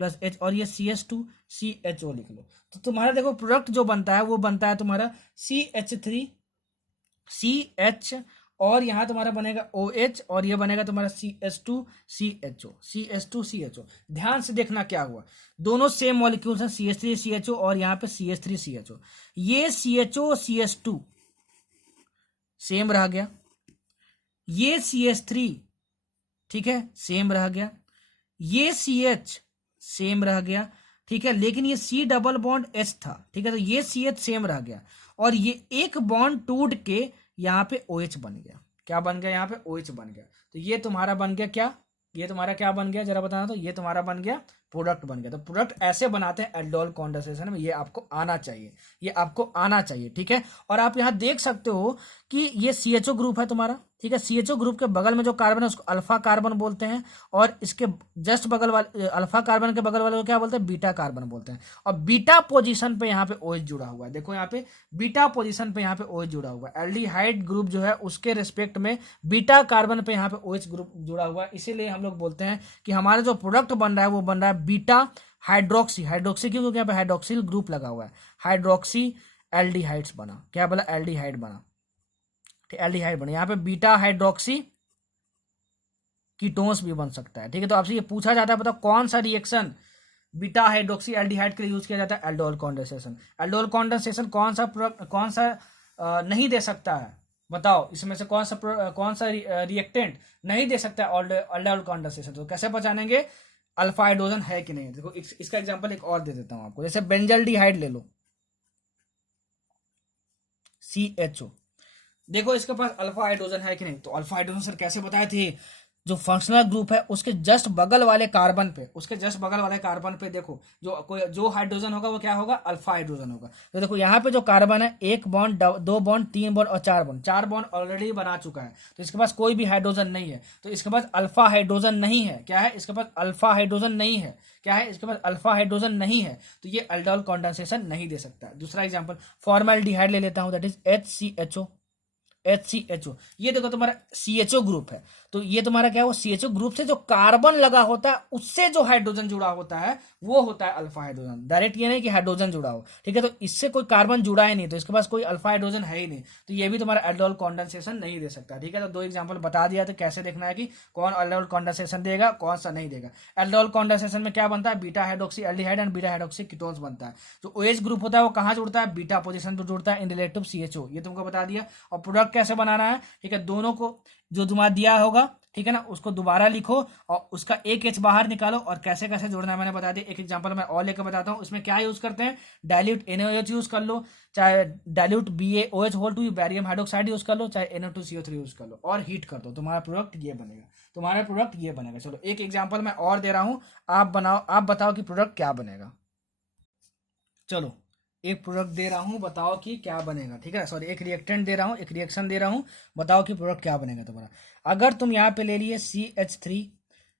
प्लस H, और ये CH2CHO लिख लो। तो तुम्हारा देखो प्रोडक्ट जो बनता है वो बनता है तुम्हारा CH3CH, और यहां तुम्हारा बनेगा OH, और ये बनेगा तुम्हारा CH2CHO। ध्यान से देखना क्या हुआ, दोनों सेम मॉलिक्यूल्स हैं, CH3CHO और यहाँ पे CH3CHO। ये CHO CH2 सेम रह गया, ये CH3, ठीक है, सेम रह गया, ये CH सेम रह गया, ठीक है, लेकिन ये C डबल बॉन्ड H था, ठीक है, तो ये CH सेम रह गया, और ये एक बॉन्ड टूट के यहाँ पे OH बन गया। क्या बन गया, यहाँ पे OH बन गया। तो ये तुम्हारा बन गया क्या, ये तुम्हारा क्या बन गया जरा बताना, तो ये तुम्हारा बन गया प्रोडक्ट बन गया। तो प्रोडक्ट ऐसे बनाते हैं एल्डोल कंडेंसेशन में, ये आपको आना चाहिए, ये आपको आना चाहिए, ठीक है। और आप यहाँ देख सकते हो कि ये CHO ग्रुप है तुम्हारा, ठीक है। CHO ग्रुप के बगल में जो कार्बन है उसको अल्फा कार्बन बोलते हैं, और इसके जस्ट बगल वाले अल्फा कार्बन के बगल वाले को क्या बोलते हैं, बीटा कार्बन बोलते हैं। और बीटा पोजीशन पे यहाँ पे OH जुड़ा हुआ है, देखो यहाँ पे बीटा पोजीशन पे यहाँ पे OH जुड़ा हुआ है। एल्डिहाइड ग्रुप जो है उसके रिस्पेक्ट में बीटा कार्बन पे यहाँ पे OH ग्रुप जुड़ा हुआ है, इसीलिए हम लोग बोलते हैं कि हमारा जो प्रोडक्ट बन रहा है वो बन रहा है बीटा हाइड्रोक्सी। हाइड्रोक्सी क्यों, क्योंकि यहाँ पे हाइड्रोक्सिल ग्रुप लगा हुआ है, हाइड्रोक्सी एल्डिहाइड्स बना, क्या बोला, एल्डिहाइड बना, एल्डिहाइड बने। यहाँ पे बीटा हाइड्रोक्सी कीटोन्स भी बन सकता है, ठीक है। तो आपसे ये पूछा जाता है, बताओ कौन सा रिएक्शन बीटा हाइड्रोक्सी एल्डिहाइड के लिए यूज किया जाता है, एल्डोल कंडेंसेशन। एल्डोल कंडेंसेशन कौन सा प्रोडक्ट, कौन सा नहीं दे सकता है, बताओ इसमें से कौन सा रिएक्टेंट नहीं दे सकता है एल्डोल कंडेंसेशन। तो कैसे पहचानेंगे अल्फा हाइड्रोजन है कि नहीं। देखो इसका एग्जांपल एक और दे देता हूं आपको, जैसे बेंजल्डिहाइड ले लो, CHO, देखो इसके पास अल्फा हाइड्रोजन है कि नहीं। तो अल्फा हाइड्रोजन सर कैसे बताए थे, जो फंक्शनल ग्रुप है उसके जस्ट बगल वाले कार्बन पे, उसके जस्ट बगल वाले कार्बन पे देखो जो हाइड्रोजन होगा वो क्या होगा, अल्फा हाइड्रोजन होगा। तो देखो यहाँ पे जो कार्बन है, 1 बॉन्ड 2 बॉन्ड 3 बॉन्ड और 4 बॉन्ड, 4 बॉन्ड ऑलरेडी बना चुका है, तो इसके पास कोई भी हाइड्रोजन नहीं है, तो इसके पास अल्फा हाइड्रोजन नहीं है। क्या है, इसके पास अल्फा हाइड्रोजन नहीं है, क्या है, इसके पास अल्फा हाइड्रोजन नहीं है, तो ये एल्डोल कंडेंसेशन नहीं दे सकता। दूसरा एग्जाम्पल फॉर्मल्डिहाइड ले लेता हूं, दैट इज HCHO। ये देखो तुम्हारा CHO ग्रुप है, तो ये तुम्हारा क्या है, वो CHO ग्रुप से जो कार्बन लगा होता है उससे जो हाइड्रोजन जुड़ा होता है वो होता है अल्फा हाइड्रोजन। डायरेक्ट ये नहीं कि हाइड्रोजन जुड़ा हो, ठीक है। तो इससे कोई कार्बन जुड़ा ही नहीं, तो इसके पास कोई अल्फा हाइड्रोजन है ही नहीं, तो ये भी तुम्हारा एल्डोल कंडेंसेशन नहीं दे सकता, ठीक है। तो 2 एग्जाम्पल बता दिया, तो कैसे देखना है कि कौन एल्डोल कंडेंसेशन देगा, कौन सा नहीं देगा। एल्डोल कंडेंसेशन में क्या बनता है, beta hydroxy aldehyde and beta hydroxy ketones बनता है। जो OH ग्रुप होता है वो कहाँ जुड़ता है, बीटा पोजीशन पर जुड़ता है इन रिलेटिव CHO, ये तुमको बता दिया। और प्रोडक्ट कैसे बनाना है, ठीक है, दोनों को जो तुम्हारा दिया होगा, ठीक है ना, उसको दोबारा लिखो और उसका एक H बाहर निकालो, और कैसे कैसे जोड़ना है मैंने बता दिया। एक एग्जांपल मैं और लेकर बताता हूँ, इसमें क्या यूज करते हैं, डाइल्यूट NaOH यूज कर लो, चाहे dilute BaOH whole two barium hydroxide use कर लो, चाहे NO2CO3 यूज कर लो, और हीट कर दो, तुम्हारा प्रोडक्ट ये बनेगा, तुम्हारा प्रोडक्ट ये बनेगा। चलो एक एग्जाम्पल मैं और दे रहा हूँ, आप बताओ कि प्रोडक्ट क्या बनेगा। चलो एक प्रोडक्ट दे रहा हूं, बताओ कि क्या बनेगा, ठीक है। सॉरी, एक रिएक्टेंट दे रहा हूं, एक रिएक्शन दे रहा हूं, बताओ कि प्रोडक्ट क्या बनेगा तुम्हारा। अगर तुम यहाँ पे ले लिए CH3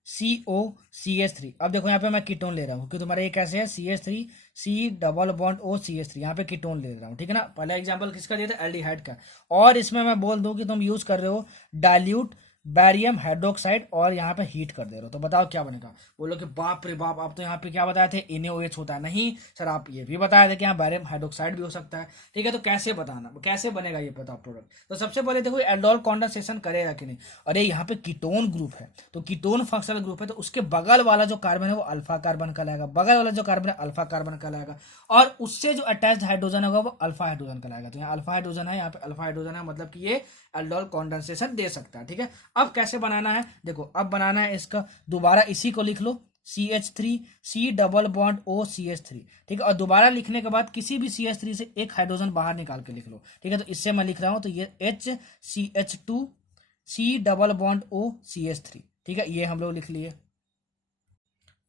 CO CH3, अब देखो यहाँ पे मैं कीटोन ले रहा हूँ, कि तुम्हारा ये कैसे है, CH3 C double bond O CH3, यहाँ पे कीटोन ले रहा हूँ, ठीक है ना। पहला एग्जाम्पल किसका दिया था, एल्डिहाइड का। और इसमें मैं बोल दूं कि तुम यूज कर रहे हो डाइल्यूट बैरियम हाइड्रोक्साइड, और यहाँ पे हीट कर दे रहे हो, तो बताओ क्या बनेगा। बोलो कि बाप रे बाप, आप तो यहाँ पे क्या बताए थे, NaOH होता है। नहीं सर, आप ये भी बताए थे कि यहाँ बैरियम हाइड्रोक्साइड भी हो सकता है, ठीक है। तो कैसे बताना, कैसे बनेगा ये बताओ प्रोडक्ट। तो सबसे पहले देखो एल्डोल कंडेंसेशन करेगा कि नहीं। अरे यहाँ पे कीटोन ग्रुप है, तो कीटोन फंक्शनल ग्रुप है, तो उसके बगल वाला जो कार्बन है वो अल्फा कार्बन कहलाएगा, बगल वाला जो कार्बन है अल्फा कार्बन कहलाएगा, और उससे जो अटैच्ड हाइड्रोजन होगा वो अल्फा हाइड्रोजन कहलाएगा। तो यहाँ अल्फा हाइड्रोजन है, यहाँ पे अल्फा हाइड्रोजन है, मतलब कि ये एल्डोल कंडेंसेशन दे सकता है, ठीक है। अब कैसे बनाना है, देखो अब बनाना है इसका, दोबारा इसी को लिख लो, CH3 C double bond O CH3, ठीक है। और दोबारा लिखने के बाद किसी भी CH3 से एक हाइड्रोजन बाहर निकाल के लिख लो, ठीक है। तो इससे मैं लिख रहा हूं, तो ये HCH2 C double bond O CH3, ठीक है, ये हम लोग लिख लिए।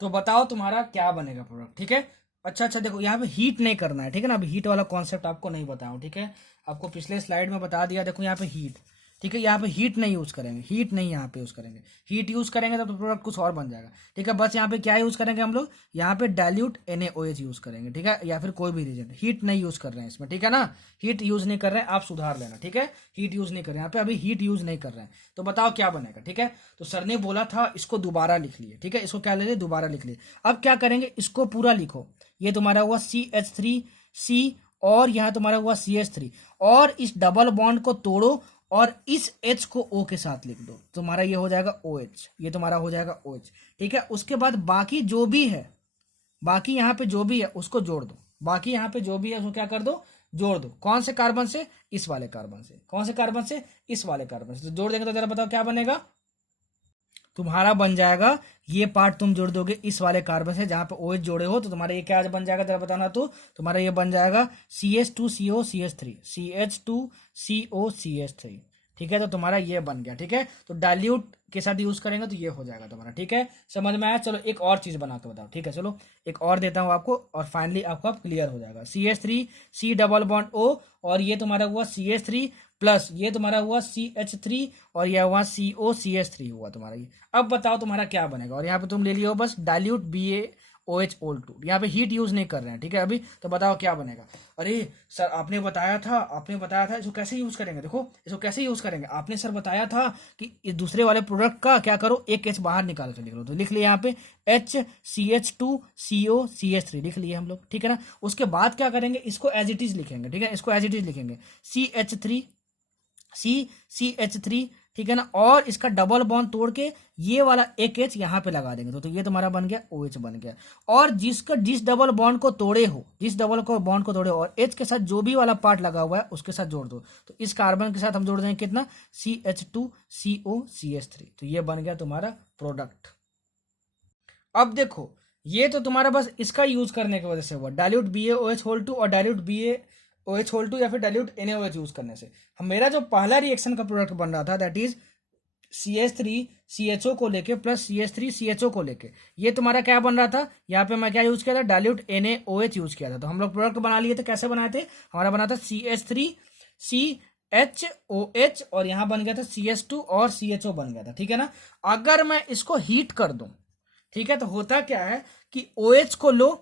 तो बताओ तुम्हारा क्या बनेगा प्रोडक्ट, ठीक है। अच्छा, देखो यहाँ पे हीट नहीं करना है, ठीक है ना। अभी हीट वाला कॉन्सेप्ट आपको नहीं बताऊं, ठीक है, आपको पिछले स्लाइड में बता दिया। देखो यहाँ पे हीट, ठीक है, यहाँ पे हीट नहीं यूज करेंगे, हीट नहीं यहाँ पे यूज करेंगे। हीट यूज करेंगे तो प्रोडक्ट कुछ और बन जाएगा, ठीक है। बस यहाँ पे क्या यूज करेंगे हम लोग, यहाँ पे डाइल्यूट NaOH यूज करेंगे, ठीक है, या फिर कोई भी रीजन। हीट नहीं यूज कर रहे हैं इसमें, ठीक है ना, हीट यूज नहीं कर रहे हैं, आप सुधार लेना, ठीक है। हीट यूज नहीं कर रहे हैं यहाँ पे, अभी हीट यूज नहीं कर रहे हैं। तो बताओ क्या बनेगा, ठीक है। तो सर ने बोला था इसको दोबारा लिख लिए, ठीक है, इसको क्या ले लिए, दोबारा लिख लिए। अब क्या करेंगे, इसको पूरा लिखो, ये तुम्हारा हुआ CH3C, और यहाँ तुम्हारा हुआ CH3, और इस डबल बॉन्ड को तोड़ो और इस H को O के साथ लिख दो, तुम्हारा ये हो जाएगा OH, ये तुम्हारा हो जाएगा OH, ठीक है। उसके बाद बाकी जो भी है, बाकी यहाँ पे जो भी है उसको जोड़ दो, बाकी यहाँ पे जो भी है उसको क्या कर दो, जोड़ दो। कौन से कार्बन से, इस वाले कार्बन से, कौन से कार्बन से, इस वाले कार्बन से। तो जोड़ देंगे तो जरा बताओ क्या बनेगा, तुम्हारा बन जाएगा, ये पार्ट तुम जोड़ दोगे इस वाले कार्बन से जहां पे OH जोड़े हो, तो तुम्हारा ये क्या बन जाएगा जरा बताना। तो तुम्हारा ये बन जाएगा CH2CO CH3, CH2CO CH3, ठीक है, तो तुम्हारा ये बन गया। ठीक है, तो डाइल्यूट के साथ यूज करेंगे तो ये हो जाएगा तुम्हारा। ठीक है, समझ में आया। चलो एक और चीज बना के बताओ। ठीक है, चलो एक और देता हूँ आपको और फाइनली आपको अब क्लियर हो जाएगा। CH3 C double bond O और ये तुम्हारा हुआ CH3 प्लस ये तुम्हारा हुआ CH3 और यह हुआ COCH3 हुआ तुम्हारा ये। अब बताओ तुम्हारा क्या बनेगा। और यहाँ पे तुम ले लियो बस डाइल्यूट BaOH(O2), यहाँ पे हीट यूज नहीं कर रहे हैं। ठीक है, अभी तो बताओ क्या बनेगा। अरे सर आपने बताया था इसको कैसे यूज करेंगे। देखो इसको कैसे यूज करेंगे, आपने सर बताया था कि इस दूसरे वाले प्रोडक्ट का क्या करो, एक H बाहर निकाल के लिख लो। तो लिख लिया यहाँ पे HCH2COCH3 लिख लिए हम लोग। ठीक है ना, उसके बाद क्या करेंगे, इसको एज इट इज लिखेंगे। ठीक है, इसको एज इट इज लिखेंगे CH3 ठीक है ना, और इसका डबल बॉन्ड तोड़ के ये वाला एक H यहाँ पे लगा देंगे। तो ये तुम्हारा बन गया OH बन गया। और जिस डबल बॉन्ड को तोड़े हो, और H के साथ जो भी वाला पार्ट लगा हुआ है उसके साथ जोड़ दो। तो इस कार्बन के साथ हम जोड़ देंगे कितना, CH2COCH3। तो ये बन गया तुम्हारा प्रोडक्ट। अब देखो ये तो तुम्हारा बस इसका यूज करने की वजह से हुआ, डाइल्यूट BaOH(2) और डाइल्यूट BaOH(2) या फिर डाइल्यूट NaOH यूज करने से। हम मेरा जो पहला रिएक्शन का प्रोडक्ट बन रहा था दैट इज CH3CHO को लेके प्लस CH3CHO को लेके, ये तुम्हारा क्या बन रहा था, यहाँ पे मैं क्या यूज किया था, डाइल्यूट NaOH यूज किया था। तो हम लोग प्रोडक्ट बना लिए थे, कैसे बनाए थे, हमारा बना था CH3CHOH और यहाँ बन गया था CH2 और CHO बन गया था। ठीक है ना, अगर मैं इसको हीट कर दूं, ठीक है, तो होता क्या है कि OH को लो,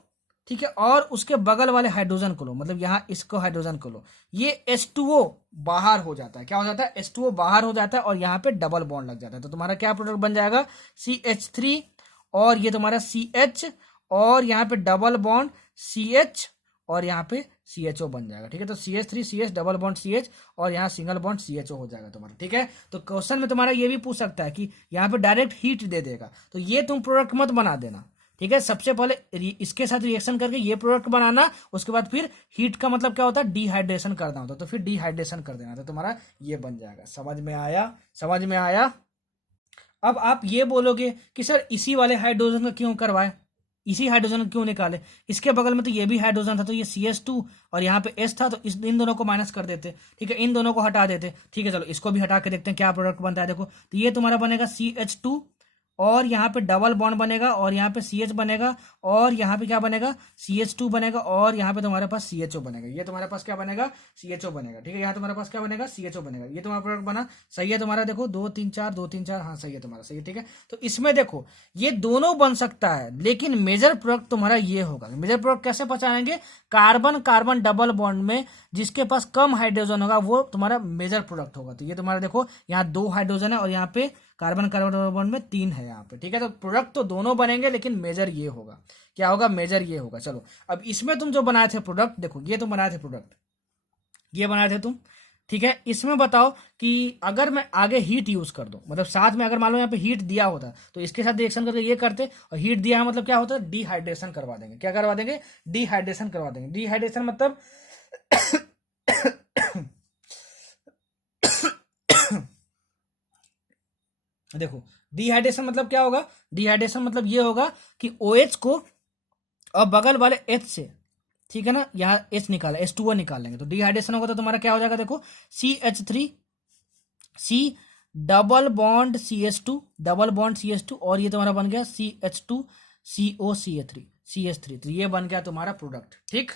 ठीक है, और उसके बगल वाले हाइड्रोजन को लो, मतलब यहाँ इसको हाइड्रोजन को लो, ये H2O बाहर हो जाता है। क्या हो जाता है, H2O बाहर हो जाता है और यहाँ पे डबल बॉन्ड लग जाता है। तो तुम्हारा क्या प्रोडक्ट बन जाएगा, CH3 और ये तुम्हारा CH और यहाँ पे डबल बॉन्ड CH और यहाँ पे CHO बन जाएगा। ठीक है, तो CH3CH डबल बॉन्ड CH और यहाँ सिंगल बॉन्ड CHO हो जाएगा तुम्हारा। ठीक है, तो क्वेश्चन में तुम्हारा ये भी पूछ सकता है कि यहाँ पे डायरेक्ट हीट दे देगा, तो ये तुम प्रोडक्ट मत बना देना। ठीक है, सबसे पहले इसके साथ रिएक्शन करके ये प्रोडक्ट बनाना, उसके बाद फिर हीट का मतलब क्या होता है, डिहाइड्रेशन करना होता है, तो फिर डिहाइड्रेशन कर देना, तो तुम्हारा ये बन जाएगा। समझ में आया। अब आप ये बोलोगे कि सर इसी वाले हाइड्रोजन का क्यों करवाए, इसी हाइड्रोजन क्यों निकाले, इसके बगल में तो ये भी हाइड्रोजन था, तो ये CH2 और यहाँ पे S था, तो इन दोनों को माइनस कर देते। ठीक है, इन दोनों को हटा देते। ठीक है, चलो इसको भी हटा के देखते हैं क्या प्रोडक्ट बनता है। देखो तो ये तुम्हारा बनेगा CH2 और यहाँ पे डबल बॉन्ड बनेगा और यहाँ पे CH बनेगा और यहाँ पे क्या बनेगा, CH2 बनेगा और यहाँ पे तुम्हारे पास CHO बनेगा। ये तुम्हारे पास क्या बनेगा, CHO बनेगा। ठीक है, यहाँ तुम्हारे पास क्या बनेगा, CHO बनेगा। ये तुम्हारा प्रोडक्ट बना, सही है तुम्हारा। देखो 2 3 4 हाँ सही है तुम्हारा, सही है। ठीक है, तो इसमें देखो ये दोनों बन सकता है, लेकिन मेजर प्रोडक्ट तुम्हारा ये होगा। मेजर प्रोडक्ट कैसे पहचानेंगे, कार्बन कार्बन डबल बॉन्ड में जिसके पास कम हाइड्रोजन होगा वो तुम्हारा मेजर प्रोडक्ट होगा। तो ये तुम्हारा देखो यहाँ 2 हाइड्रोजन है और यहाँ पे कार्बन कार्बन डबल बॉन्ड में 3 है यहाँ पे। ठीक है, तो प्रोडक्ट तो दोनों बनेंगे, लेकिन मेजर ये होगा। क्या होगा, मेजर ये होगा। चलो अब इसमें तुम जो बनाए थे प्रोडक्ट, देखो ये तुम बनाए थे प्रोडक्ट, ये बनाए थे तुम। ठीक है, इसमें बताओ कि अगर मैं आगे हीट यूज कर दूं, मतलब साथ में अगर मान लो यहाँ पे हीट दिया होता तो इसके साथ रिएक्शन करके ये करते, और हीट दिया है मतलब क्या होता है, डिहाइड्रेशन करवा देंगे। क्या करवा देंगे, डिहाइड्रेशन करवा देंगे। डिहाइड्रेशन मतलब देखो डिहाइड्रेशन मतलब क्या होगा, डिहाइड्रेशन मतलब ये होगा कि OH को और बगल वाले H से, ठीक है ना, यहाँ H निकाला, H2O निकाल लेंगे, तो डिहाइड्रेशन होगा। तो तुम्हारा क्या हो जाएगा, देखो CH3C डबल बॉन्ड CH2 और ये तुम्हारा बन गया CH2COCH3। तो ये बन गया तुम्हारा प्रोडक्ट। ठीक,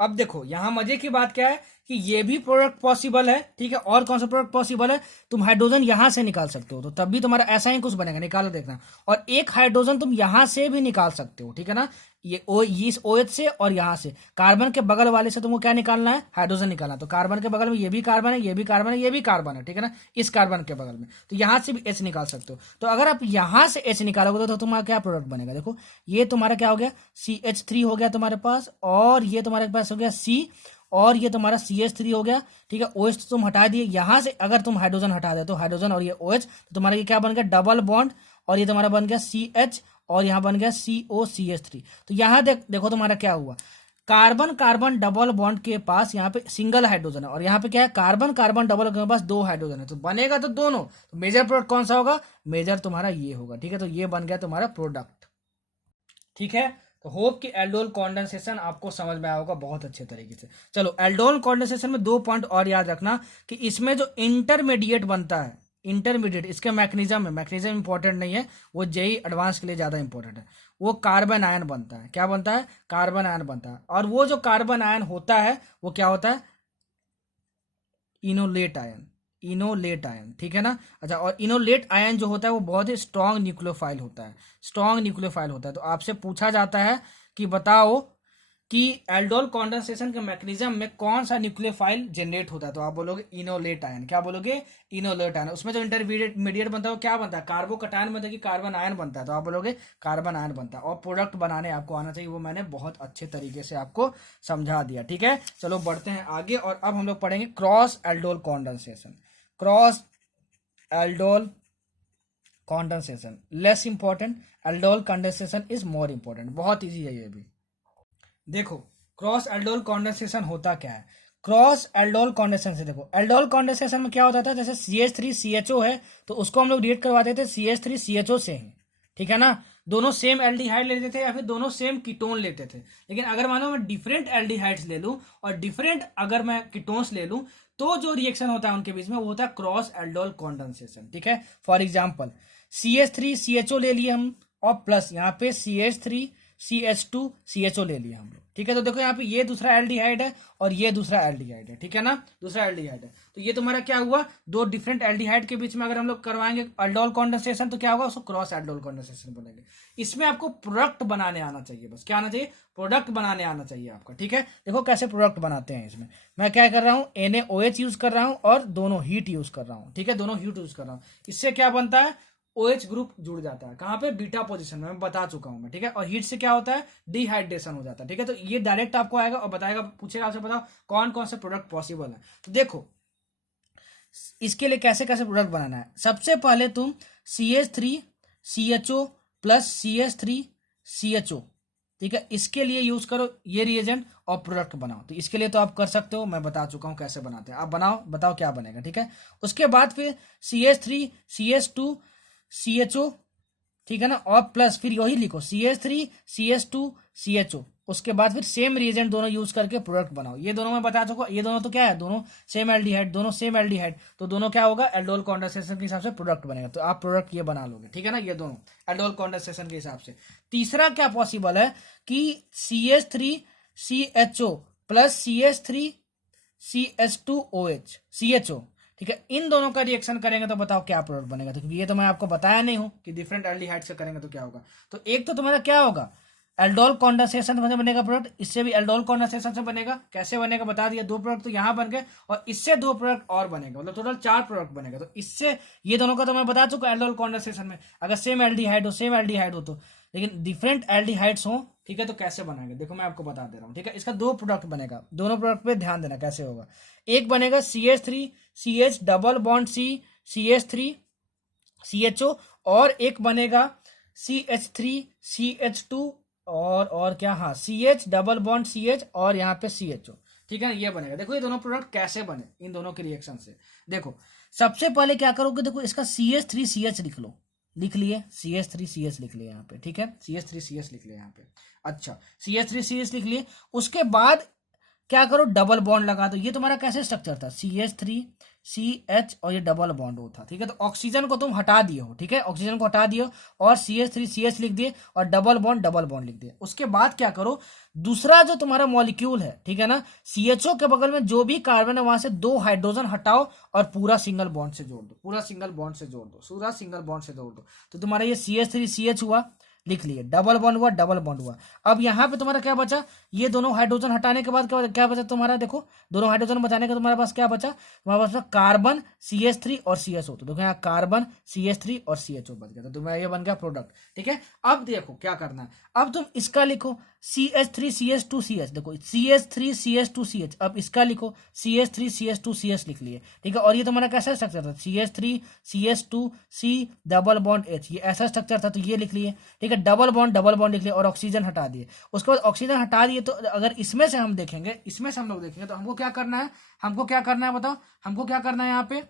अब देखो यहाँ मजे की बात क्या है कि ये भी प्रोडक्ट पॉसिबल है। ठीक है, और कौन सा प्रोडक्ट पॉसिबल है, तुम हाइड्रोजन यहां से निकाल सकते हो, तो तब भी तुम्हारा ऐसा ही कुछ बनेगा, निकालो देखना। और एक हाइड्रोजन तुम यहां से भी निकाल सकते हो। ठीक है ना, ये इस OH से और यहाँ से कार्बन के बगल वाले से तुमको क्या निकालना है, हाइड्रोजन निकालना। तो कार्बन के बगल में ये भी कार्बन है, ये भी कार्बन है, ये भी कार्बन है। ठीक है ना, इस कार्बन के बगल में, तो यहाँ से भी H निकाल सकते हो। तो अगर आप यहाँ से H निकालोगे तो तुम्हारा क्या प्रोडक्ट बनेगा, देखो ये तुम्हारा क्या हो गया, CH3 हो गया तुम्हारे पास, और ये तुम्हारे पास हो गया C, और ये तुम्हारा CH3 हो गया। ठीक है, OH तो तुम हटा दिए, यहाँ से अगर तुम हाइड्रोजन हटा दे तो हाइड्रोजन और ये OH, तो तुम्हारा ये क्या बन गया, डबल बॉन्ड, और ये तुम्हारा बन गया CH और यहाँ बन गया COCH3। तो यहाँ देखो तुम्हारा क्या हुआ, कार्बन कार्बन डबल बॉन्ड के पास यहाँ पे सिंगल हाइड्रोजन है, और यहाँ पे क्या है, कार्बन कार्बन डबल के पास 2 हाइड्रोजन है, तो बनेगा तो दोनों। तो मेजर प्रोडक्ट कौन सा होगा, मेजर तुम्हारा ये होगा। ठीक है, तो ये बन गया तुम्हारा प्रोडक्ट। ठीक है, तो होप कि एल्डोल कॉन्डेंसेशन आपको समझ में आया होगा बहुत अच्छे तरीके से। चलो, एल्डोल कॉन्डेंसेशन में 2 पॉइंट और याद रखना कि इसमें जो इंटरमीडिएट बनता है, इंटरमीडिएट, इसके मैकेनिज्म है, मैकेनिज्म इंपॉर्टेंट नहीं है, वो जेई एडवांस के लिए ज़्यादा इंपॉर्टेंट है। वो कार्बन आयन बनता है। क्या बनता है? कार्बन आयन बनता है। और वो जो कार्बन आयन होता है वो क्या होता है? Enolate ion. इनोलेट आयन, ठीक है ना। अच्छा, और इनोलेट आयन जो होता है वो बहुत ही स्ट्रॉन्ग न्यूक्लियोफाइल होता है। स्ट्रॉन्ग न्यूक्लियोफाइल होता है। तो आपसे पूछा जाता है कि बताओ कि एल्डोल कॉन्डेंसेशन के मैकेनिज्म में कौन सा न्यूक्लियोफाइल जनरेट होता है, तो आप बोलोगे इनोलेट आयन। क्या बोलोगे? Enolate ion. उसमें जो इंटरमीडिएट बनता है वो क्या बनता है? कार्बोकटायन बनता है कि कार्बन आयन बनता है, तो आप बोलोगे कार्बन आयन बनता है। और प्रोडक्ट बनाने आपको आना चाहिए, वो मैंने बहुत अच्छे तरीके से आपको समझा दिया, ठीक है। चलो बढ़ते हैं आगे, और अब हम लोग पढ़ेंगे cross aldol condensation. Cross aldol condensation less important, aldol condensation is more important. बहुत ईजी है ये भी। देखो, क्रॉस एल्डोल कॉन्डेंसेशन होता क्या है? क्रॉस एल्डोल कॉन्डेंसेशन से देखो, एल्डोल कॉन्डेंसेशन में क्या होता था, जैसे CH3CHO है तो उसको हम लोग रिएक्ट करवाते थे CH3CHO से ही, ठीक है ना। दोनों सेम एल्डिहाइड लेते थे या फिर दोनों सेम कीटोन लेते थे। लेकिन अगर मानो मैं डिफरेंट एल्डिहाइड्स ले लूं और डिफरेंट अगर मैं कीटोन्स ले लूं, तो जो रिएक्शन होता है उनके बीच में वो होता है क्रॉस एल्डोल कॉन्डेंसेशन, ठीक है। फॉर एग्जाम्पल, CH3CHO ले लिए हम, और प्लस यहाँ पे CH3CH2CHO ले लिया हम लोग, ठीक है। तो देखो यहाँ पे ये दूसरा एल्डिहाइड है और ये दूसरा एल्डिहाइड है, ठीक है ना। दूसरा एल्डिहाइड है, तो ये तुम्हारा क्या हुआ, दो डिफरेंट एल्डिहाइड के बीच में अगर हम लोग करवाएंगे एल्डोल कॉन्डेंसेशन तो क्या होगा, उसको क्रॉस एल्डोल कॉन्डेंसेशन बोलेंगे। इसमें आपको प्रोडक्ट बनाने आना चाहिए, बस क्या आना चाहिए? प्रोडक्ट बनाने आना चाहिए आपका, ठीक है। देखो कैसे प्रोडक्ट बनाते हैं। इसमें मैं क्या कर रहा हूँ, NaOH यूज कर रहा हूँ और दोनों हीट यूज कर रहा हूँ, ठीक है। दोनों हीट यूज कर रहा हूँ। इससे क्या बनता है? OH ग्रुप जुड़ जाता है। कहाँ पे? बीटा पोजीशन में, मैं बता चुका हूं मैं, ठीक है। और हीट से क्या होता है? डिहाइड्रेशन हो जाता है, ठीक है। तो ये डायरेक्ट आपको आएगा और बताएगा, पूछेगा आपसे, बताओ कौन कौन से प्रोडक्ट पॉसिबल है। तो देखो इसके लिए कैसे कैसे प्रोडक्ट बनाना है। सबसे पहले तुम CH3CHO प्लस CH3CHO, ठीक है, इसके लिए यूज करो ये रिएजेंट और प्रोडक्ट बनाओ। तो इसके लिए तो आप कर सकते हो, मैं बता चुका हूं कैसे बनाते हैं। आप बनाओ, बताओ क्या बनेगा, ठीक है। उसके बाद फिर CH3CH2CHO, ठीक है ना, और प्लस फिर यही लिखो CH3CH2CHO। उसके बाद फिर सेम रिएजेंट दोनों यूज करके प्रोडक्ट बनाओ। ये दोनों मैं बता चुका, ये दोनों तो क्या है, दोनों सेम एल्डिहाइड, दोनों सेम एल्डिहाइड, तो दोनों क्या होगा, एल्डोल कॉन्डेंसेशन के हिसाब से प्रोडक्ट बनेगा। तो आप प्रोडक्ट ये बना लोगे, ठीक है ना, ये दोनों एल्डोल कॉन्डेंसेशन के हिसाब से। तीसरा क्या पॉसिबल है कि CH3CHO प्लस CH3CH2OH CHO, ठीक है, इन दोनों का रिएक्शन करेंगे तो बताओ क्या प्रोडक्ट बनेगा। तो क्योंकि ये तो मैं आपको बताया नहीं हूं कि डिफरेंट एल्डिहाइड से करेंगे तो क्या होगा। तो एक तो तुम्हारा क्या होगा, एल्डोल कॉन्डेंसेशन से बनेगा प्रोडक्ट, इससे भी एल्डोल कॉन्डेंसेशन से बनेगा। कैसे बनेगा बता दिया, 2 प्रोडक्ट तो यहाँ बन गए और इससे 2 प्रोडक्ट और बनेगा, मतलब टोटल 4 प्रोडक्ट बनेगा। तो इससे ये दोनों का तो मैं बता चुका एल्डोल कॉन्डेंसेशन में, अगर सेम एल्डिहाइड हो तो, लेकिन डिफरेंट एल्डिहाइड्स हो, ठीक है, तो कैसे बनाएंगे देखो मैं आपको बता दे रहा हूँ, ठीक है। इसका 2 प्रोडक्ट बनेगा, दोनों प्रोडक्ट पे ध्यान देना कैसे होगा। एक बनेगा CH3CH डबल बॉन्ड CH3CHO, और एक बनेगा CH3CH2 और क्या, हाँ, CH डबल बॉन्ड CH और यहाँ पे CHO, ठीक है ना, ये बनेगा। देखो ये दोनों प्रोडक्ट कैसे बने इन दोनों के रिएक्शन से। देखो सबसे पहले क्या करोगे, देखो इसका CH3CH लिख लो, लिख लिए CH3CH लिख लिए यहाँ पे, ठीक है, CH3CH लिख लिए यहाँ पे। अच्छा, CH3CH लिख लिए, उसके बाद क्या करो, डबल बॉन्ड लगा दो। ये तुम्हारा कैसे स्ट्रक्चर था, CH3CH और ये डबल बॉन्ड हो था, ठीक है। तो ऑक्सीजन को तुम हटा दिए हो, ठीक है, ऑक्सीजन को हटा दिए और CH3CH लिख दिए और डबल बॉन्ड लिख दिए। उसके बाद क्या करो, दूसरा जो तुम्हारा मॉलिक्यूल है, ठीक है ना, CHO के बगल में जो भी कार्बन है वहां से 2 हाइड्रोजन हटाओ और पूरा सिंगल बॉन्ड से जोड़ दो, पूरा सिंगल बॉन्ड से जोड़ दो। तो तुम्हारा ये CH3CH हुआ, लिख लिए, डबल बॉन्ड हुआ, डबल बॉन्ड हुआ। अब यहाँ पे तुम्हारा क्या बचा, ये दोनों हाइड्रोजन हटाने के बाद क्या बचा तुम्हारा, देखो दोनों हाइड्रोजन बचाने के तुम्हारे पास क्या बचा, तुम्हारे पास कार्बन CH3 और CSO। तो देखो यहाँ कार्बन CH3 और CHO बच गया, तो तुम्हारा ये बन गया प्रोडक्ट, ठीक है। अब देखो क्या करना है, अब तुम इसका लिखो CH3CH2CH, देखो CH3CH2CH, अब इसका लिखो CH3CH2CH लिख लिए, ठीक है। और ये तुम्हारा कैसा स्ट्रक्चर था, CH3CH2C डबल बॉन्ड H, ये ऐसा स्ट्रक्चर था, तो ये लिख लिए, ठीक है। डबल बॉन्ड लिख लिए और ऑक्सीजन हटा दिए। उसके बाद ऑक्सीजन हटा दिए, तो अगर इसमें से हम देखेंगे, इसमें से हम लोग देखेंगे तो हमको क्या करना है, बताओ हमको क्या करना है यहाँ पे,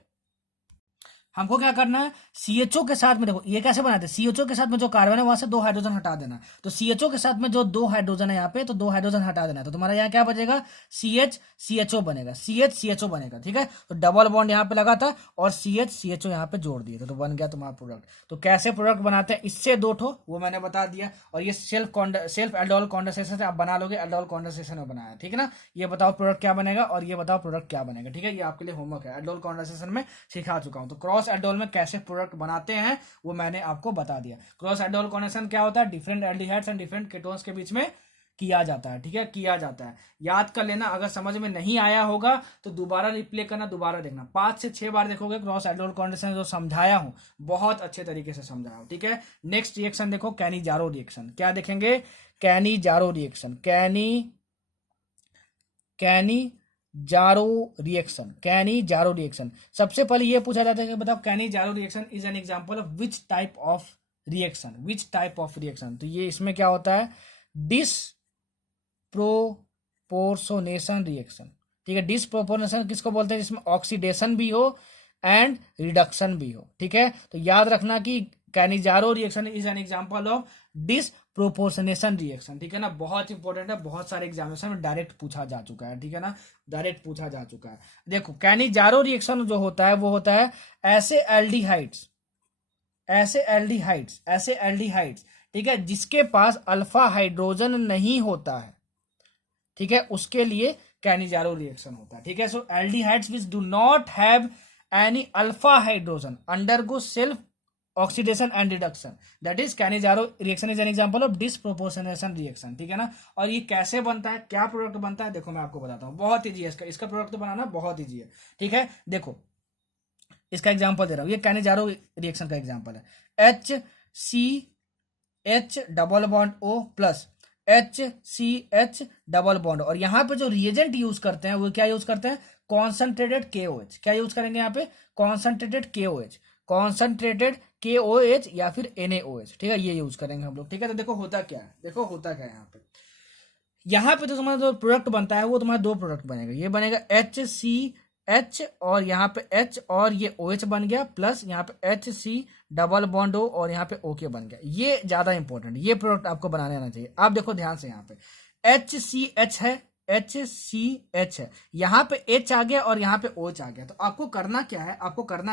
हमको क्या करना है, CHO के साथ में, देखो ये कैसे बनाते हैं, CHO के साथ में जो कार्बन है वहां से 2 हाइड्रोजन हटा देना, तो CHO के साथ में जो 2 हाइड्रोजन है यहाँ पे, तो 2 हाइड्रोजन हटा देना, तो तुम्हारा यहाँ क्या बचेगा, CHCHO बनेगा, CHCHO बनेगा, ठीक है। तो डबल बॉन्ड यहाँ पे लगा था और CHCHO यहाँ पे जोड़ दिए तो बन गया तुम्हारा प्रोडक्ट। तो कैसे प्रोडक्ट बनाते हैं, इससे 2 ठो वो मैंने बता दिया, और ये सेल्फ एल्डोल कॉन्डेंसेशन से आप बना लोगे, एल्डोल कॉन्डेंसेशन में बनाया, ठीक है ना। ये बताओ प्रोडक्ट क्या बनेगा और ये बताओ प्रोडक्ट क्या बनेगा, ठीक है। ये आपके लिए होमवर्क है, एल्डोल कॉन्डेंसेशन में सिखा चुका हूं। तो क्रॉस एल्डोल में कैसे प्रोडक्ट बनाते हैं वो मैंने आपको बता दिया। क्रॉस एल्डोल कॉन्डेंसेशन क्या होता है, different aldehydes and different ketones के बीच में किया जाता है, ठीक है, किया जाता है। याद कर लेना, अगर समझ में नहीं आया होगा तो दोबारा रिप्ले करना, दोबारा देखना, 5 से 6 बार देखोगे क्रॉस एल्डोल कॉन्डेंसेशन जो समझाया हूं बहुत अच्छे तरीके से समझाया हूं, ठीक है। नेक्स्ट रिएक्शन देखो, कैनिजारो रिएक्शन। क्या देखेंगे, कैनिजारो रिएक्शन, कैनिजारो रिएक्शन। सबसे पहले ये पूछा जाता है कि बताओ Cannizzaro reaction is an example of which type of reaction. तो ये इसमें क्या होता है, डिसप्रोपोर्शनेशन रिएक्शन, ठीक है। डिसप्रोपोर्शनेशन किसको बोलते हैं, जिसमें ऑक्सीडेशन भी हो एंड रिडक्शन भी हो, ठीक है। तो याद रखना कि Cannizzaro reaction is an example of disproportionation reaction, ठीक है ना। बहुत इंपॉर्टेंट है, बहुत सारे एग्जामिनेशन में डायरेक्ट पूछा जा चुका है, ठीक है ना, डायरेक्ट पूछा जा चुका है। देखो कैनिजारो रिएक्शन जो होता है वो होता है ऐसे एल्डिहाइड्स, ठीक है, जिसके पास अल्फा हाइड्रोजन नहीं होता है, ठीक है, उसके लिए कैनिजारो रिएक्शन होता है, ठीक है। So aldehydes which do not have any alpha hydrogen undergo self oxidation and reduction, that is Cannizzaro reaction is an example of disproportionation reaction, ठीक है ना। और ये कैसे बनता है, क्या प्रोडक्ट बनता है, देखो मैं आपको बताता हूँ, बहुत ईजी है इसका प्रोडक्ट बनाना बहुत ईजी है, ठीक है। देखो इसका एग्जांपल दे रहा हूँ, ये कैनिजारो रिएक्शन का एग्जांपल है, HCH double bond O plus HCH double bond, और यहाँ पे जो रिएजेंट यूज करते हैं वो क्या यूज करते हैं, कॉन्सेंट्रेटेड KOH। क्या यूज करेंगे यहाँ पे, कॉन्सेंट्रेटेड KOH या फिर NaOH, ठीक है, ये यूज करेंगे हम लोग, ठीक है। तो देखो होता क्या है, यहाँ पे तो तुम्हारा जो प्रोडक्ट बनता है वो तुम्हारा 2 प्रोडक्ट बनेगा, ये बनेगा HCH और यहाँ पे H और ये OH बन गया, प्लस यहाँ पे HC डबल बॉन्ड O और यहाँ पे OK बन गया। ये ज्यादा इंपॉर्टेंट, ये प्रोडक्ट आपको बनाने आना चाहिए। आप देखो ध्यान से, यहाँ पे HCH है, यहाँ पे H आ गया और यहाँ पे OH आ गया, तो आपको करना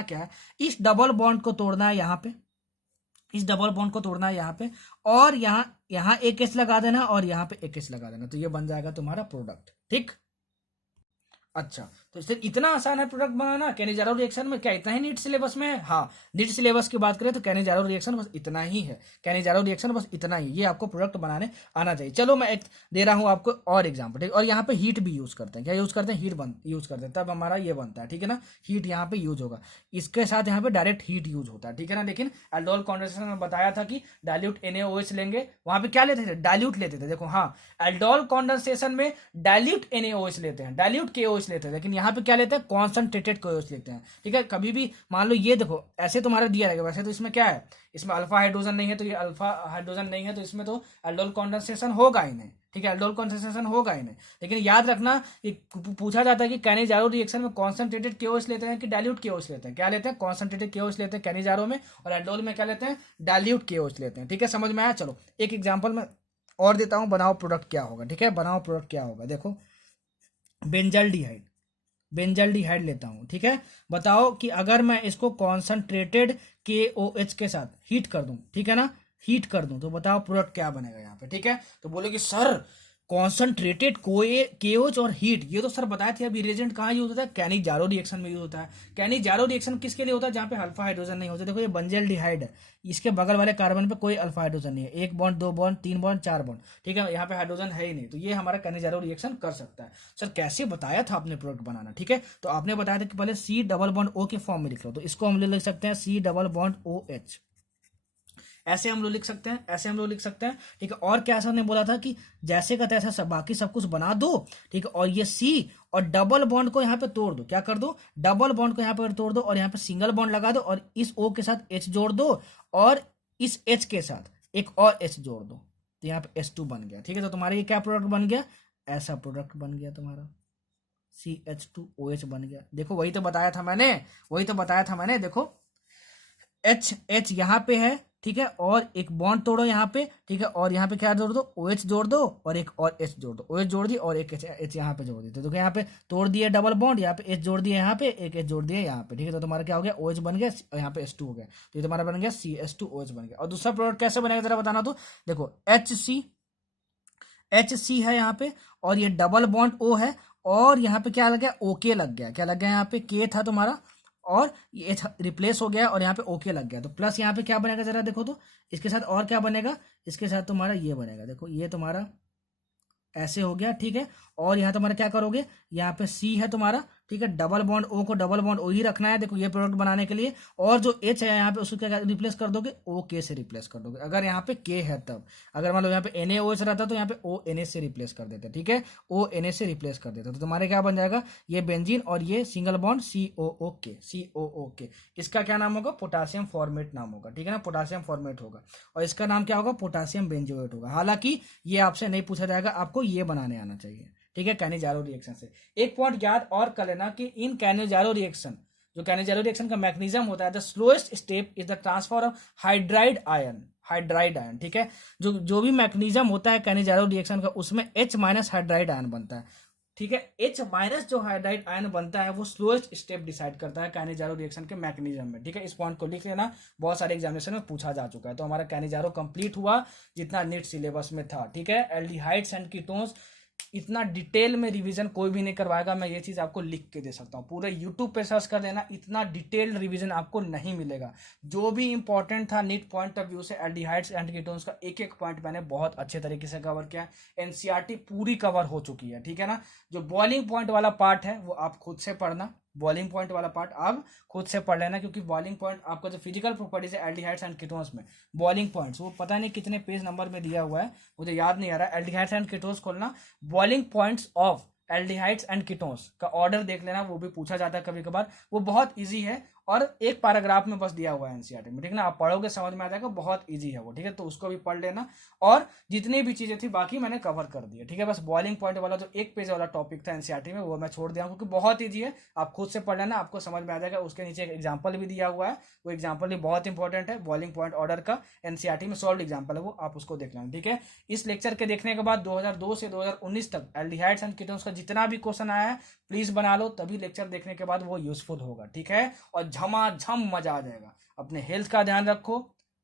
क्या है, इस डबल बॉन्ड को तोड़ना है यहाँ पे, और यहाँ एक H लगा देना और यहाँ पे एक H लगा देना, तो ये बन जाएगा तुम्हारा प्रोडक्ट, ठीक। अच्छा, तो इससे इतना आसान है प्रोडक्ट बनाना कैनिजारो रिएक्शन में, क्या इतना ही नीट सिलेबस में है, हाँ नीट सिलेबस की बात करें तो कैनिजारो रिएक्शन बस इतना ही है, ये आपको प्रोडक्ट बनाने आना चाहिए। चलो मैं एक दे रहा हूँ आपको और एग्जांपल, और यहाँ पे हीट भी यूज करते हैं, क्या यूज करते हैं, यूज करते हैं, तब हमारा ये बनता है, ठीक है ना। हीट यहाँ पे यूज होगा, इसके साथ यहाँ पे डायरेक्ट हीट यूज होता है, ठीक है ना। लेकिन एल्डोल कॉन्डेंसेशन में बताया था कि डाइल्यूट NaOH लेंगे, वहां पे क्या लेते थे, डाइल्यूट लेते थे। देखो हाँ, एल्डोल कॉन्डेंसेशन में डाइल्यूट NaOH लेते हैं, डाइल्यूट KOH लेते हैं, लेकिन यहाँ पे क्या लेते हैं, कॉन्सेंट्रेटेड KOH लेते हैं, ठीक है। कभी भी मान लो ये देखो ऐसे तुम्हारा दिया रहेगा, वैसे तो इसमें क्या है, इसमें अल्फा हाइड्रोजन नहीं है, तो ये अल्फा हाइड्रोजन नहीं है, तो इसमें तो एल्डोल कॉन्डेंसेशन होगा ही नहीं, ठीक है, एल्डोल कॉन्डेंसेशन होगा ही नहीं। लेकिन याद रखना कि पूछा जाता है कि कैनिजारो रिएक्शन में कॉन्सेंट्रेटेड KOH लेते हैं कि डाइल्यूट KOH लेते हैं, क्या लेते हैं, कॉन्सेंट्रेटेड KOH लेते हैं कैनिजारो में, और एल्डोल में क्या लेते हैं, डाइल्यूट KOH लेते हैं, ठीक है। समझ में आया। चलो एक एग्जाम्पल में और देता हूं, बनाओ प्रोडक्ट क्या होगा, ठीक है, देखो बेंजल डिहाइड लेता हूं, ठीक है। बताओ कि अगर मैं इसको कॉन्सेंट्रेटेड KOH के साथ हीट कर दूं, ठीक है ना, तो बताओ प्रोडक्ट क्या बनेगा यहाँ पे, ठीक है। तो बोले कि सर कॉन्सेंट्रेटेड KOH और हीट, ये तो सर बताए थे, अभी रिएजेंट कहाँ यूज होता है, कैनिजारो रिएक्शन में यूज होता है। कैनिजारो रिएक्शन किसके लिए होता है, जहाँ पे अल्फा हाइड्रोजन नहीं होता। देखो ये बेंजल डिहाइड है, इसके बगल वाले कार्बन पे कोई अल्फा हाइड्रोजन नहीं है, 1 बॉन्ड 2 बॉन्ड 3 बॉन्ड 4 बॉन्ड, ठीक है, यहाँ पे हाइड्रोजन है ही नहीं, तो ये हमारा कैनिजारो रिएक्शन कर सकता है। सर कैसे बताया था आपने प्रोडक्ट बनाना, ठीक है, तो आपने बताया था कि पहले C डबल बॉन्ड O के फॉर्म में लिख लो, तो इसको हम लिख सकते हैं C डबल बॉन्ड OH, ऐसे हम लोग लिख सकते हैं, ठीक है। और क्या सर ने बोला था कि जैसे का तैसा सब बाकी सब कुछ बना दो, ठीक है, और ये C और डबल बॉन्ड को यहाँ पे तोड़ दो, क्या कर दो, डबल बॉन्ड को यहाँ पे तोड़ दो और यहाँ पे सिंगल बॉन्ड लगा दो, और इस O के साथ H जोड़ दो और इस H के साथ एक और H जोड़ दो, तो यहाँ पे H2 बन गया, ठीक है। तो तुम्हारा ये क्या प्रोडक्ट बन गया, ऐसा प्रोडक्ट बन गया तुम्हारा, CH2OH बन गया। देखो वही तो बताया था मैंने, देखो एच यहाँ पे है, ठीक है, और एक बॉन्ड तोड़ो यहाँ पे, ठीक है, और यहाँ पे क्या जोड़ दो, ओ एच जोड़ दो और एक और एच जोड़ दो, ओ एच जोड़ दी और एक एच यहाँ पे जोड़ दी। तो यहाँ पे तोड़ दिया डबल बॉन्ड, यहाँ पे एच जोड़ दिया, यहाँ पे एक एच जोड़ दिया यहाँ पे, ठीक है। तो तुम्हारा क्या हो गया, ओ एच बन गया और यहाँ पे H2 हो गया। तो ये तुम्हारा बन गया CH2OH बन गया। और दूसरा प्रोडक्ट कैसे बनेगा जरा बताना। तो देखो HC है यहाँ पे और ये डबल बॉन्ड O है और यहाँ पे क्या लग गया, ओके लग गया। क्या लग गया, यहाँ पे के था तुम्हारा और ये रिप्लेस हो गया और यहाँ पे ओके लग गया। तो प्लस यहाँ पे क्या बनेगा जरा देखो तो, इसके साथ और क्या बनेगा, इसके साथ तुम्हारा ये बनेगा, देखो ये तुम्हारा ऐसे हो गया, ठीक है। और यहाँ तुम्हारा क्या करोगे, यहाँ पे C है तुम्हारा, ठीक है, डबल बॉन्ड O को डबल बॉन्ड O ही रखना है, देखो ये प्रोडक्ट बनाने के लिए। और जो H है यहाँ पे उसको क्या रिप्लेस कर दोगे, OK से रिप्लेस कर दोगे, अगर यहाँ पे K है तब। अगर मान लो यहाँ पे NaOH रहता तो यहाँ पे ONA से रिप्लेस कर देते, ठीक है, ONA से रिप्लेस कर देते। तो तुम्हारे क्या बन जाएगा, ये बेंजीन और ये सिंगल बॉन्ड COOK। इसका क्या नाम होगा, पोटासियम फॉर्मेट नाम होगा, ठीक है ना, पोटासियम फॉर्मेट होगा। और इसका नाम क्या होगा, पोटासियम बेंजोएट होगा। हालांकि ये आपसे नहीं पूछा जाएगा, आपको ये बनाने आना चाहिए, ठीक है, कैनिजारो रिएक्शन से। एक पॉइंट याद और कर लेना कि इन कैनिजारो रिएक्शन, जो कैनिजारो रिएक्शन का मैकेनिज्म होता है, the slowest step is the transfer of hydride ion, ठीक है। जो भी मैकेनिज्म होता है कैनिजारो रिएक्शन का, उसमें H माइनस हाइड्राइड आयन बनता है, ठीक है। H माइनस जो हाइड्राइड आयन बनता है वो स्लोएस्ट स्टेप डिसाइड करता है कैनिजारो रिएक्शन के मैकेनिज्म में, ठीक है। इस पॉइंट को लिख लेना, बहुत सारे एग्जामिनेशन में पूछा जा चुका है। तो हमारा कैनिजारो कंप्लीट हुआ जितना नीट सिलेबस में था, ठीक है। एल्डिहाइड्स एंड कीटोन्स इतना डिटेल में रिवीजन कोई भी नहीं करवाएगा, मैं ये चीज आपको लिख के दे सकता हूँ। पूरे यूट्यूब पे सर्च कर लेना, इतना डिटेल्ड रिवीजन आपको नहीं मिलेगा। जो भी इंपॉर्टेंट था नीट पॉइंट ऑफ व्यू से एल्डिहाइड्स एंड कीटोन्स का एक एक पॉइंट मैंने बहुत अच्छे तरीके से कवर किया है। एनसीईआरटी पूरी कवर हो चुकी है, ठीक है ना। जो बॉइलिंग पॉइंट वाला पार्ट है वो आप खुद से पढ़ना, बॉइलिंग पॉइंट वाला पार्ट आप खुद से पढ़ लेना, क्योंकि बॉइलिंग पॉइंट आपका जो फिजिकल प्रॉपर्टीज है एल्डिहाइड्स एंड कीटोन्स में, बॉइलिंग पॉइंट्स वो पता नहीं कितने पेज नंबर में दिया हुआ है, मुझे याद नहीं आ रहा। एल्डिहाइड्स एंड कीटोन्स खोलना, boiling points of aldehydes and ketones का ऑर्डर देख लेना, वो भी पूछा जाता है कभी कभार, वो बहुत ईजी है और एक पैराग्राफ में बस दिया हुआ है एनसीईआरटी में, ठीक है ना। आप पढ़ोगे समझ में आ जाएगा, बहुत ईजी है वो, ठीक है। तो उसको भी पढ़ लेना और जितनी भी चीजें थी बाकी मैंने कवर कर दी है, ठीक है। बस बॉइलिंग पॉइंट वाला जो एक पेज वाला टॉपिक था एनसीईआरटी में वो मैं छोड़ दिया हूँ, क्योंकि बहुत ईजी है, आप खुद से पढ़ लेना, आपको समझ में आ जाएगा। उसके नीचे एक एग्जाम्पल भी दिया हुआ है, वो एग्जाम्पल भी बहुत इंपॉर्टेंट है, बॉइलिंग पॉइंट ऑर्डर का एनसीईआरटी में सॉल्व एग्जाम्पल है वो, आप उसको देख लेना, ठीक है। इस लेक्चर के देखने के बाद 2002 से 2019 तक एल्डिहाइड्स एंड कीटोन्स का जितना भी क्वेश्चन आया है प्लीज बना लो, तभी लेक्चर देखने के बाद वो यूजफुल होगा, ठीक है। और झमाझम मजा आ जाएगा। अपने हेल्थ का ध्यान रखो,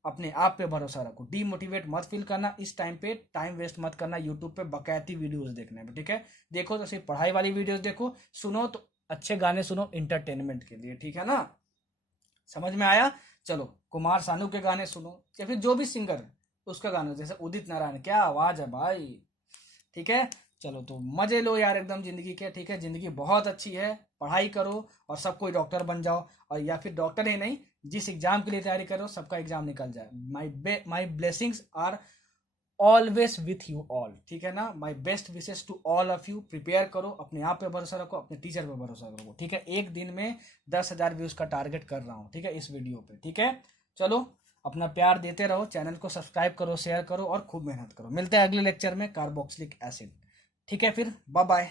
अपने आप पे भरोसा रखो, डीमोटिवेट मत फील करना, इस टाइम पे टाइम वेस्ट मत करना यूट्यूब पे बकैती वीडियोस देखने में, ठीक है। देखो तो सिर्फ पढ़ाई वाली वीडियोस देखो, सुनो तो अच्छे गाने सुनो इंटरटेनमेंट के लिए, ठीक है ना। समझ में आया। चलो कुमार सानू के गाने सुनो या फिर जो भी सिंगर है उसका गाना, जैसे उदित नारायण, क्या आवाज है भाई, ठीक है। चलो तो मजे लो यार एकदम जिंदगी के, ठीक है। जिंदगी बहुत अच्छी है, पढ़ाई करो और सब कोई डॉक्टर बन जाओ, और या फिर डॉक्टर ही नहीं, जिस एग्जाम के लिए तैयारी करो सबका एग्जाम निकल जाए। My blessings are always with you all, ठीक है ना। My best wishes to all of you. Prepare करो, अपने आप पे भरोसा रखो, अपने टीचर पे भरोसा रखो, ठीक है। एक दिन में 10,000 व्यूज का टारगेट कर रहा हूँ, ठीक है, इस वीडियो पे, ठीक है। चलो अपना प्यार देते रहो, चैनल को सब्सक्राइब करो, शेयर करो और खूब मेहनत करो। मिलते हैं अगले लेक्चर में कार्बोक्सिलिक एसिड, ठीक है। फिर बाय बाय।